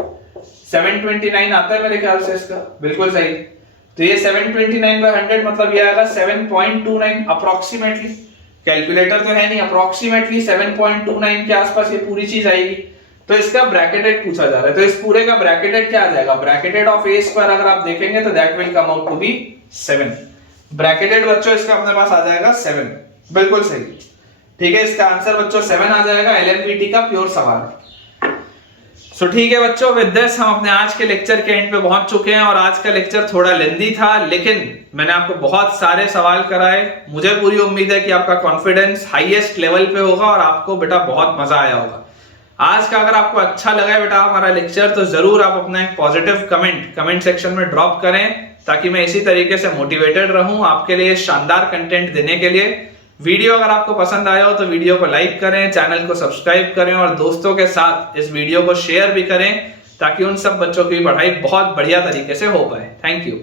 729 आता है मेरे ख्याल से इसका, बिल्कुल सही। तो ये 729/100 मतलब ये आएगा 7.29 अप्रोक्सीमेटली। कैलकुलेटर तो है नहीं, अप्रोक्सीमेटली 7.29 के आसपास ये पूरी चीज आएगी। तो इसका ब्रैकेटेड पूछा जा रहा है, तो इस पूरे का ब्रैकेटेड क्या आ जाएगा, ब्रैकेटेड ऑफ a स्क्वायर अगर आप देखेंगे तो that will come out to be 7। Bracketed बच्चों इसका अपने पास आ जाएगा 7, बिल्कुल सही, ठीक है। इसका आंसर बच्चों 7 आ जाएगा, एलएमवीटी का प्योर सवाल है। सो ठीक है बच्चों, विद दिस हम अपने आज के लेक्चर के एंड पे पहुंच चुके हैं, और आज का लेक्चर थोड़ा लेंदी था, लेकिन मैंने आपको बहुत सारे सवाल कराए। मुझे पूरी उम्मीद है कि आपका कॉन्फिडेंस हाईएस्ट लेवल पे होगा और आपको बेटा बहुत मजा आया होगा। आज का अगर आपको अच्छा लगा है बेटा हमारा लेक्चर, तो जरूर आप अपना एक पॉजिटिव कमेंट सेक्शन में ड्रॉप करें, ताकि मैं इसी तरीके से मोटिवेटेड रहूं आपके लिए शानदार कंटेंट देने के लिए। वीडियो अगर आपको पसंद आया हो तो वीडियो को लाइक करें, चैनल को सब्सक्राइब करें, और दोस्तों के साथ इस वीडियो को शेयर भी करें, ताकि उन सब बच्चों की पढ़ाई बहुत बढ़िया तरीके से हो पाए। Thank you.